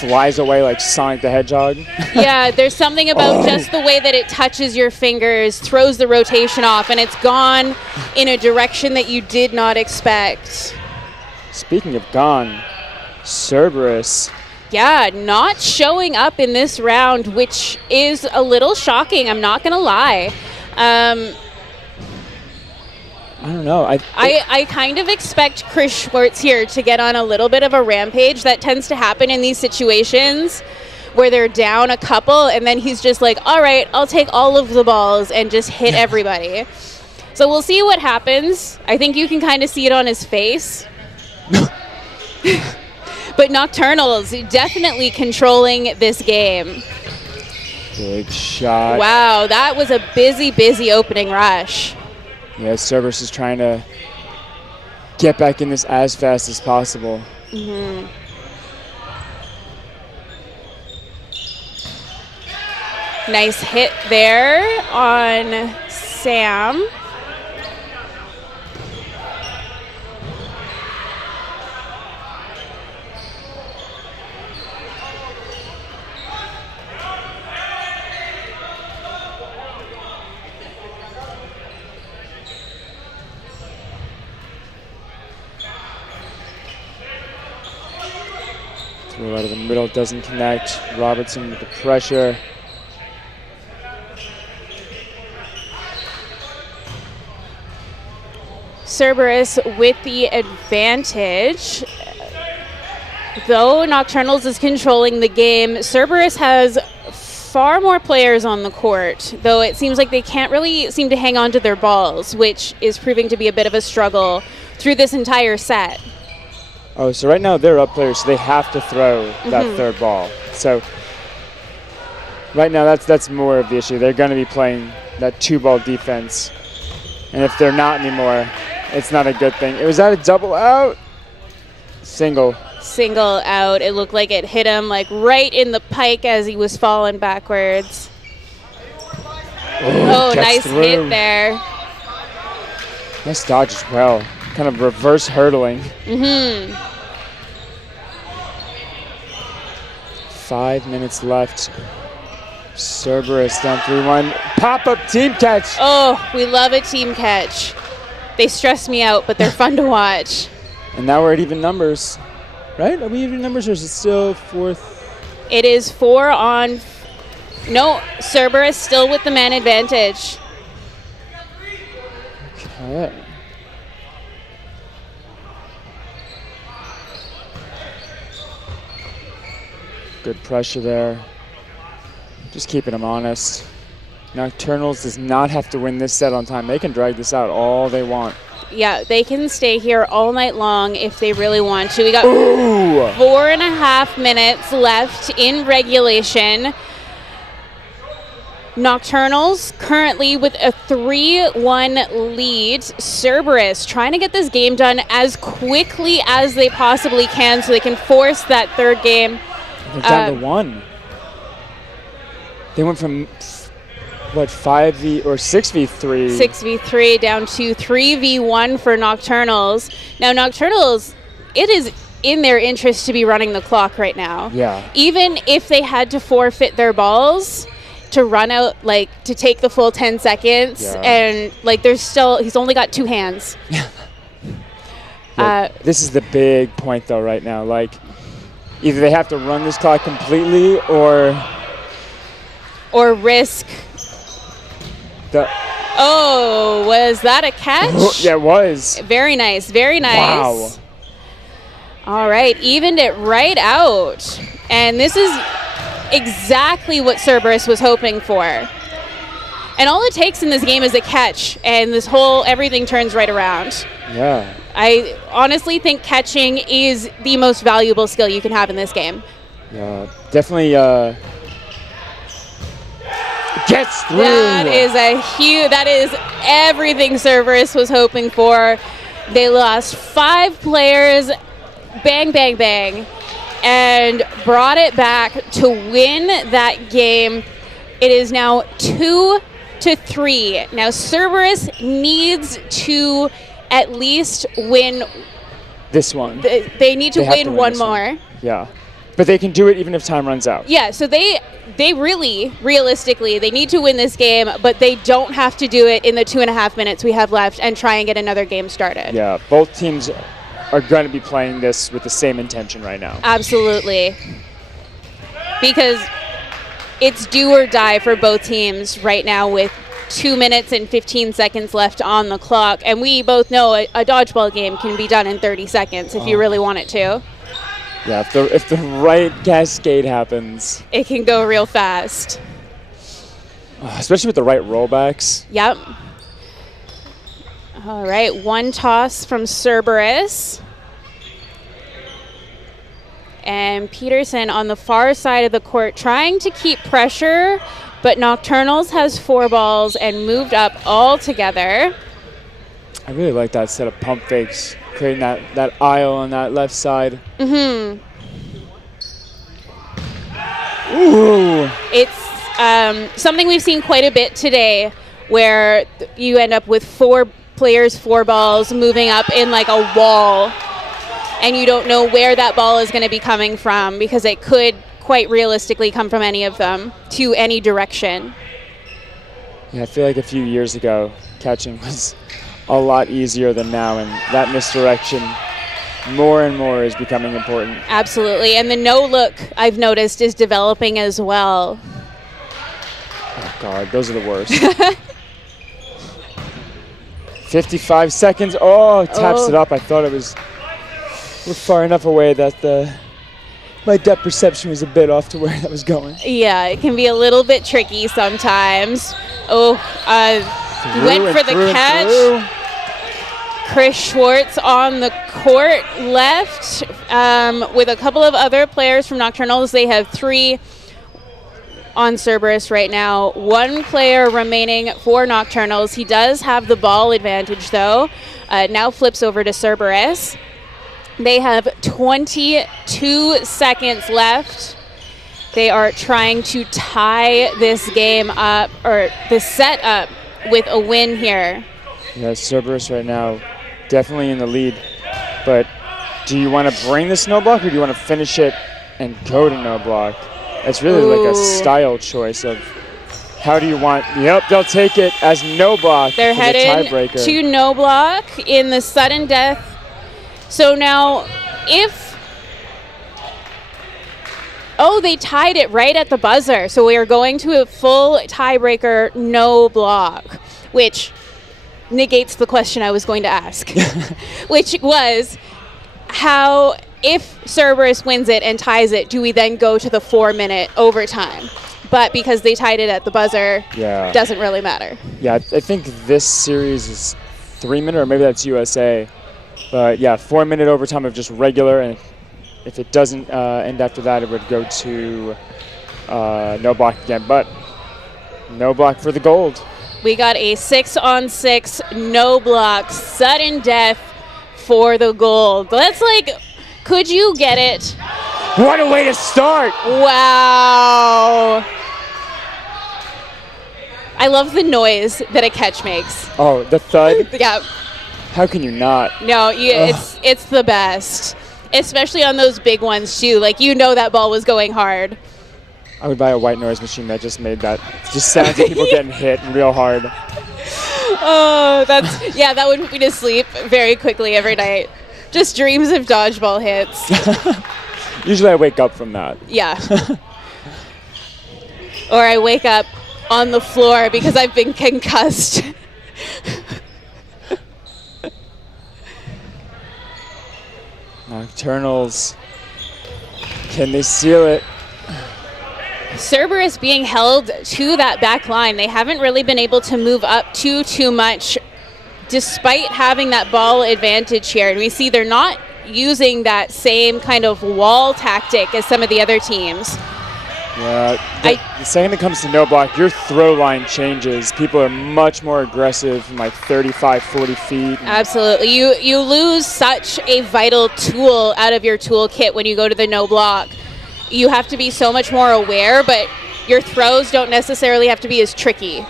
flies away like Sonic the Hedgehog. Yeah, there's something about just the way that it touches your fingers, throws the rotation off, and it's gone in a direction that you did not expect. Speaking of gone, Cerberus. Yeah, not showing up in this round, which is a little shocking, I'm not going to lie. I don't know. I kind of expect Chris Schwartz here to get on a little bit of a rampage. That tends to happen in these situations where they're down a couple, and then he's just all right, I'll take all of the balls and just hit everybody. So we'll see what happens. I think you can kind of see it on his face. But Nocturnals definitely controlling this game. Big shot. Wow, that was a busy opening rush. Yeah, Cerberus is trying to get back in this as fast as possible. Mm-hmm. Nice hit there on Sam. Throw out of the middle, doesn't connect. Robertson with the pressure. Cerberus with the advantage. Though Nocturnals is controlling the game, Cerberus has far more players on the court, though it seems like they can't really seem to hang on to their balls, which is proving to be a bit of a struggle through this entire set. Oh, so right now they're up players, so they have to throw that third ball. So right now that's more of the issue. They're going to be playing that 2-ball defense, and if they're not anymore, it's not a good thing. Was that a double out? Single. Single out. It looked like it hit him like right in the pike as he was falling backwards. Oh, nice hit there. Nice dodge as well. Kind of reverse hurdling. 5 minutes left. Cerberus down 3-1. Pop-up team catch. Oh, we love a team catch. They stress me out, but they're fun to watch. And now we're at even numbers. Right? Are we even numbers or is it still fourth? It is 4 on. No, Cerberus still with the man advantage. Okay. Good pressure there. Just keeping them honest. Nocturnals does not have to win this set on time. They can drag this out all they want. Yeah, they can stay here all night long if they really want to. We got Ooh. 4.5 minutes left in regulation. Nocturnals currently with a 3-1 lead. Cerberus trying to get this game done as quickly as they possibly can so they can force that third game. They're down to 1. They went from, what, 5v or 6v3? 6v3 down to 3v1 for Nocturnals. Now, Nocturnals, it is in their interest to be running the clock right now. Yeah. Even if they had to forfeit their balls to run out, like, to take the full 10 seconds, and, like, there's still, he's only got 2 hands. This is the big point, though, right now. Like, either they have to run this clock completely or risk. Oh, was that a catch? Yeah, it was. Very nice, very nice. Wow. All right, evened it right out. And this is exactly what Cerberus was hoping for. And all it takes in this game is a catch, and everything turns right around. Yeah. I honestly think catching is the most valuable skill you can have in this game. Yeah, definitely gets through. That is everything Cerberus was hoping for. They lost 5 players, bang, bang, bang, and brought it back to win that game. It is now 2-3. Now Cerberus needs to at least win this one. They need to win one more. Yeah. But they can do it even if time runs out. Yeah, so they really, realistically, they need to win this game, but they don't have to do it in the 2.5 minutes we have left and try and get another game started. Yeah, both teams are going to be playing this with the same intention right now. Absolutely. Because it's do or die for both teams right now with 2 minutes and 15 seconds left on the clock. And we both know a dodgeball game can be done in 30 seconds if you really want it to. Yeah, if the right cascade happens. It can go real fast. Especially with the right rollbacks. Yep. All right, one toss from Cerberus. And Peterson on the far side of the court trying to keep pressure, but Nocturnals has 4 balls and moved up all together. I really like that set of pump fakes, creating that aisle on that left side. Mm-hmm. Ooh. It's something we've seen quite a bit today, where you end up with 4 players, 4 balls moving up in like a wall, and you don't know where that ball is going to be coming from because it could quite realistically come from any of them to any direction. Yeah, I feel like a few years ago, catching was a lot easier than now, and that misdirection more and more is becoming important. Absolutely. And the no look, I've noticed, is developing as well. Oh, God, those are the worst. 55 seconds. Oh, taps it up. I thought we're far enough away that my depth perception was a bit off to where that was going. Yeah, it can be a little bit tricky sometimes. Oh, went for the catch. Chris Schwartz on the court left with a couple of other players from Nocturnals. They have 3 on Cerberus right now. 1 player remaining for Nocturnals. He does have the ball advantage, though. Now flips over to Cerberus. They have 22 seconds left. They are trying to tie this game up, or this set up, with a win here. Yeah, Cerberus right now definitely in the lead. But do you want to bring this no block, or do you want to finish it and go to no block? It's really like a style choice of how do you want. Yep, they'll take it as no block. They're heading tiebreaker. to no block in the sudden death. So now if... Oh, they tied it right at the buzzer. So we are going to a full tiebreaker no block, which negates the question I was going to ask, which was how... If Cerberus wins it and ties it, do we then go to the 4-minute overtime? But because they tied it at the buzzer, doesn't really matter. Yeah, I think this series is 3-minute, or maybe that's USA. But yeah, 4-minute overtime of just regular, and if it doesn't end after that, it would go to no block again. But no block for the gold. We got a 6-on-6 no block sudden death for the gold. That's like... Could you get it? What a way to start! Wow. I love the noise that a catch makes. Oh, the thud? Yeah. How can you not? No, it's the best. Especially on those big ones, too. Like, you know that ball was going hard. I would buy a white noise machine that just made that. Just sounds of people getting hit real hard. Oh, that would put me to sleep very quickly every night. Just dreams of dodgeball hits. Usually I wake up from that. Yeah. Or I wake up on the floor because I've been concussed. Nocturnals. Can they seal it? Cerberus being held to that back line. They haven't really been able to move up too much despite having that ball advantage here. And we see they're not using that same kind of wall tactic as some of the other teams. Yeah, the second it comes to no block, your throw line changes. People are much more aggressive from like 35, 40 feet. Absolutely. You lose such a vital tool out of your toolkit when you go to the no block. You have to be so much more aware, but your throws don't necessarily have to be as tricky.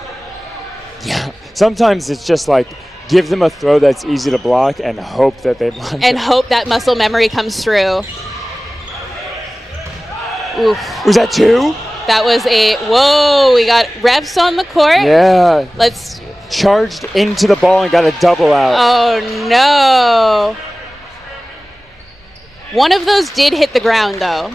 Yeah, sometimes it's just like give them a throw that's easy to block and hope that they block. And hope that muscle memory comes through. Oof. Was that 2? That was whoa, we got refs on the court. Yeah. Let's. Charged into the ball and got a double out. Oh, no. One of those did hit the ground, though.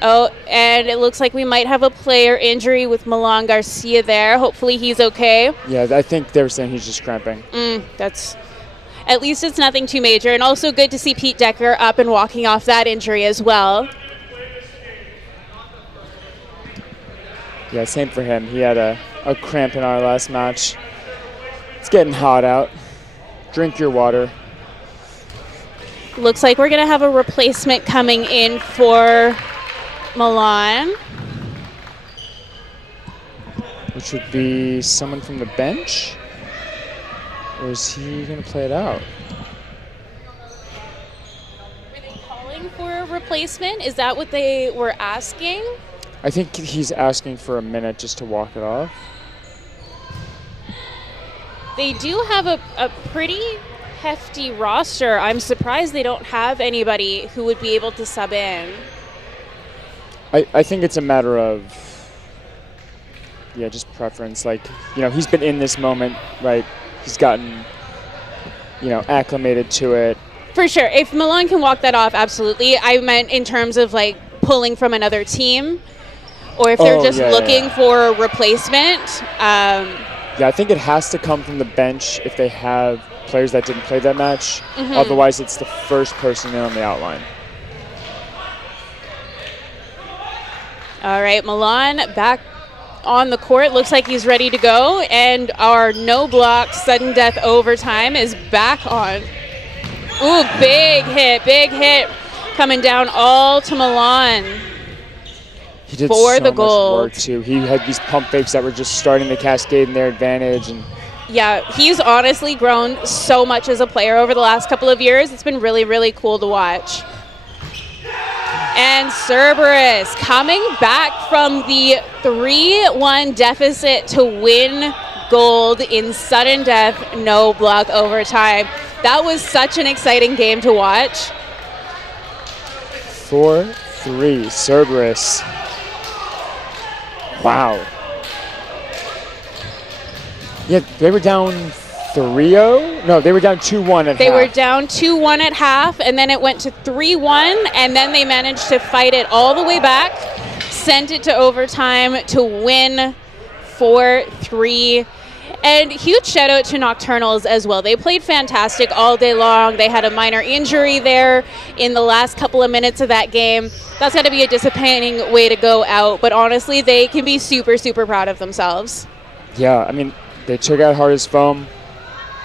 Oh, and it looks like we might have a player injury with Milan Garcia there. Hopefully he's okay. Yeah, I think they were saying he's just cramping. That's... At least it's nothing too major. And also good to see Pete Decker up and walking off that injury as well. Yeah, same for him. He had a cramp in our last match. It's getting hot out. Drink your water. Looks like we're going to have a replacement coming in for Milan. Which would be someone from the bench? Or is he going to play it out? Were they calling for a replacement? Is that what they were asking? I think he's asking for a minute just to walk it off. They do have a pretty hefty roster. I'm surprised they don't have anybody who would be able to sub in. I think it's a matter of, just preference. Like, he's been in this moment, right? He's gotten acclimated to it. For sure. If Milan can walk that off, absolutely. I meant in terms of like pulling from another team, or if they're just looking for a replacement. Yeah, I think it has to come from the bench if they have players that didn't play that match. Otherwise, it's the first person in on the outline. All right, Milan back on the court. Looks like he's ready to go. And our no block sudden death overtime is back on. Ooh, big hit coming down all to Milan. He did for so the goal. much work too. He had these pump fakes that were just starting to cascade in their advantage. And yeah, he's honestly grown so much as a player over the last couple of years. It's been really, really cool to watch. And Cerberus coming back from the 3-1 deficit to win gold in sudden death, no block overtime. That was such an exciting game to watch. 4-3, Cerberus. Wow. Yeah, they were down 3-0? No, they were down 2-1 at half. They were down 2-1 at half, and then it went to 3-1, and then they managed to fight it all the way back, sent it to overtime to win 4-3. And huge shout out to Nocturnals as well. They played fantastic all day long. They had a minor injury there in the last couple of minutes of that game. That's got to be a disappointing way to go out, but honestly, they can be super, super proud of themselves. Yeah, I mean, they took out hard as foam.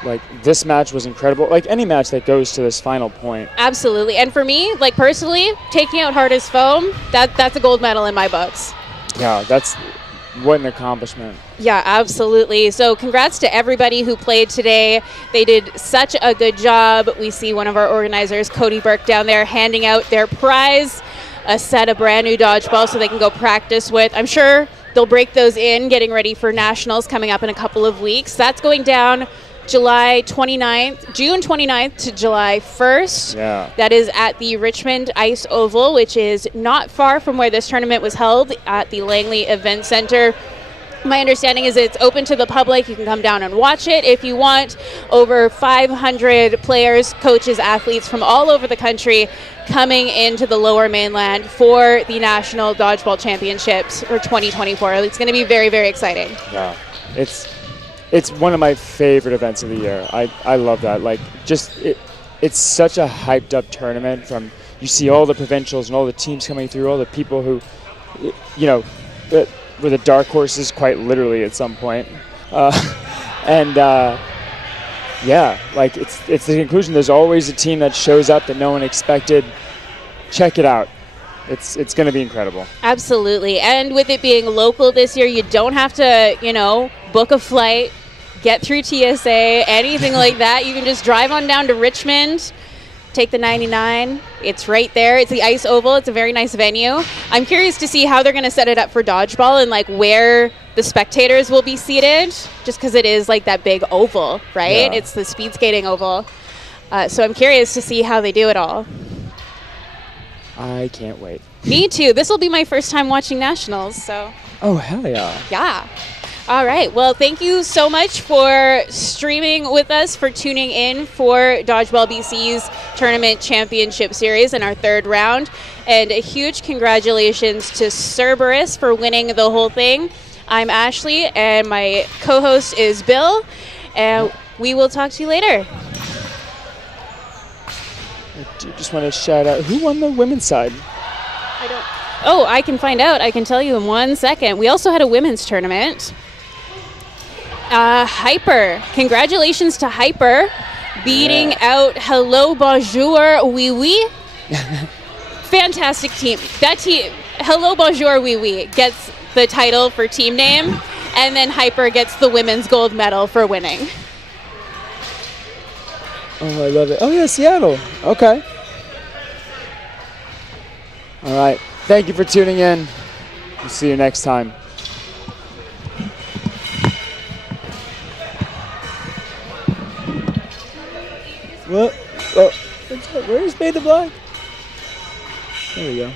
Like, this match was incredible. Like, any match that goes to this final point. Absolutely. And for me, like, personally, taking out hard as foam, that's a gold medal in my books. Yeah, that's what an accomplishment. Yeah, absolutely. So congrats to everybody who played today. They did such a good job. We see one of our organizers, Cody Burke, down there handing out their prize, a set of brand new dodgeball so they can go practice with. I'm sure they'll break those in, getting ready for nationals coming up in a couple of weeks. That's going down June 29th to July 1st. Yeah. That is at the Richmond Ice Oval, which is not far from where this tournament was held at the Langley Event Center. My understanding is it's open to the public. You can come down and watch it if you want. Over 500 players, coaches, athletes from all over the country coming into the Lower Mainland for the National Dodgeball Championships for 2024. It's going to be very, very exciting. Yeah, it's one of my favorite events of the year. I love that. Like, it's such a hyped up tournament. From you see all the provincials and all the teams coming through, all the people who, were the dark horses quite literally at some point. Yeah, like it's the conclusion. There's always a team that shows up that no one expected. Check it out. It's going to be incredible. Absolutely. And with it being local this year, you don't have to, book a flight, get through TSA, anything like that. You can just drive on down to Richmond, take the 99. It's right there. It's the Ice Oval. It's a very nice venue. I'm curious to see how they're going to set it up for dodgeball and like where the spectators will be seated, just because it is like that big oval, right? Yeah. It's the speed skating oval. So I'm curious to see how they do it all. I can't wait. Me too. This will be my first time watching nationals, so. Oh, hell yeah. Yeah. All right. Well, thank you so much for streaming with us, for tuning in for Dodgeball BC's Tournament Championship Series in our third round. And a huge congratulations to Cerberus for winning the whole thing. I'm Ashley, and my co-host is Bill, and we will talk to you later. I do just want to shout out, who won the women's side? I can find out. I can tell you in 1 second. We also had a women's tournament. Hyper. Congratulations to Hyper beating out Hello Bonjour Oui Oui. Fantastic team. That team, Hello Bonjour Oui Oui, gets the title for team name, and then Hyper gets the women's gold medal for winning. Oh, I love it. Oh, yeah, Seattle. Okay. All right. Thank you for tuning in. We'll see you next time. What? Oh, where's Made the Block? There we go.